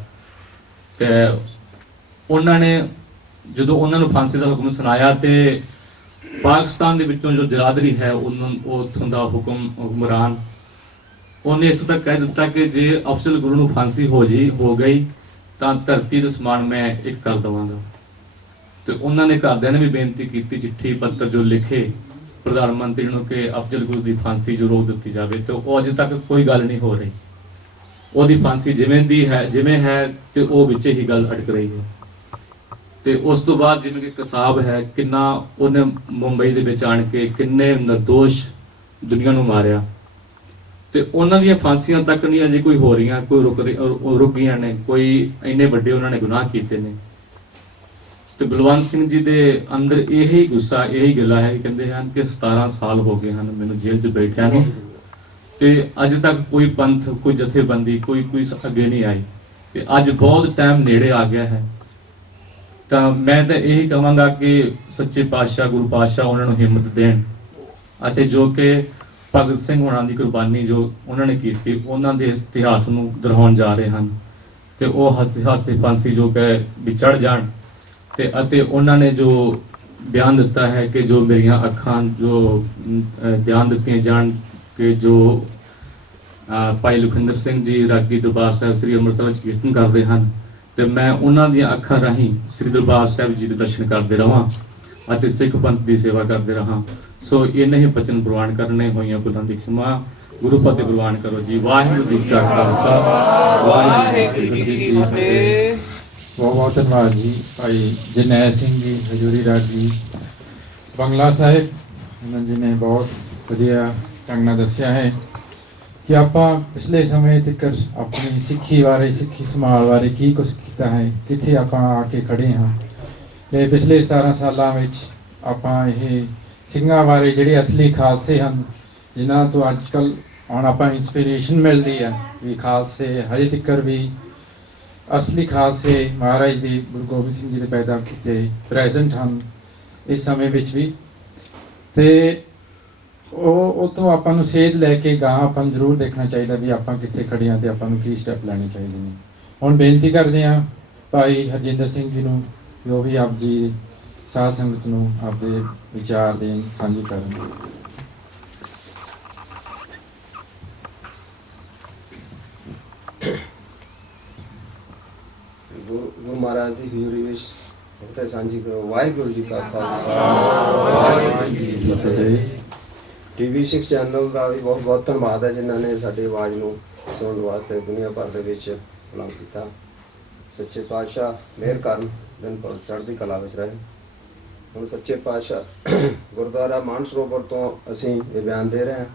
ਤੇ ਉਹਨਾਂ ਨੇ ਜਦੋਂ ਉਹਨਾਂ ਨੂੰ ਫਾਂਸੀ ਦਾ ਹੁਕਮ ਸੁਣਾਇਆ ਤੇ ਪਾਕਿਸਤਾਨ ਦੇ ਵਿੱਚੋਂ ਜੋ ਜਰਾਦਰੀ ਹੈ ਉੱਥੋਂ ਦਾ ਹੁਕਮਰਾਨ ਉਹਨੇ ਇੱਥੋਂ ਤੱਕ ਕਹਿ ਦਿੱਤਾ ਕਿ ਜੇ ਅਫਜ਼ਲ ਗੁਰੂ ਨੂੰ ਫਾਂਸੀ ਹੋ ਗਈ ਤਾਂ ਧਰਤੀ ਦੇ ਸਮਾਨ ਮੈਂ ਇੱਕ ਕਰ ਦੇਵਾਂਗਾ। ਤੇ ਉਹਨਾਂ ਨੇ ਘਰਦਿਆਂ ਨੇ ਵੀ ਬੇਨਤੀ ਕੀਤੀ, ਚਿੱਠੀ ਪੱਤਰ ਜੋ ਲਿਖੇ ਪ੍ਰਧਾਨ ਮੰਤਰੀ ਨੂੰ ਕਿ ਅਫਜ਼ਲ ਗੁਰੂ ਦੀ ਫਾਂਸੀ ਜੋ ਰੋਕ ਦਿੱਤੀ ਜਾਵੇ, ਤੇ ਉਹ ਅਜੇ ਤੱਕ ਕੋਈ ਗੱਲ ਨਹੀਂ ਹੋ ਰਹੀ। ਉਹਦੀ ਫਾਂਸੀ ਜਿਵੇਂ ਹੈ ਤੇ ਉਹ ਵਿੱਚ ਹੀ ਗੱਲ ਅਟਕ ਰਹੀ ਹੈ। ਤੇ ਉਸ ਤੋਂ ਬਾਅਦ ਜਿਵੇਂ ਕਿ ਕਸਾਬ ਹੈ, ਕਿੰਨਾ ਉਹਨੇ ਮੁੰਬਈ ਦੇ ਵਿੱਚ ਆਣ ਕੇ ਕਿੰਨੇ ਨਿਰਦੋਸ਼ ਦੁਨੀਆ ਨੂੰ ਮਾਰਿਆ, ਤੇ ਉਹਨਾਂ ਦੀਆਂ ਫਾਂਸੀਆਂ ਤੱਕ ਨਹੀਂ ਅਜੇ ਕੋਈ ਹੋ ਰਹੀਆਂ, ਕੋਈ ਰੁਕ ਗਈਆਂ ਨੇ, ਕੋਈ ਇੰਨੇ ਵੱਡੇ ਉਹਨਾਂ ਨੇ ਗੁਨਾਹ ਕੀਤੇ ਨੇ। ਤੇ ਬਲਵੰਤ ਸਿੰਘ ਜੀ ਦੇ ਅੰਦਰ ਇਹੀ ਗੁੱਸਾ, ਇਹੀ ਗਿਲਾ ਹੈ, ਕਹਿੰਦੇ ਹਨ ਕਿ 17 ਸਾਲ ਹੋ ਗਏ ਹਨ ਮੈਨੂੰ ਜੇਲ੍ਹ 'ਚ ਬੈਠਿਆਂ ਨੂੰ, ਤੇ ਅੱਜ ਤੱਕ ਕੋਈ ਪੰਥ, ਕੋਈ ਜਥੇਬੰਦੀ, ਕੋਈ ਅੱਗੇ ਨਹੀਂ ਆਈ, ਤੇ ਅੱਜ ਬਹੁਤ ਟਾਈਮ ਨੇੜੇ ਆ ਗਿਆ ਹੈ। ਤਾਂ ਮੈਂ ਤਾਂ ਇਹੀ ਕਹਾਂਗਾ ਕਿ ਸੱਚੇ ਪਾਤਸ਼ਾਹ, ਗੁਰੂ ਪਾਤਸ਼ਾਹ ਉਹਨਾਂ ਨੂੰ ਹਿੰਮਤ ਦੇਣ, ਅਤੇ ਜੋ ਕਿ ਭਗਤ ਸਿੰਘ ਹੋਣਾ ਦੀ ਕੁਰਬਾਨੀ ਜੋ ਉਹਨਾਂ ਨੇ ਕੀਤੀ, ਉਹਨਾਂ ਦੇ ਇਤਿਹਾਸ ਨੂੰ ਦੁਹਰਾਉਣ ਜਾ ਰਹੇ ਹਨ, ਤੇ ਉਹ ਹਸਤੀ ਫਾਂਸੀ ਜੋ ਕਿ ਵਿਚੜ ਜਾਣ, ਤੇ ਅਤੇ ਉਹਨਾਂ ਨੇ ਜੋ ਬਿਆਨ ਦਿੱਤਾ ਹੈ ਕਿ ਜੋ ਮੇਰੀਆਂ ਅੱਖਾਂ ਜੋ ਧਿਆਨ ਦਿੱਤੀਆਂ ਜਾਣ ਕਿ ਜੋ ਭਾਈ ਲਖਿੰਦਰ ਸਿੰਘ ਜੀ ਰਾਗੀ ਦਰਬਾਰ ਸਾਹਿਬ ਸ੍ਰੀ ਅੰਮ੍ਰਿਤਸਰ ਵਿੱਚ ਕੀਰਤਨ ਕਰਦੇ ਹਨ, ਤੇ ਮੈਂ ਉਹਨਾਂ ਦੀਆਂ ਅੱਖਾਂ ਰਾਹੀਂ ਸ੍ਰੀ ਦਰਬਾਰ ਸਾਹਿਬ ਜੀ ਦੇ ਦਰਸ਼ਨ ਕਰਦੇ ਰਹਾਂ ਅਤੇ ਸਿੱਖ ਪੰਥ ਦੀ ਸੇਵਾ ਕਰਦੇ ਰਹਾਂ। ਸੋ ਇਹਨਾਂ ਹੀ ਬਚਨ ਪ੍ਰਵਾਨ ਕਰਨੇ, ਹੋਈਆਂ ਭੁੱਲਾਂ ਦੀ ਖਿਮਾ, ਗੁਰੂ ਫਤਿਹ ਪ੍ਰਵਾਨ ਕਰੋ ਜੀ। ਵਾਹਿਗੁਰੂ ਜੀ ਕਾ ਖਾਲਸਾ, ਵਾਹਿਗੁਰੂ ਜੀ ਕੀ ਫਤਿਹ। ਬਹੁਤ ਧੰਨਵਾਦ ਜੀ ਭਾਈ ਜਰਨੈਲ ਸਿੰਘ ਜੀ ਹਜੂਰੀ ਰਾਗੀ ਬੰਗਲਾ ਸਾਹਿਬ, ਉਹਨਾਂ ਜੀ ਨੇ ਬਹੁਤ ਵਧੀਆ ਢੰਗ ਨਾਲ ਦੱਸਿਆ ਹੈ ਕਿ ਆਪਾਂ ਪਿਛਲੇ ਸਮੇਂ ਤੱਕ ਆਪਣੀ ਸਿੱਖੀ ਬਾਰੇ, ਸਿੱਖੀ ਸਮਾਜ ਬਾਰੇ ਕੀ ਕੁਝ ਕੀਤਾ ਹੈ, ਕਿੱਥੇ ਆਪਾਂ ਆ ਕੇ ਖੜੇ ਹਾਂ। ਤੇ ਪਿਛਲੇ 17 ਸਾਲਾਂ ਵਿੱਚ ਆਪਾਂ ਇਹ ਸਿੰਘਾਂ ਬਾਰੇ, ਜਿਹੜੇ ਅਸਲੀ ਖਾਲਸੇ ਹਨ, ਜਿਨ੍ਹਾਂ ਤੋਂ ਅੱਜ ਕੱਲ੍ਹ ਹੁਣ ਆਪਾਂ ਇੰਸਪੀਰੇਸ਼ਨ ਮਿਲਦੀ ਹੈ ਵੀ ਖਾਲਸੇ ਹਜੇ ਤੱਕ ਵੀ ਅਸਲੀ ਖਾਲਸੇ ਮਹਾਰਾਜ ਦੇ, ਗੁਰੂ ਗੋਬਿੰਦ ਸਿੰਘ ਜੀ ਦੇ ਪੈਦਾ ਕੀਤੇ ਪ੍ਰੈਜ਼ੈਂਟ ਹਨ ਇਸ ਸਮੇਂ ਵਿੱਚ ਵੀ। ਤੇ ਉਹ ਤੋਂ ਆਪਾਂ ਨੂੰ ਸੇਧ ਲੈ ਕੇ ਗਾਂ ਆਪਾਂ ਨੂੰ ਜ਼ਰੂਰ ਦੇਖਣਾ ਚਾਹੀਦਾ ਵੀ ਆਪਾਂ ਕਿੱਥੇ ਖੜੇ ਹਾਂ ਤੇ ਆਪਾਂ ਨੂੰ ਕੀ ਸਟੈਪ ਲੈਣੇ ਚਾਹੀਦੇ ਨੇ। ਹੁਣ ਬੇਨਤੀ ਕਰਦੇ ਹਾਂ ਭਾਈ ਹਰਜਿੰਦਰ ਸਿੰਘ ਜੀ ਨੂੰ, ਜੋ ਵੀ ਆਪ ਜੀ ਸਾਧ ਸੰਗਤ ਨੂੰ ਆਪਦੇ ਵਿਚਾਰ ਦੇਣ, ਸਾਂਝੇ ਕਰਨ। ਗੁਰੂ ਮਹਾਰਾਜ ਦੀ ਹਜ਼ੂਰੀ ਵਿੱਚ ਫਤਿਹ ਸਾਂਝੀ ਕਰੋ। ਵਾਹਿਗੁਰੂ ਜੀ ਕਾ ਖਾਲਸਾ, ਵਾਹਿਗੁਰੂ ਜੀ ਕੀ ਫਤਿਹ। TV 6 ਚੈਨਲ ਦਾ ਵੀ ਬਹੁਤ ਬਹੁਤ ਧੰਨਵਾਦ ਹੈ ਜਿਨ੍ਹਾਂ ਨੇ ਸਾਡੀ ਆਵਾਜ਼ ਨੂੰ ਸੁਣਨ ਵਾਸਤੇ ਦੁਨੀਆ ਭਰ ਦੇ ਵਿੱਚ ਐਲਾਨ ਕੀਤਾ। ਸੱਚੇ ਪਾਤਸ਼ਾਹ ਮਿਹਰ ਕਰਨ, ਦਿਨ ਭਰ ਚੜ੍ਹਦੀ ਕਲਾ ਵਿੱਚ ਰਹੇ। ਹੁਣ ਸੱਚੇ ਪਾਤਸ਼ਾਹ ਗੁਰਦੁਆਰਾ ਮਾਨ ਸਰੋਵਰ ਤੋਂ ਅਸੀਂ ਇਹ ਬਿਆਨ ਦੇ ਰਹੇ ਹਾਂ।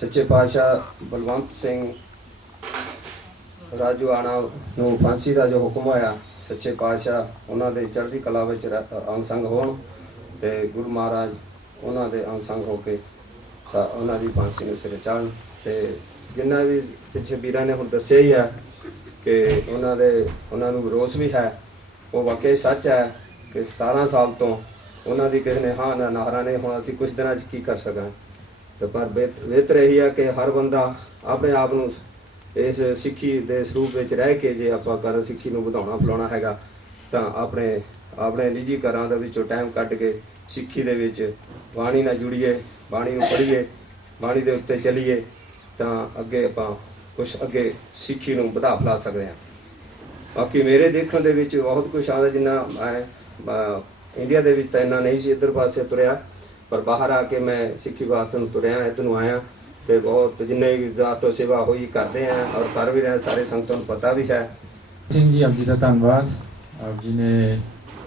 ਸੱਚੇ ਪਾਤਸ਼ਾਹ ਬਲਵੰਤ ਸਿੰਘ ਰਾਜੂਆਣਾ ਨੂੰ ਫਾਂਸੀ ਦਾ ਜੋ ਹੁਕਮ ਹੋਇਆ, ਸੱਚੇ ਪਾਤਸ਼ਾਹ ਉਹਨਾਂ ਦੇ ਚੜ੍ਹਦੀ ਕਲਾ ਵਿੱਚ ਅੰਗ ਸੰਗ ਹੋਣ, ਤੇ ਗੁਰੂ ਮਹਾਰਾਜ ਉਹਨਾਂ ਦੇ ਅੰਗ ਸੰਗ ਹੋ ਕੇ ਉਹਨਾਂ ਦੀ ਫਾਂਸੀ ਨੂੰ ਸਿਰੇ ਚਾੜ੍ਹਨ। ਤੇ ਜਿੰਨਾ ਵੀ ਪਿੱਛੇ ਵੀਰਾਂ ਨੇ ਹੁਣ ਦੱਸਿਆ ਹੀ ਹੈ ਕਿ ਉਹਨਾਂ ਨੂੰ ਰੋਸ ਵੀ ਹੈ। ਉਹ ਵਾਕਈ ਸੱਚ ਹੈ ਕਿ 17 ਸਾਲ ਤੋਂ ਉਹਨਾਂ ਦੀ ਕਿਸੇ ਨੇ ਹਾਂ ਨਾ ਨਾਰਾ ਨਹੀਂ, ਹੁਣ ਅਸੀਂ ਕੁਝ ਦਿਨਾਂ 'ਚ ਕੀ ਕਰ ਸਕਾਂ। ਤੇ ਪਰ ਬਿਹਤਰ ਇਹੀ ਹੈ ਕਿ ਹਰ ਬੰਦਾ ਆਪਣੇ ਆਪ ਨੂੰ ਇਸ ਸਿੱਖੀ ਦੇ ਸਰੂਪ ਵਿੱਚ ਰਹਿ ਕੇ, ਜੇ ਆਪਾਂ ਕਰ ਸਿੱਖੀ ਨੂੰ ਵਧਾਉਣਾ ਫਲਾਉਣਾ ਹੈਗਾ, ਤਾਂ ਆਪਣੇ ਨਿੱਜੀ ਘਰਾਂ ਦੇ ਵਿੱਚੋਂ ਟਾਈਮ ਕੱਢ ਕੇ ਸਿੱਖੀ ਦੇ ਵਿੱਚ ਬਾਣੀ ਨਾਲ ਜੁੜੀਏ, ਬਾਣੀ ਨੂੰ ਪੜ੍ਹੀਏ, ਬਾਣੀ ਦੇ ਉੱਤੇ ਚੱਲੀਏ, ਤਾਂ ਅੱਗੇ ਆਪਾਂ ਕੁਛ ਅੱਗੇ ਸਿੱਖੀ ਨੂੰ ਵਧਾ ਫਲਾ ਸਕਦੇ ਹਾਂ। ਬਾਕੀ ਮੇਰੇ ਦੇਖਣ ਦੇ ਵਿੱਚ ਬਹੁਤ ਕੁਛ ਆਉਂਦਾ, ਜਿੰਨਾ ਮੈਂ ਇੰਡੀਆ ਦੇ ਵਿੱਚ ਤਾਂ ਇੰਨਾ ਨਹੀਂ ਸੀ ਇੱਧਰ ਪਾਸੇ ਤੁਰਿਆ, ਪਰ ਬਾਹਰ ਆ ਕੇ ਮੈਂ ਸਿੱਖੀ ਵਾਸਤੇ ਨੂੰ ਤੁਰਿਆ, ਇੱਧਰ ਨੂੰ ਆਇਆ ਤੇ ਬਹੁਤ ਜਿੰਨੇ ਵੀ ਜ਼ਾਤੋਂ ਸੇਵਾ ਹੋਈ ਕਰਦੇ ਆ ਔਰ ਕਰ ਵੀ ਰਹੇ, ਸਾਰੇ ਸੰਗਤਾਂ ਨੂੰ ਪਤਾ ਵੀ ਹੈ। ਸਿੰਘ ਜੀ, ਆਪ ਜੀ ਦਾ ਧੰਨਵਾਦ। ਆਪ ਜੀ ਨੇ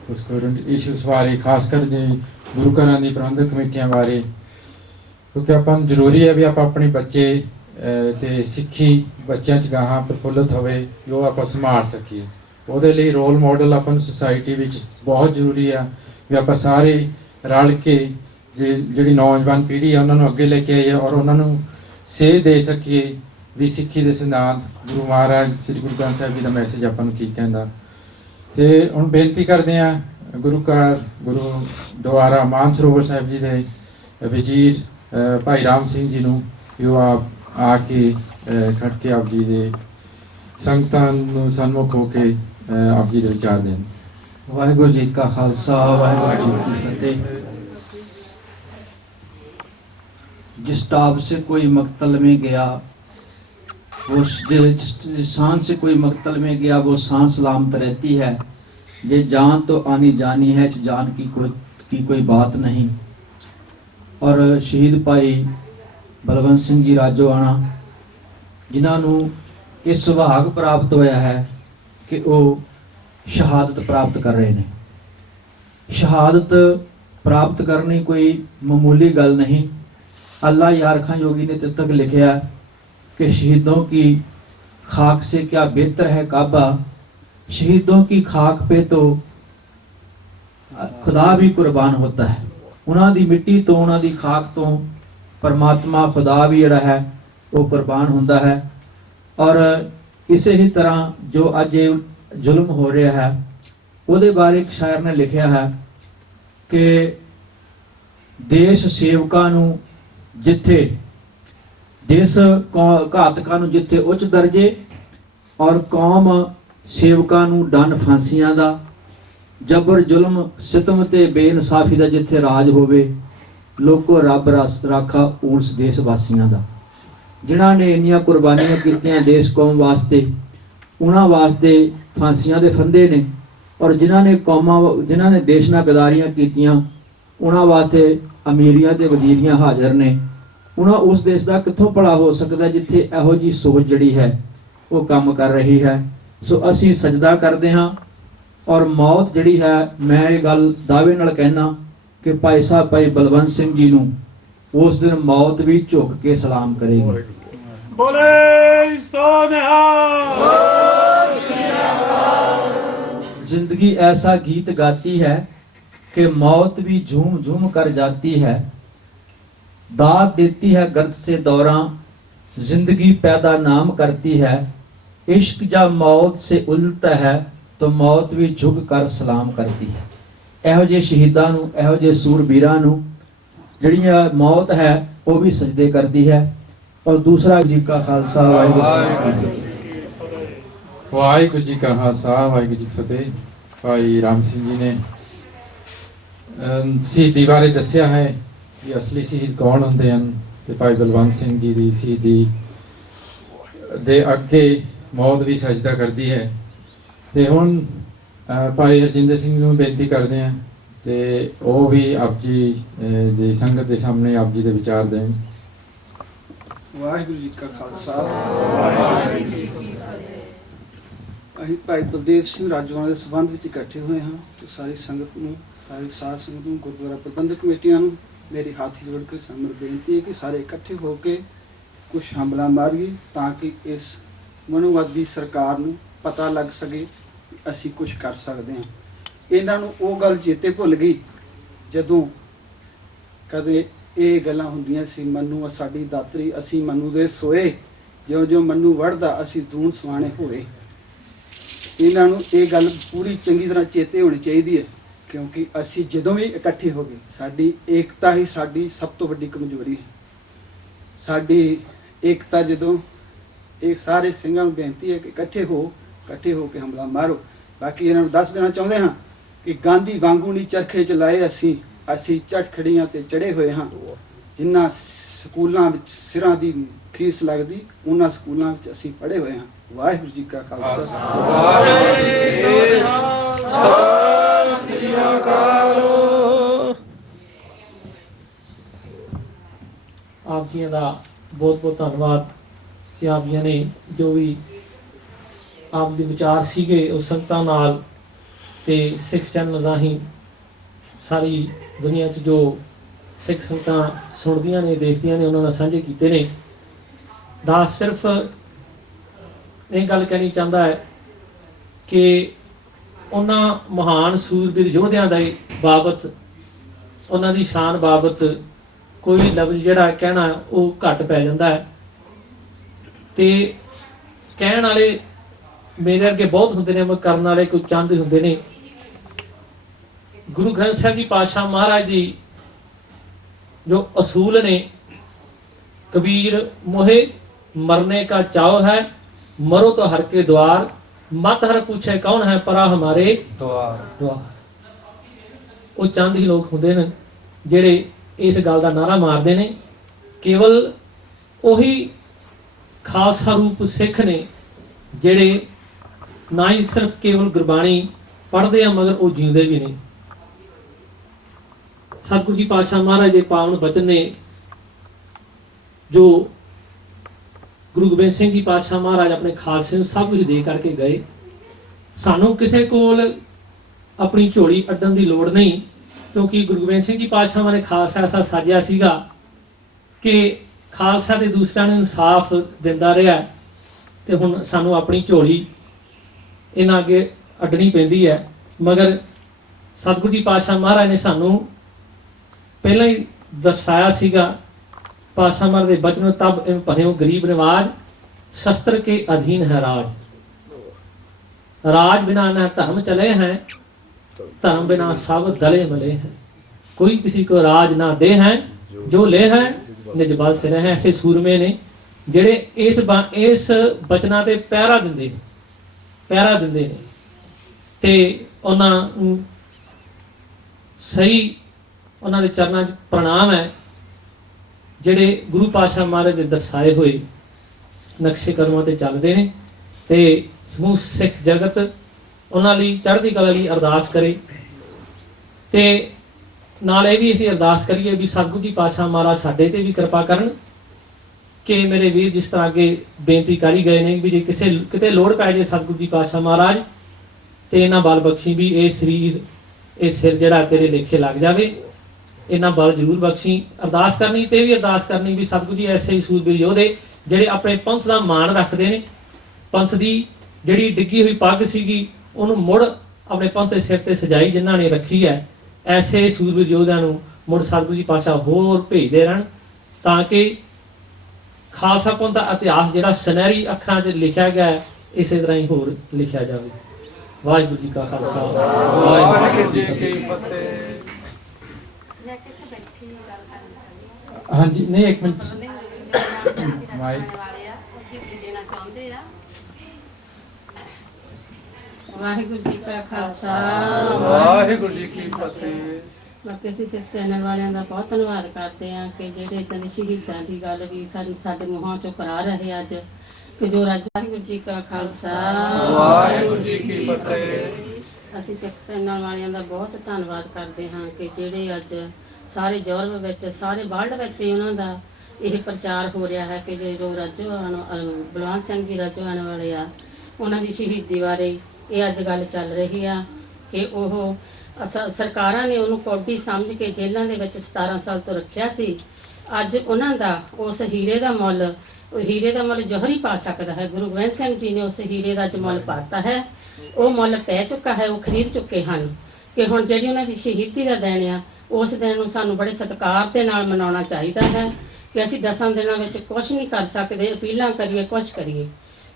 ਉਸ ਕਰੰਟ ਇਸ਼ੂਸ ਬਾਰੇ, ਖਾਸ ਕਰ ਜੀ ਗੁਰੂ ਘਰਾਂ ਦੀ ਪ੍ਰਬੰਧਕ ਕਮੇਟੀਆਂ ਬਾਰੇ, ਕਿਉਂਕਿ ਆਪਾਂ ਨੂੰ ਜ਼ਰੂਰੀ ਹੈ ਵੀ ਆਪਾਂ ਆਪਣੇ ਬੱਚੇ ਤੇ ਸਿੱਖੀ ਬੱਚਿਆਂ 'ਚ ਗਾਹਾਂ ਪ੍ਰਫੁੱਲਤ ਹੋਵੇ, ਜੋ ਆਪਾਂ ਸੰਭਾਲ ਸਕੀਏ। ਉਹਦੇ ਲਈ ਰੋਲ ਮਾਡਲ ਆਪਾਂ ਨੂੰ ਸੁਸਾਇਟੀ ਵਿੱਚ ਬਹੁਤ ਜ਼ਰੂਰੀ ਆ ਵੀ ਆਪਾਂ ਸਾਰੇ ਰਲ ਕੇ ਜਿਹੜੀ ਨੌਜਵਾਨ ਪੀੜ੍ਹੀ ਆ ਉਹਨਾਂ ਨੂੰ ਅੱਗੇ ਲੈ ਕੇ ਆਈਏ ਔਰ ਉਹਨਾਂ ਨੂੰ ਸੇਧ ਦੇ ਸਕੀਏ ਵੀ ਸਿੱਖੀ ਦੇ ਸਿਧਾਂਤ, ਗੁਰੂ ਮਹਾਰਾਜ ਸ੍ਰੀ ਗੁਰੂ ਗ੍ਰੰਥ ਸਾਹਿਬ ਜੀ ਦਾ ਮੈਸੇਜ ਆਪਾਂ ਨੂੰ ਕੀ ਕਹਿੰਦਾ। ਤੇ ਹੁਣ ਬੇਨਤੀ ਕਰਦੇ ਆ ਗੁਰੂ ਘਰ ਗੁਰੂ ਦੁਆਰਾ ਮਾਨਸਰੋਵਰ ਸਾਹਿਬ ਜੀ ਦੇ ਵਜ਼ੀਰ ਭਾਈ ਰਾਮ ਸਿੰਘ ਜੀ ਨੂੰ, ਜੋ ਆਪ ਆ ਕੇ ਖੜ ਕੇ ਆਪ ਜੀ ਦੇ ਸੰਗਤਾਂ ਨੂੰ ਸਨਮੁਖ ਹੋ ਕੇ ਆਪ ਜੀ ਦੇ ਵਿਚਾਰ ਦੇਣ। ਵਾਹਿਗੁਰੂ ਜੀ ਕਾ ਖਾਲਸਾ, ਵਾਹਿਗੁਰੂ जी की फतेह। जिस टाप से कोई मकतल में गया, वो जिस सांस से कोई मकतल में गया वो सांस सलामत रहती है। ये जान तो आनी जानी है, इस जान की कोई बात नहीं। और शहीद भाई बलवंत सिंह जी राजोआणा, जिन्होंने ये सुभाग प्राप्त होया है कि वो शहादत प्राप्त कर रहे हैं। शहादत प्राप्त करनी कोई मामूली गल नहीं। अल्लाह यार खां योगी ने तब तक लिखा कि शहीदों की खाक से क्या बेहतर है काबा। शहीदों की खाक पे तो खुदा भी कुर्बान होता है। उन्हां दी मिट्टी तो उन्हां दी खाक तो परमात्मा खुदा भी जिहड़ा है वो कुर्बान होता है। और इसे ही तरह जो अज जुल्म हो रहा है, ਉਹਦੇ ਬਾਰੇ ਇੱਕ ਸ਼ਾਇਰ ਨੇ ਲਿਖਿਆ ਹੈ ਕਿ ਦੇਸ਼ ਸੇਵਕਾਂ ਨੂੰ ਜਿੱਥੇ ਦੇਸ਼ ਘਾਤਕਾਂ ਨੂੰ ਜਿੱਥੇ ਉੱਚ ਦਰਜੇ ਔਰ ਕੌਮ ਸੇਵਕਾਂ ਨੂੰ ਡਨ ਫਾਂਸੀਆਂ ਦਾ, ਜਬਰ ਜ਼ੁਲਮ ਸਿਤਮ ਤੇ ਬੇਇਨਸਾਫੀ ਦਾ ਜਿੱਥੇ ਰਾਜ ਹੋਵੇ, ਲੋਕੋ ਰੱਬ ਰਾਖਾ ਉਸ ਦੇਸ਼ ਵਾਸੀਆਂ ਦਾ। ਜਿਨ੍ਹਾਂ ਨੇ ਇੰਨੀਆਂ ਕੁਰਬਾਨੀਆਂ ਕੀਤੀਆਂ ਦੇਸ਼ ਕੌਮ ਵਾਸਤੇ, ਉਹਨਾਂ ਵਾਸਤੇ ਫਾਂਸੀਆਂ ਦੇ ਫੰਦੇ ਨੇ। ਔਰ ਜਿਨ੍ਹਾਂ ਨੇ ਦੇਸ਼ ਨਾਲ ਗਦਾਰੀਆਂ ਕੀਤੀਆਂ, ਉਹਨਾਂ ਵਾਸਤੇ ਅਮੀਰੀਆਂ ਤੇ ਵਜ਼ੀਰੀਆਂ ਹਾਜ਼ਰ ਨੇ। ਉਹਨਾਂ ਉਸ ਦੇਸ਼ ਦਾ ਕਿੱਥੋਂ ਭਲਾ ਹੋ ਸਕਦਾ ਜਿੱਥੇ ਇਹੋ ਜੀ ਸੋਚ ਜਿਹੜੀ ਹੈ ਉਹ ਕੰਮ ਕਰ ਰਹੀ ਹੈ। ਸੋ ਅਸੀਂ ਸਜਦਾ ਕਰਦੇ ਹਾਂ ਔਰ ਮੌਤ ਜਿਹੜੀ ਹੈ, ਮੈਂ ਇਹ ਗੱਲ ਦਾਅਵੇ ਨਾਲ ਕਹਿਣਾ ਕਿ ਭਾਈ ਸਾਹਿਬ ਭਾਈ ਬਲਵੰਤ ਸਿੰਘ ਜੀ ਨੂੰ ਉਸ ਦਿਨ ਮੌਤ ਵੀ ਝੁਕ ਕੇ ਸਲਾਮ ਕਰੇਗੀ। ਬੋਲੇ ਸੋ ਨਿਹਾਲ। जिंदगी ऐसा गीत गाती है कि मौत भी झूम झूम कर जाती है। दाद देती है गर्द से दौरां, जिंदगी पैदा नाम करती है। इश्क जब मौत से उलझता है तो मौत भी झुक कर सलाम करती है। ਇਹੋ ਜਿਹੇ ਸ਼ਹੀਦਾਂ ਨੂੰ, ਇਹੋ ਜਿਹੇ ਸੂਰਬੀਰਾਂ ਨੂੰ ਜਿਹੜੀਆਂ ਮੌਤ ਹੈ ਉਹ ਵੀ ਸਜਦੇ ਕਰਦੀ ਹੈ। ਔਰ ਦੂਸਰਾ ਜੀ ਕਾ ਖਾਲਸਾ, ਵਾਹਿਗੁਰੂ ਜੀ ਕਾ ਖਾਲਸਾ, ਵਾਹਿਗੁਰੂ ਜੀ ਕੀ ਫਤਿਹ। ਭਾਈ ਰਾਮ ਸਿੰਘ ਜੀ ਨੇ ਸ਼ਹੀਦੀ ਬਾਰੇ ਦੱਸਿਆ ਹੈ ਕਿ ਅਸਲੀ ਸ਼ਹੀਦ ਕੌਣ ਹੁੰਦੇ ਹਨ, ਤੇ ਭਾਈ ਬਲਵੰਤ ਸਿੰਘ ਜੀ ਦੀ ਸ਼ਹੀਦੀ ਦੇ ਅੱਗੇ ਮੌਤ ਵੀ ਸਜਦਾ ਕਰਦੀ ਹੈ। ਤੇ ਹੁਣ ਭਾਈ ਹਰਜਿੰਦਰ ਸਿੰਘ ਨੂੰ ਬੇਨਤੀ ਕਰਦੇ ਹਾਂ ਤੇ ਉਹ ਵੀ ਆਪ ਜੀ ਦੀ ਸੰਗਤ ਦੇ ਸਾਹਮਣੇ ਆਪ ਜੀ ਦੇ ਵਿਚਾਰ ਦੇਣ। ਵਾਹਿਗੁਰੂ ਜੀ ਕਾ ਖਾਲਸਾ, ਵਾਹਿਗੁਰੂ ਜੀ ਕੀ ਫਤਿਹ। ਅਸੀਂ ਭਾਈ ਬਲਦੇਵ ਸਿੰਘ ਰਾਜੋਆਣਾ ਦੇ ਸੰਬੰਧ ਵਿੱਚ ਇਕੱਠੇ ਹੋਏ ਹਾਂ ਤੇ ਸਾਰੀ ਸੰਗਤ ਨੂੰ, ਸਾਰੀ ਸਾਧ ਸੰਗਤ ਨੂੰ, ਗੁਰਦੁਆਰਾ ਪ੍ਰਬੰਧਕ ਕਮੇਟੀਆਂ ਨੂੰ ਮੇਰੀ ਹੱਥ ਜੋੜ ਕੇ ਸਾਹਮਣੇ ਬੇਨਤੀ ਹੈ ਕਿ ਸਾਰੇ ਇਕੱਠੇ ਹੋ ਕੇ ਕੁਝ ਹਮਲਾ ਮਾਰੀਏ ਤਾਂ ਕਿ ਇਸ ਮਨੋਵਾਦੀ ਸਰਕਾਰ ਨੂੰ ਪਤਾ ਲੱਗ ਸਕੇ ਅਸੀਂ ਕੁਝ ਕਰ ਸਕਦੇ ਹਾਂ। ਇਹਨਾਂ ਨੂੰ ਉਹ ਗੱਲ ਚੇਤੇ ਭੁੱਲ ਗਈ ਜਦੋਂ ਕਦੇ ਇਹ ਗੱਲਾਂ ਹੁੰਦੀਆਂ ਸੀ, ਮਨੂੰ ਸਾਡੀ ਦਾਤਰੀ, ਅਸੀਂ ਮਨੂੰ ਦੇ ਸੋਏ, ਜਿਉਂ ਜਿਉਂ ਮਨੂੰ ਵੜਦਾ ਅਸੀਂ ਦੂਣ ਸੁਆਣੇ ਹੋਏ। ਇਹਨਾਂ ਨੂੰ ਇਹ ਗੱਲ ਪੂਰੀ ਚੰਗੀ ਤਰ੍ਹਾਂ ਚੇਤੇ ਹੋਣੀ ਚਾਹੀਦੀ ਹੈ ਕਿਉਂਕਿ ਅਸੀਂ ਜਦੋਂ ਵੀ ਇਕੱਠੇ ਹੋ ਗਏ, ਸਾਡੀ ਏਕਤਾ ਹੀ ਸਾਡੀ ਸਭ ਤੋਂ ਵੱਡੀ ਕਮਜ਼ੋਰੀ ਹੈ। ਸਾਡੀ ਏਕਤਾ ਜਦੋਂ ਇਹ ਸਾਰੇ ਸਿੰਘਾਂ ਨੂੰ ਬੇਨਤੀ ਹੈ ਕਿ ਇਕੱਠੇ ਹੋ ਕੇ ਹਮਲਾ ਮਾਰੋ। ਬਾਕੀ ਇਹਨਾਂ ਨੂੰ ਦੱਸ ਦੇਣਾ ਚਾਹੁੰਦੇ ਹਾਂ ਕਿ ਗਾਂਧੀ ਵਾਂਗੂ ਨਹੀਂ ਚਰਖੇ ਚਲਾਏ ਅਸੀਂ ਝਟਖੜੀਆਂ ਤੇ ਚੜੇ ਹੋਏ ਹਾਂ। ਜਿਨ੍ਹਾਂ ਸਕੂਲਾਂ ਵਿੱਚ ਸਿਰਾਂ ਦੀ ਫੀਸ ਲੱਗਦੀ। ਉਹਨਾਂ ਸਕੂਲਾਂ ਵਿੱਚ ਅਸੀਂ ਪੜ੍ਹੇ ਹੋਏ ਹਾਂ। ਵਾਹਿਗੁਰੂ ਜੀ ਕਾ ਖਾਲਸਾ ਸਤਿ ਸ੍ਰੀ ਅਕਾਲ। ਆਪ ਜੀ ਦਾ ਬਹੁਤ ਬਹੁਤ ਧੰਨਵਾਦ ਕਿ ਆਪ ਜੀ ਨੇ ਜੋ ਵੀ ਆਪ ਦੇ ਵਿਚਾਰ ਸੀਗੇ ਉਹ ਸੰਗਤਾਂ ਨਾਲ ਤੇ ਸਿੱਖ ਚੈਨਲ ਰਾਹੀਂ ਸਾਰੀ ਦੁਨੀਆ 'ਚ ਜੋ ਸਿੱਖ ਸੰਗਤਾਂ ਸੁਣਦੀਆਂ ਨੇ ਦੇਖਦੀਆਂ ਨੇ ਉਹਨਾਂ ਨਾਲ ਸਾਂਝੇ ਕੀਤੇ ਨੇ। ਦਾਸ ਸਿਰਫ ਇਹ ਗੱਲ ਕਹਿਣੀ ਚਾਹੁੰਦਾ ਹੈ ਕਿ ਉਹਨਾਂ ਮਹਾਨ ਸੂਰਬੀਰ ਯੋਧਿਆਂ ਦੇ ਬਾਬਤ, ਉਹਨਾਂ ਦੀ ਸ਼ਾਨ ਬਾਬਤ ਕੋਈ ਲਫ਼ਜ਼ ਜਿਹੜਾ ਕਹਿਣਾ ਉਹ ਘੱਟ ਪੈ ਜਾਂਦਾ ਹੈ। ਤੇ ਕਹਿਣ ਵਾਲੇ ਮੇਰੇ ਅੱਗੇ ਬਹੁਤ ਹੁੰਦੇ ਨੇ, ਮਗਰ ਕਰਨ ਵਾਲੇ ਕੋਈ ਚੰਦ ਹੁੰਦੇ ਨੇ। ਗੁਰੂ ਗ੍ਰੰਥ ਸਾਹਿਬ ਜੀ ਪਾਤਸ਼ਾਹ ਮਹਾਰਾਜ ਦੀ जो असूल ने, कबीर मोहे मरने का चाव है, मरो तो हर के द्वार, मत हर पूछे कौन है परा हमारे द्वार। वो चंद ही लोग होंदे ने जेड़े इस गल दा नारा मारदे ने। केवल ओही खालसा रूप सिख ने जेड़े ना ही सिर्फ केवल गुरबाणी पढ़दे आ मगर वो जींदे भी ने। सतगुरु जी पातशाह महाराज के पावन बचन ने जो गुरु गोबिंद सिंह जी पातशाह महाराज अपने खालसे ਨੂੰ सब कुछ दे करके गए। ਸਾਨੂੰ ਕਿਸੇ ਕੋਲ ਆਪਣੀ ਝੋਲੀ ਅੱਡਣ ਦੀ ਲੋੜ ਨਹੀਂ, ਕਿਉਂਕਿ ਗੁਰੂ ਗੋਬਿੰਦ ਸਿੰਘ ਜੀ ਪਾਤਸ਼ਾਹ ਨੇ ਖਾਲਸਾ ਐਸਾ ਸਾਜਿਆ ਸੀਗਾ ਕਿ ਖਾਲਸਾ ਤੇ ਦੂਸਰਿਆਂ ਨੂੰ ਇਨਸਾਫ ਦਿੰਦਾ ਰਿਹਾ। ਤੇ ਹੁਣ ਸਾਨੂੰ ਆਪਣੀ ਝੋਲੀ ਇਹਨਾਂ ਅੱਗੇ ਅੱਡਣੀ ਪੈਂਦੀ ਹੈ। ਮਗਰ ਸਤਿਗੁਰੂ ਜੀ ਪਾਤਸ਼ਾਹ ਮਹਾਰਾਜ ਨੇ ਸਾਨੂੰ ਪਹਿਲਾਂ ਹੀ ਦਰਸਾਇਆ ਸੀਗਾ। ਪਾਤਸ਼ਾਹ ਮਹਾਰਾਜ ਦੇ ਬਚਨ ਤਬ ਇਮ ਭਰਿਓ ਗਰੀਬ ਨਿਵਾਜ, शस्त्र के अधीन है राज, राज बिना न धर्म चले हैं, धर्म बिना सब दले मले हैं। कोई किसी को राज ना दे हैं, जो ले हैं निज बल से रहे। ऐसे सूरमे ने ਜਿਹੜੇ ਇਸ ਬਚਨਾਂ ਤੇ ਪਹਿਰਾ ਦਿੰਦੇ ਨੇ ਤੇ ਉਹਨਾਂ ਨੂੰ ਸਹੀ ਉਹਨਾਂ ਦੇ ਚਰਨਾਂ 'ਚ ਪ੍ਰਣਾਮ ਹੈ, ਜਿਹੜੇ ਗੁਰੂ ਪਾਤਸ਼ਾਹ ਮਹਾਰਾਜ ਦੇ ਦਰਸਾਏ ਹੋਏ ਨਕਸ਼ੇ ਕਦਮਾਂ ਤੇ ਚੱਲਦੇ ਨੇ। ਤੇ ਸਮੂਹ ਸਿੱਖ ਜਗਤ ਉਹਨਾਂ ਲਈ ਚੜ੍ਹਦੀ ਕਲਾ ਲਈ ਅਰਦਾਸ ਕਰੇ। ਤੇ ਨਾਲ ਇਹ ਵੀ ਅਸੀਂ ਅਰਦਾਸ ਕਰੀਏ ਵੀ ਸਤਿਗੁਰੂ ਜੀ ਪਾਤਸ਼ਾਹ ਮਹਾਰਾਜ ਸਾਡੇ ਤੇ ਵੀ ਕਿਰਪਾ ਕਰਨ ਕਿ ਮੇਰੇ ਵੀਰ ਜਿਸ ਤਰ੍ਹਾਂ ਅੱਗੇ ਬੇਨਤੀ ਕਰੀ ਗਏ ਨੇ ਵੀ ਜੇ ਕਿਤੇ ਲੋੜ ਪੈ ਜੇ ਸਤਿਗੁਰੂ ਜੀ ਪਾਤਸ਼ਾਹ ਮਹਾਰਾਜ ਤੇ ਇਹਨਾਂ ਬਲ ਬਖਸ਼ੀ ਵੀ ਇਹ ਸਰੀਰ ਇਹ ਸਿਰ ਜਿਹੜਾ ਤੇਰੇ ਲੇਖੇ ਲੱਗ ਜਾਵੇ, ਇਹਨਾਂ ਬਲ ਜ਼ਰੂਰ ਬਖਸ਼ੀ। ਅਰਦਾਸ ਕਰਨੀ ਤੇ ਵੀ ਅਰਦਾਸ ਕਰਨੀ ਵੀ ਸਤਿਗੁਰੂ ਜੀ ਐਸੇ ਹੀ ਸੂਰਬੀਰ ਯੋਧੇ ਜਿਹੜੇ ਆਪਣੇ ਪੰਥ ਦਾ ਮਾਣ ਰੱਖਦੇ ਨੇ, ਪੰਥ ਦੀ ਜਿਹੜੀ ਡਿੱਗੀ ਹੋਈ ਪੱਗ ਸੀਗੀ ਉਹਨੂੰ ਮੁੜ ਆਪਣੇ ਪੰਥ ਦੇ ਸਿਰ ਤੇ ਸਜਾਈ ਜਿਨ੍ਹਾਂ ਨੇ ਰੱਖੀ ਹੈ, ਐਸੇ ਸੂਰਬੀਰ ਯੋਧਿਆਂ ਨੂੰ ਮੁੜ ਸਤਿਗੁਰੂ ਜੀ ਪਾਤਸ਼ਾਹ ਹੋਰ ਭੇਜਦੇ ਰਹਿਣ ਤਾਂ ਕਿ ਖਾਲਸਾ ਪੰਥ ਦਾ ਇਤਿਹਾਸ ਜਿਹੜਾ ਸੁਨਹਿਰੀ ਅੱਖਰਾਂ 'ਚ ਲਿਖਿਆ ਗਿਆ ਹੈ ਇਸੇ ਤਰ੍ਹਾਂ ਹੀ ਹੋਰ ਲਿਖਿਆ ਜਾਵੇ। ਵਾਹਿਗੁਰੂ ਜੀ ਕਾ ਖਾਲਸਾ, ਵਾਹਿਗੁਰੂ ਜੀ ਕੀ ਫਤਿਹ। ਹਾਂਜੀ ਨਹੀਂ ਇੱਕ ਮਿੰਟ ਮਾਈਕ। ਵਾਹਿਗੁਰੂ ਜੀ ਕਾ ਖਾਲਸਾ, ਵਾਹਿਗੁਰੂ ਜੀ ਕੀ ਫਤਿਹ। ਬਾਕੀ ਅਸੀਂ ਸਿੱਖ ਚੈਨਲ ਵਾਲਿਆਂ ਦਾ ਬਹੁਤ ਧੰਨਵਾਦ ਕਰਦੇ ਹਾਂ ਕਿ ਜਿਹੜੇ ਇਦਾਂ ਦੀ ਸ਼ਹੀਦਾਂ ਦੀ ਗੱਲ ਵੀ ਸਾਡੇ ਮੂੰਹਾਂ ਚੋਂ ਕਰਾ ਰਹੇ ਅੱਜ ਕਿ ਜੋ ਵਾਹਿਗੁਰੂ ਜੀ ਕਾ ਖਾਲਸਾ, ਵਾਹਿਗੁਰੂ ਜੀ ਕੀ ਫਤਿਹ। ਅਸੀਂ ਸਿੱਖ ਚੈਨਲ ਵਾਲਿਆਂ ਦਾ ਬਹੁਤ ਧੰਨਵਾਦ ਕਰਦੇ ਹਾਂ ਕਿ ਜਿਹੜੇ ਅੱਜ ਸਾਰੇ ਯੂਰਪ ਵਿੱਚ ਸਾਰੇ ਵਰਲਡ ਵਿੱਚ ਹੀ ਉਹਨਾਂ ਦਾ ਇਹ ਪ੍ਰਚਾਰ ਹੋ ਰਿਹਾ ਹੈ ਕਿ ਜੇ ਜੋ ਬਲਵੰਤ ਸਿੰਘ ਜੀ ਰਾਜੋਆਣ ਵਾਲੇ ਆ ਉਹਨਾਂ ਦੀ ਸ਼ਹੀਦੀ ਬਾਰੇ ਇਹ ਅੱਜ ਗੱਲ ਚੱਲ ਰਹੀ ਆ ਕਿ ਉਹ ਸਰਕਾਰਾਂ ਨੇ ਉਹਨੂੰ ਕੌਡੀ ਸਮਝ ਕੇ ਜੇਲ੍ਹਾਂ ਦੇ ਵਿੱਚ 17 ਸਾਲ ਤੋਂ ਰੱਖਿਆ ਸੀ। ਅੱਜ ਉਹਨਾਂ ਦਾ ਉਸ ਹੀਰੇ ਦਾ ਮੁੱਲ ਜੋਹਰੀ ਪਾ ਸਕਦਾ ਹੈ। ਗੁਰੂ ਗੋਬਿੰਦ ਸਿੰਘ ਜੀ ਨੇ ਉਸ ਹੀਰੇ ਦਾ ਮੁੱਲ ਪਾਤਾ ਹੈ, ਉਹ ਮੁੱਲ ਪੈ ਚੁੱਕਾ ਹੈ, ਉਹ ਖਰੀਦ ਚੁੱਕੇ ਹਨ ਕਿ ਹੁਣ ਜਿਹੜੀ ਉਹਨਾਂ ਦੀ ਸ਼ਹੀਦੀ ਦਾ ਦਿਨ ਆ ਉਸ ਦਿਨ ਨੂੰ ਸਾਨੂੰ ਬੜੇ ਸਤਿਕਾਰ ਦੇ ਨਾਲ ਮਨਾਉਣਾ ਚਾਹੀਦਾ ਹੈ ਕਿ ਅਸੀਂ 10 ਦਿਨਾਂ ਵਿੱਚ ਕੁਝ ਨਹੀਂ ਕਰ ਸਕਦੇ, ਅਪੀਲਾਂ ਕਰੀਏ, ਕੁਝ ਕਰੀਏ।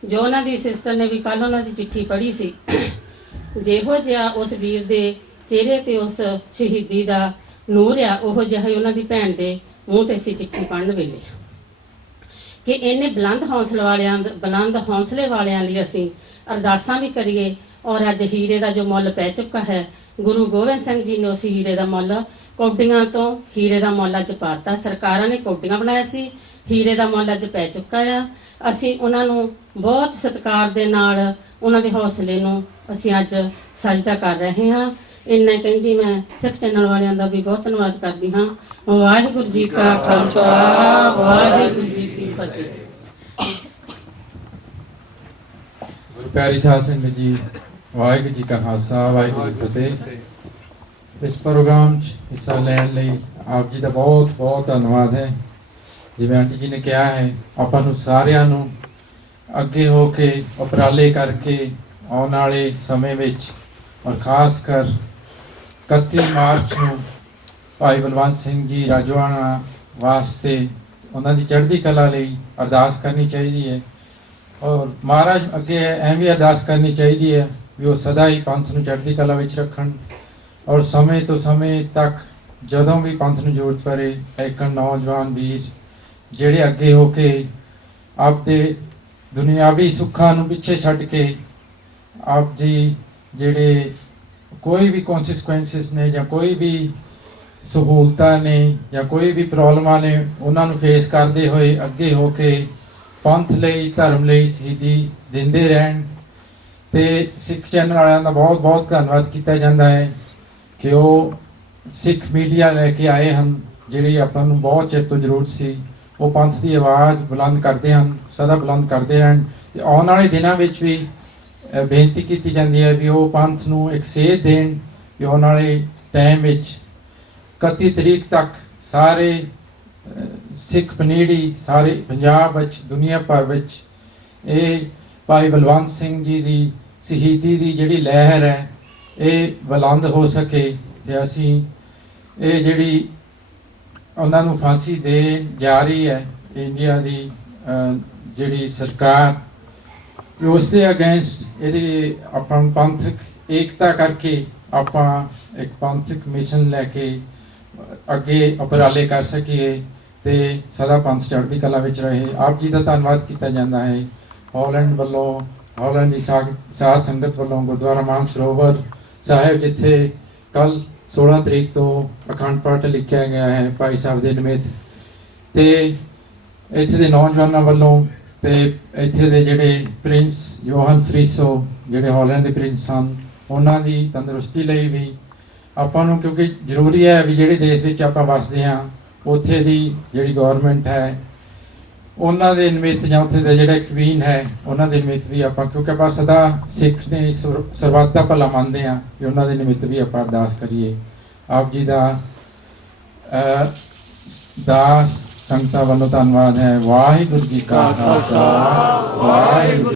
ਜੋ ਉਹਨਾਂ ਦੀ ਸਿਸਟਰ ਨੇ ਵੀ ਕੱਲ ਉਹਨਾਂ ਦੀ ਚਿੱਠੀ ਪੜ੍ਹੀ ਸੀ, ਜਿਹੋ ਜਿਹਾ ਉਸ ਵੀਰ ਦੇ ਚਿਹਰੇ ਤੇ ਉਸ ਸ਼ਹੀਦੀ ਦਾ ਨੂਰ ਆ ਉਹੋ ਜਿਹਾ ਹੀ ਉਹਨਾਂ ਦੀ ਭੈਣ ਦੇ ਮੂੰਹ ਤੇ ਸੀ ਚਿੱਠੀ ਪੜ੍ਹਨ ਵੇਲੇ ਕਿ ਇਹਨੇ ਬੁਲੰਦ ਹੌਸਲੇ ਵਾਲਿਆਂ ਲਈ ਅਸੀਂ ਅਰਦਾਸਾਂ ਵੀ ਕਰੀਏ। ਔਰ ਅੱਜ ਹੀਰੇ ਦਾ ਜੋ ਮੁੱਲ ਪੈ ਚੁੱਕਾ ਹੈ, ਗੁਰੂ ਗੋਬਿੰਦ ਸਿੰਘ ਜੀ ਨੇ ਉਸ ਹੀਰੇ ਦਾ ਮੁੱਲ ਕੌਡੀਆਂ ਤੋਂ ਹੀਰੇ ਦਾ ਮੁੱਲ ਅੱਜ ਪਾਤਾ। ਸਰਕਾਰਾਂ ਨੇ ਕੌਡੀਆਂ ਬਣਾਇਆ ਸੀ, ਹੀਰੇ ਦਾ ਮੁੱਲ ਅੱਜ ਪੈ ਚੁੱਕਾ ਆ। ਅਸੀਂ ਉਹਨਾਂ ਨੂੰ ਬਹੁਤ ਸਤਿਕਾਰ ਦੇ ਨਾਲ ਉਹਨਾਂ ਦੇ ਹੌਸਲੇ ਨੂੰ ਅਸੀਂ ਅੱਜ ਸਜਦਾ ਕਰ ਰਹੇ ਹਾਂ। ਇੰਨਾ ਕਹਿੰਦੀ ਮੈਂ ਸਿੱਖ ਚੈਨਲ ਵਾਲਿਆਂ ਦਾ ਵੀ ਬਹੁਤ ਧੰਨਵਾਦ ਕਰਦੀ ਹਾਂ। ਵਾਹਿਗੁਰੂ ਜੀ ਕਾ ਖਾਲਸਾ, ਵਾਹਿਗੁਰੂ ਜੀ ਕੀ ਫਤਿਹ। ਪਿਆਰੀ ਸਾਧ ਸੰਗਤ ਜੀ, ਵਾਹਿਗੁਰੂ ਜੀ ਕਾ ਖਾਲਸਾ, ਵਾਹਿਗੁਰੂ ਜੀ ਕੀ ਫਤਿਹ। ਇਸ ਪ੍ਰੋਗਰਾਮ 'ਚ ਹਿੱਸਾ ਲੈਣ ਲਈ ਆਪ ਜੀ ਦਾ ਬਹੁਤ ਬਹੁਤ ਧੰਨਵਾਦ ਹੈ। ਜਿਵੇਂ ਆਂਟੀ ਜੀ ਨੇ ਕਿਹਾ ਹੈ, ਆਪਾਂ ਨੂੰ ਸਾਰਿਆਂ ਨੂੰ ਅੱਗੇ ਹੋ ਕੇ ਉਪਰਾਲੇ ਕਰਕੇ ਆਉਣ ਵਾਲੇ ਸਮੇਂ ਵਿੱਚ ਔਰ ਖਾਸ ਕਰ 31 ਮਾਰਚ ਨੂੰ ਭਾਈ ਬਲਵੰਤ ਸਿੰਘ ਜੀ ਰਾਜੋਆਣਾ ਵਾਸਤੇ ਉਹਨਾਂ ਦੀ ਚੜ੍ਹਦੀ ਕਲਾ ਲਈ ਅਰਦਾਸ ਕਰਨੀ ਚਾਹੀਦੀ ਹੈ। ਔਰ ਮਹਾਰਾਜ ਅੱਗੇ ਐਵੇਂ ਅਰਦਾਸ ਕਰਨੀ ਚਾਹੀਦੀ ਹੈ ਵੀ ਉਹ ਸਦਾ ਹੀ ਪੰਥ ਨੂੰ ਚੜ੍ਹਦੀ ਕਲਾ ਵਿੱਚ ਰੱਖਣ ਔਰ ਸਮੇਂ ਤੋਂ ਸਮੇਂ ਤੱਕ ਜਦੋਂ ਵੀ ਪੰਥ ਨੂੰ ਜ਼ਰੂਰਤ ਪਵੇ ਇੱਕ ਨੌਜਵਾਨ ਵੀਰ ਜਿਹੜੇ ਅੱਗੇ ਹੋ ਕੇ ਆਪਦੇ ਦੁਨਿਆਵੀ ਸੁੱਖਾਂ ਨੂੰ ਪਿੱਛੇ ਛੱਡ ਕੇ ਆਪ ਜੀ ਜਿਹੜੇ ਕੋਈ ਵੀ ਕੌਨਸੀਕੁਐਂਸਿਸ ਨੇ ਜਾਂ ਕੋਈ ਵੀ ਸਹੂਲਤਾਂ ਨੇ ਜਾਂ ਕੋਈ ਵੀ ਪ੍ਰੋਬਲਮਾਂ ਨੇ ਉਹਨਾਂ ਨੂੰ ਫੇਸ ਕਰਦੇ ਹੋਏ ਅੱਗੇ ਹੋ ਕੇ ਪੰਥ ਲਈ ਧਰਮ ਲਈ ਸ਼ਹੀਦੀ ਦਿੰਦੇ ਰਹਿਣ। ਤੇ ਸਿੱਖ ਚੈਨਲ ਵਾਲਿਆਂ ਦਾ ਬਹੁਤ ਬਹੁਤ ਧੰਨਵਾਦ ਕੀਤਾ ਜਾਂਦਾ ਹੈ ਕਿ ਉਹ ਸਿੱਖ ਮੀਡੀਆ ਲੈ ਕੇ ਆਏ ਹਨ ਜਿਹੜੀ ਆਪਾਂ ਨੂੰ ਬਹੁਤ ਚਿਰ ਤੋਂ ਜ਼ਰੂਰਤ ਸੀ। ਉਹ ਪੰਥ ਦੀ ਆਵਾਜ਼ ਬੁਲੰਦ ਕਰਦੇ ਹਨ, ਸਦਾ ਬੁਲੰਦ ਕਰਦੇ ਰਹਿਣ। ਤੇ ਆਉਣ ਵਾਲੇ ਦਿਨਾਂ ਵਿੱਚ ਵੀ ਬੇਨਤੀ ਕੀਤੀ ਜਾਂਦੀ ਹੈ ਵੀ ਉਹ ਪੰਥ ਨੂੰ ਇੱਕ ਸੇਧ ਦੇਣ ਕਿ ਆਉਣ ਵਾਲੇ ਟਾਈਮ ਵਿੱਚ 31 ਤਰੀਕ ਤੱਕ ਸਾਰੇ ਸਿੱਖ ਪਨੀੜੀ ਸਾਰੇ ਪੰਜਾਬ ਵਿੱਚ ਦੁਨੀਆ ਭਰ ਵਿੱਚ ਇਹ ਭਾਈ ਬਲਵੰਤ ਸਿੰਘ ਜੀ ਦੀ ਸ਼ਹੀਦੀ ਦੀ ਜਿਹੜੀ ਲਹਿਰ ਹੈ ਇਹ ਬੁਲੰਦ ਹੋ ਸਕੇ ਤੇ ਅਸੀਂ ਇਹ ਜਿਹੜੀ ਉਹਨਾਂ ਨੂੰ ਫਾਂਸੀ ਦੇ ਜਾ ਰਹੀ ਹੈ ਇੰਡੀਆ ਦੀ ਜਿਹੜੀ ਸਰਕਾਰ ਉਸ ਦੇ ਅਗੇਂਸਟ ਇਹਦੀ ਆਪਾਂ ਪੰਥਕ ਏਕਤਾ ਕਰਕੇ ਆਪਾਂ ਇੱਕ ਪੰਥਕ ਮਿਸ਼ਨ ਲੈ ਕੇ ਅੱਗੇ ਉਪਰਾਲੇ ਕਰ ਸਕੀਏ ਤੇ ਸਦਾ ਪੰਥ ਚੜ੍ਹਦੀ ਕਲਾ ਵਿੱਚ ਰਹੇ। ਆਪ ਜੀ ਦਾ ਧੰਨਵਾਦ ਕੀਤਾ ਜਾਂਦਾ ਹੈ। ਹਾਲੈਂਡ ਵੱਲੋਂ ਹਾਲੈਂਡ ਦੀ ਸਾਧ ਸੰਗਤ ਵੱਲੋਂ ਗੁਰਦੁਆਰਾ ਮਾਨਸਰੋਵਰ ਸਾਹਿਬ ਜਿੱਥੇ ਕੱਲ 16 ਤਰੀਕ ਤੋਂ ਅਖੰਡ ਪਾਠ ਲਿਖਿਆ ਗਿਆ ਹੈ ਭਾਈ ਸਾਹਿਬ ਦੇ ਨਿਮਿਤ ਤੇ ਇੱਥੇ ਦੇ ਨੌਜਵਾਨਾਂ ਵੱਲੋਂ ਤੇ ਇੱਥੇ ਦੇ ਜਿਹੜੇ ਪ੍ਰਿੰਸ ਯੋਹਨ ਫਰੀਸੋ ਜਿਹੜੇ ਹਾਲੈਂਡ ਦੇ ਪ੍ਰਿੰਸ ਹਨ ਉਹਨਾਂ ਦੀ ਤੰਦਰੁਸਤੀ ਲਈ ਵੀ ਆਪਾਂ ਨੂੰ ਕਿਉਂਕਿ ਜ਼ਰੂਰੀ ਹੈ ਵੀ ਜਿਹੜੇ ਦੇਸ਼ ਵਿੱਚ ਆਪਾਂ ਵਸਦੇ ਹਾਂ ਉੱਥੇ ਦੀ ਜਿਹੜੀ ਗਵਰਨਮੈਂਟ ਹੈ ਉਹਨਾਂ ਦੇ ਨਿਮਿਤ ਜਾਂ ਉੱਥੇ ਦਾ ਜਿਹੜਾ ਕਵੀਨ ਹੈ ਉਹਨਾਂ ਦੇ ਨਿਮਿਤ ਵੀ ਆਪਾਂ ਕਿਉਂਕਿ ਆਪਾਂ ਸਦਾ ਸਿੱਖ ਨੇ ਸਰਬੱਤ ਦਾ ਭਲਾ ਮੰਨਦੇ ਹਾਂ ਕਿ ਉਹਨਾਂ ਦੇ ਨਿਮਿਤ ਵੀ ਆਪਾਂ ਅਰਦਾਸ ਕਰੀਏ। ਆਪ ਜੀ ਦਾ ਦਾਸ ਸੰਗਤਾਂ ਵੱਲੋਂ ਧੰਨਵਾਦ ਹੈ। ਵਾਹਿਗੁਰੂ ਜੀ ਕਾ ਖਾਲਸਾ, ਵਾਹਿਗੁਰੂ।